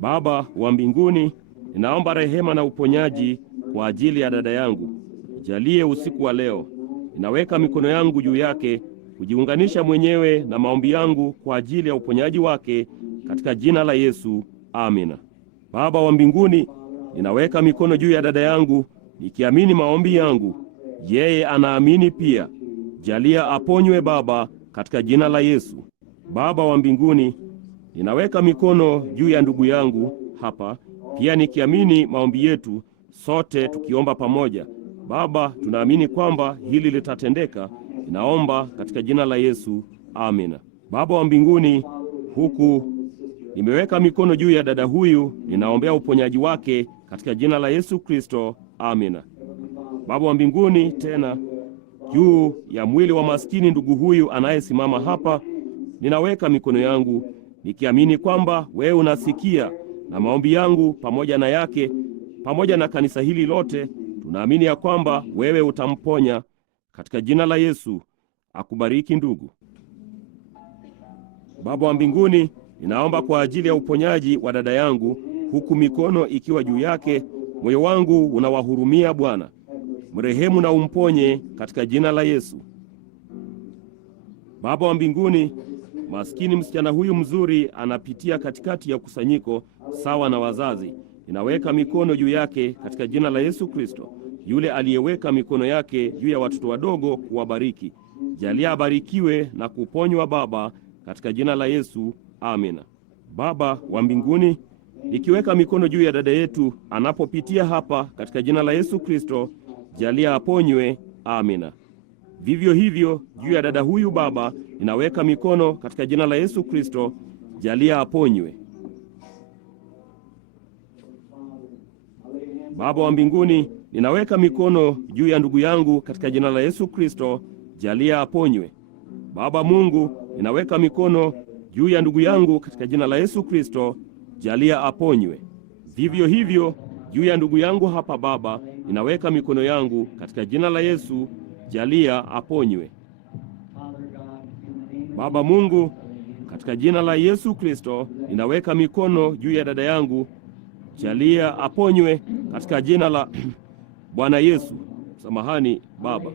Baba wa mbinguni, ninaomba rehema na uponyaji kwa ajili ya dada yangu. Jalie usiku wa leo. Ninaweka mikono yangu juu yake kujiunganisha mwenyewe na maombi yangu kwa ajili ya uponyaji wake katika jina la Yesu. Amina. Baba wa mbinguni, ninaweka mikono juu ya dada yangu nikiamini maombi yangu. Yeye anaamini pia. Jalia aponywe Baba katika jina la Yesu. Baba wa mbinguni, ninaweka mikono juu ya ndugu yangu hapa pia nikiamini maombi yetu, sote tukiomba pamoja. Baba, tunaamini kwamba hili litatendeka. Ninaomba katika jina la Yesu. Amina. Baba wa mbinguni, huku nimeweka mikono juu ya dada huyu, ninaombea uponyaji wake katika jina la Yesu Kristo. Amina. Baba wa mbinguni, tena juu ya mwili wa maskini ndugu huyu anayesimama hapa, ninaweka mikono yangu nikiamini kwamba wewe unasikia na maombi yangu pamoja na yake, pamoja na kanisa hili lote. Tunaamini ya kwamba wewe utamponya katika jina la Yesu. Akubariki ndugu. Baba wa mbinguni, ninaomba kwa ajili ya uponyaji wa dada yangu, huku mikono ikiwa juu yake. Moyo wangu unawahurumia Bwana. Mrehemu na umponye katika jina la Yesu. Baba wa mbinguni, maskini msichana huyu mzuri anapitia katikati ya kusanyiko sawa na wazazi. Ninaweka mikono juu yake katika jina la Yesu Kristo. Yule aliyeweka mikono yake juu ya watoto wadogo kuwabariki, jalia abarikiwe na kuponywa Baba katika jina la Yesu. Amina. Baba wa mbinguni, nikiweka mikono juu ya dada yetu anapopitia hapa katika jina la Yesu Kristo, jalia aponywe. Amina. Vivyo hivyo juu ya dada huyu Baba, ninaweka mikono katika jina la Yesu Kristo, jalia aponywe. Baba wa mbinguni, ninaweka mikono juu ya ndugu yangu katika jina la Yesu Kristo, jalia aponywe. Baba Mungu, ninaweka mikono juu ya ndugu yangu katika jina la Yesu Kristo, jalia aponywe. Vivyo hivyo juu ya ndugu yangu hapa Baba, ninaweka mikono yangu katika jina la Yesu, jalia aponywe. Baba Mungu, katika jina la Yesu Kristo, ninaweka mikono juu ya dada yangu, jalia aponywe katika jina la Bwana Yesu. Samahani Baba,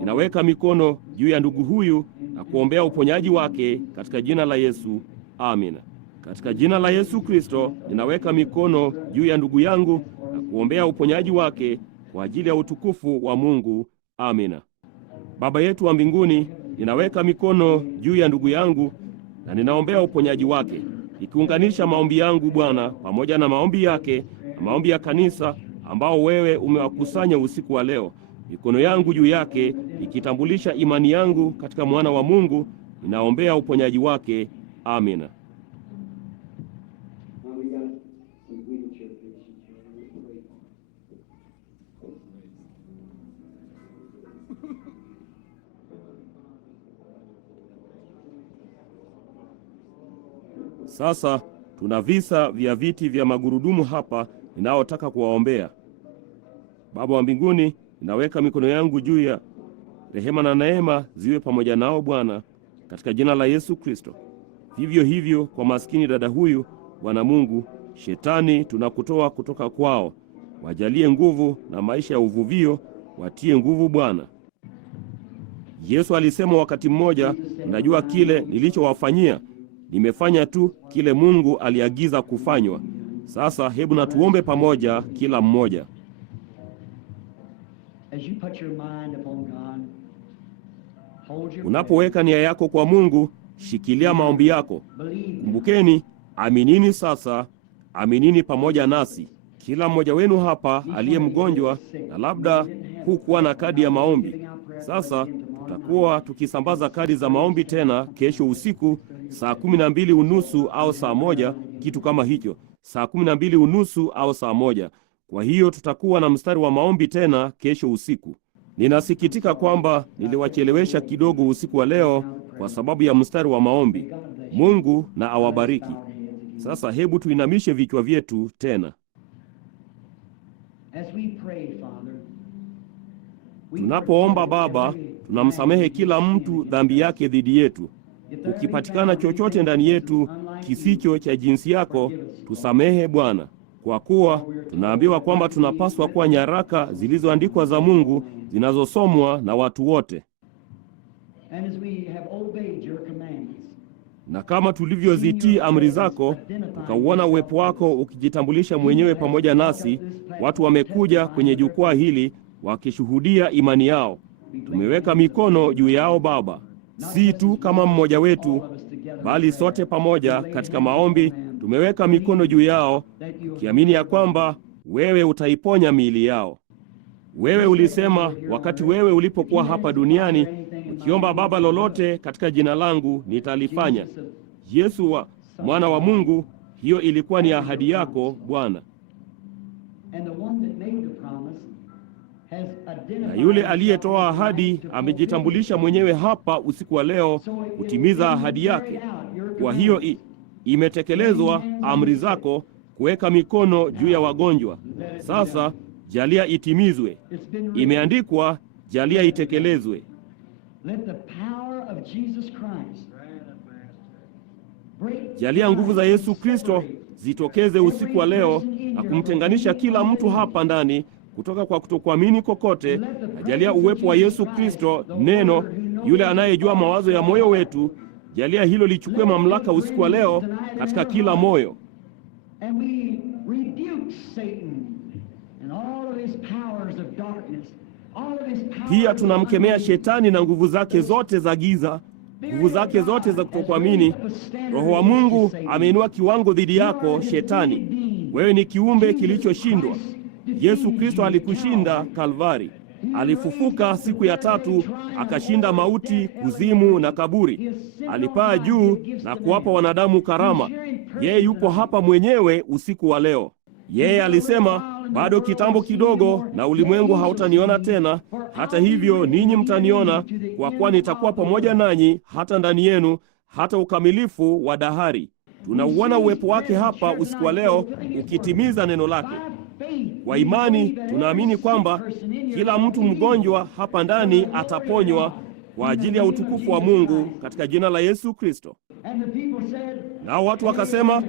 ninaweka mikono juu ya ndugu huyu na kuombea uponyaji wake katika jina la Yesu. Amina. Katika jina la Yesu Kristo, ninaweka mikono juu ya ndugu yangu na kuombea uponyaji wake kwa ajili ya utukufu wa Mungu. Amina. Baba yetu wa mbinguni, ninaweka mikono juu ya ndugu yangu na ninaombea uponyaji wake, nikiunganisha maombi yangu Bwana pamoja na maombi yake na maombi ya kanisa ambao wewe umewakusanya usiku wa leo. Mikono yangu juu yake ikitambulisha imani yangu katika mwana wa Mungu, ninaombea uponyaji wake. Amina. Sasa tuna visa vya viti vya magurudumu hapa ninaotaka kuwaombea. Baba wa mbinguni, ninaweka mikono yangu juu ya rehema na neema ziwe pamoja nao Bwana, katika jina la Yesu Kristo. Vivyo hivyo kwa maskini dada huyu, Bwana Mungu, shetani tunakutoa kutoka kwao. Wajalie nguvu na maisha ya uvuvio, watie nguvu Bwana. Yesu alisema wakati mmoja, najua kile nilichowafanyia. Nimefanya tu kile Mungu aliagiza kufanywa. Sasa hebu na tuombe pamoja kila mmoja. Unapoweka nia yako kwa Mungu, shikilia maombi yako. Kumbukeni, aminini sasa, aminini pamoja nasi. Kila mmoja wenu hapa aliye mgonjwa na labda hukuwa na kadi ya maombi. Sasa tutakuwa tukisambaza kadi za maombi tena kesho usiku saa 12:30 au saa 1, kitu kama hicho. Saa 12:30 au saa 1. Kwa hiyo tutakuwa na mstari wa maombi tena kesho usiku. Ninasikitika kwamba niliwachelewesha kidogo usiku wa leo kwa sababu ya mstari wa maombi. Mungu na awabariki. Sasa hebu tuinamishe vichwa vyetu tena. Tunapoomba Baba, tunamsamehe kila mtu dhambi yake dhidi yetu. Ukipatikana chochote ndani yetu kisicho cha jinsi yako, tusamehe Bwana. Kwa kuwa tunaambiwa kwamba tunapaswa kuwa nyaraka zilizoandikwa za Mungu zinazosomwa na watu wote. Na kama tulivyozitii amri zako, tukauona uwepo wako ukijitambulisha mwenyewe pamoja nasi, watu wamekuja kwenye jukwaa hili wakishuhudia imani yao. Tumeweka mikono juu yao Baba, si tu kama mmoja wetu, bali sote pamoja katika maombi. Tumeweka mikono juu yao tukiamini ya kwamba wewe utaiponya miili yao. Wewe ulisema wakati wewe ulipokuwa hapa duniani, ukiomba Baba lolote katika jina langu nitalifanya. Yesu wa mwana wa Mungu, hiyo ilikuwa ni ahadi yako Bwana. Na yule aliyetoa ahadi amejitambulisha mwenyewe hapa usiku wa leo kutimiza ahadi yake. Kwa hiyo imetekelezwa amri zako kuweka mikono juu ya wagonjwa. Sasa jalia itimizwe. Imeandikwa, jalia itekelezwe. Jalia nguvu za Yesu Kristo zitokeze usiku wa leo na kumtenganisha kila mtu hapa ndani kutoka kwa kutokuamini kokote, na jalia uwepo wa Yesu Kristo, neno, yule anayejua mawazo ya moyo wetu. Jalia hilo lichukue mamlaka usiku wa leo katika kila moyo. Pia tunamkemea shetani na nguvu zake zote za giza, nguvu zake zote za kutokuamini. Roho wa Mungu ameinua kiwango dhidi yako shetani. Wewe ni kiumbe kilichoshindwa. Yesu Kristo alikushinda Kalvari. Alifufuka siku ya tatu, akashinda mauti, kuzimu na kaburi. Alipaa juu na kuwapa wanadamu karama. Yeye yupo hapa mwenyewe usiku wa leo. Yeye alisema, bado kitambo kidogo na ulimwengu hautaniona tena, hata hivyo ninyi mtaniona, kwa kuwa nitakuwa pamoja nanyi hata ndani yenu, hata ukamilifu wa dahari. Tunauona uwepo wake hapa usiku wa leo ukitimiza neno lake. Kwa imani tunaamini kwamba kila mtu mgonjwa hapa ndani ataponywa kwa ajili ya utukufu wa Mungu katika jina la Yesu Kristo. Nao watu wakasema,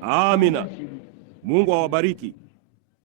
Amina. Mungu awabariki.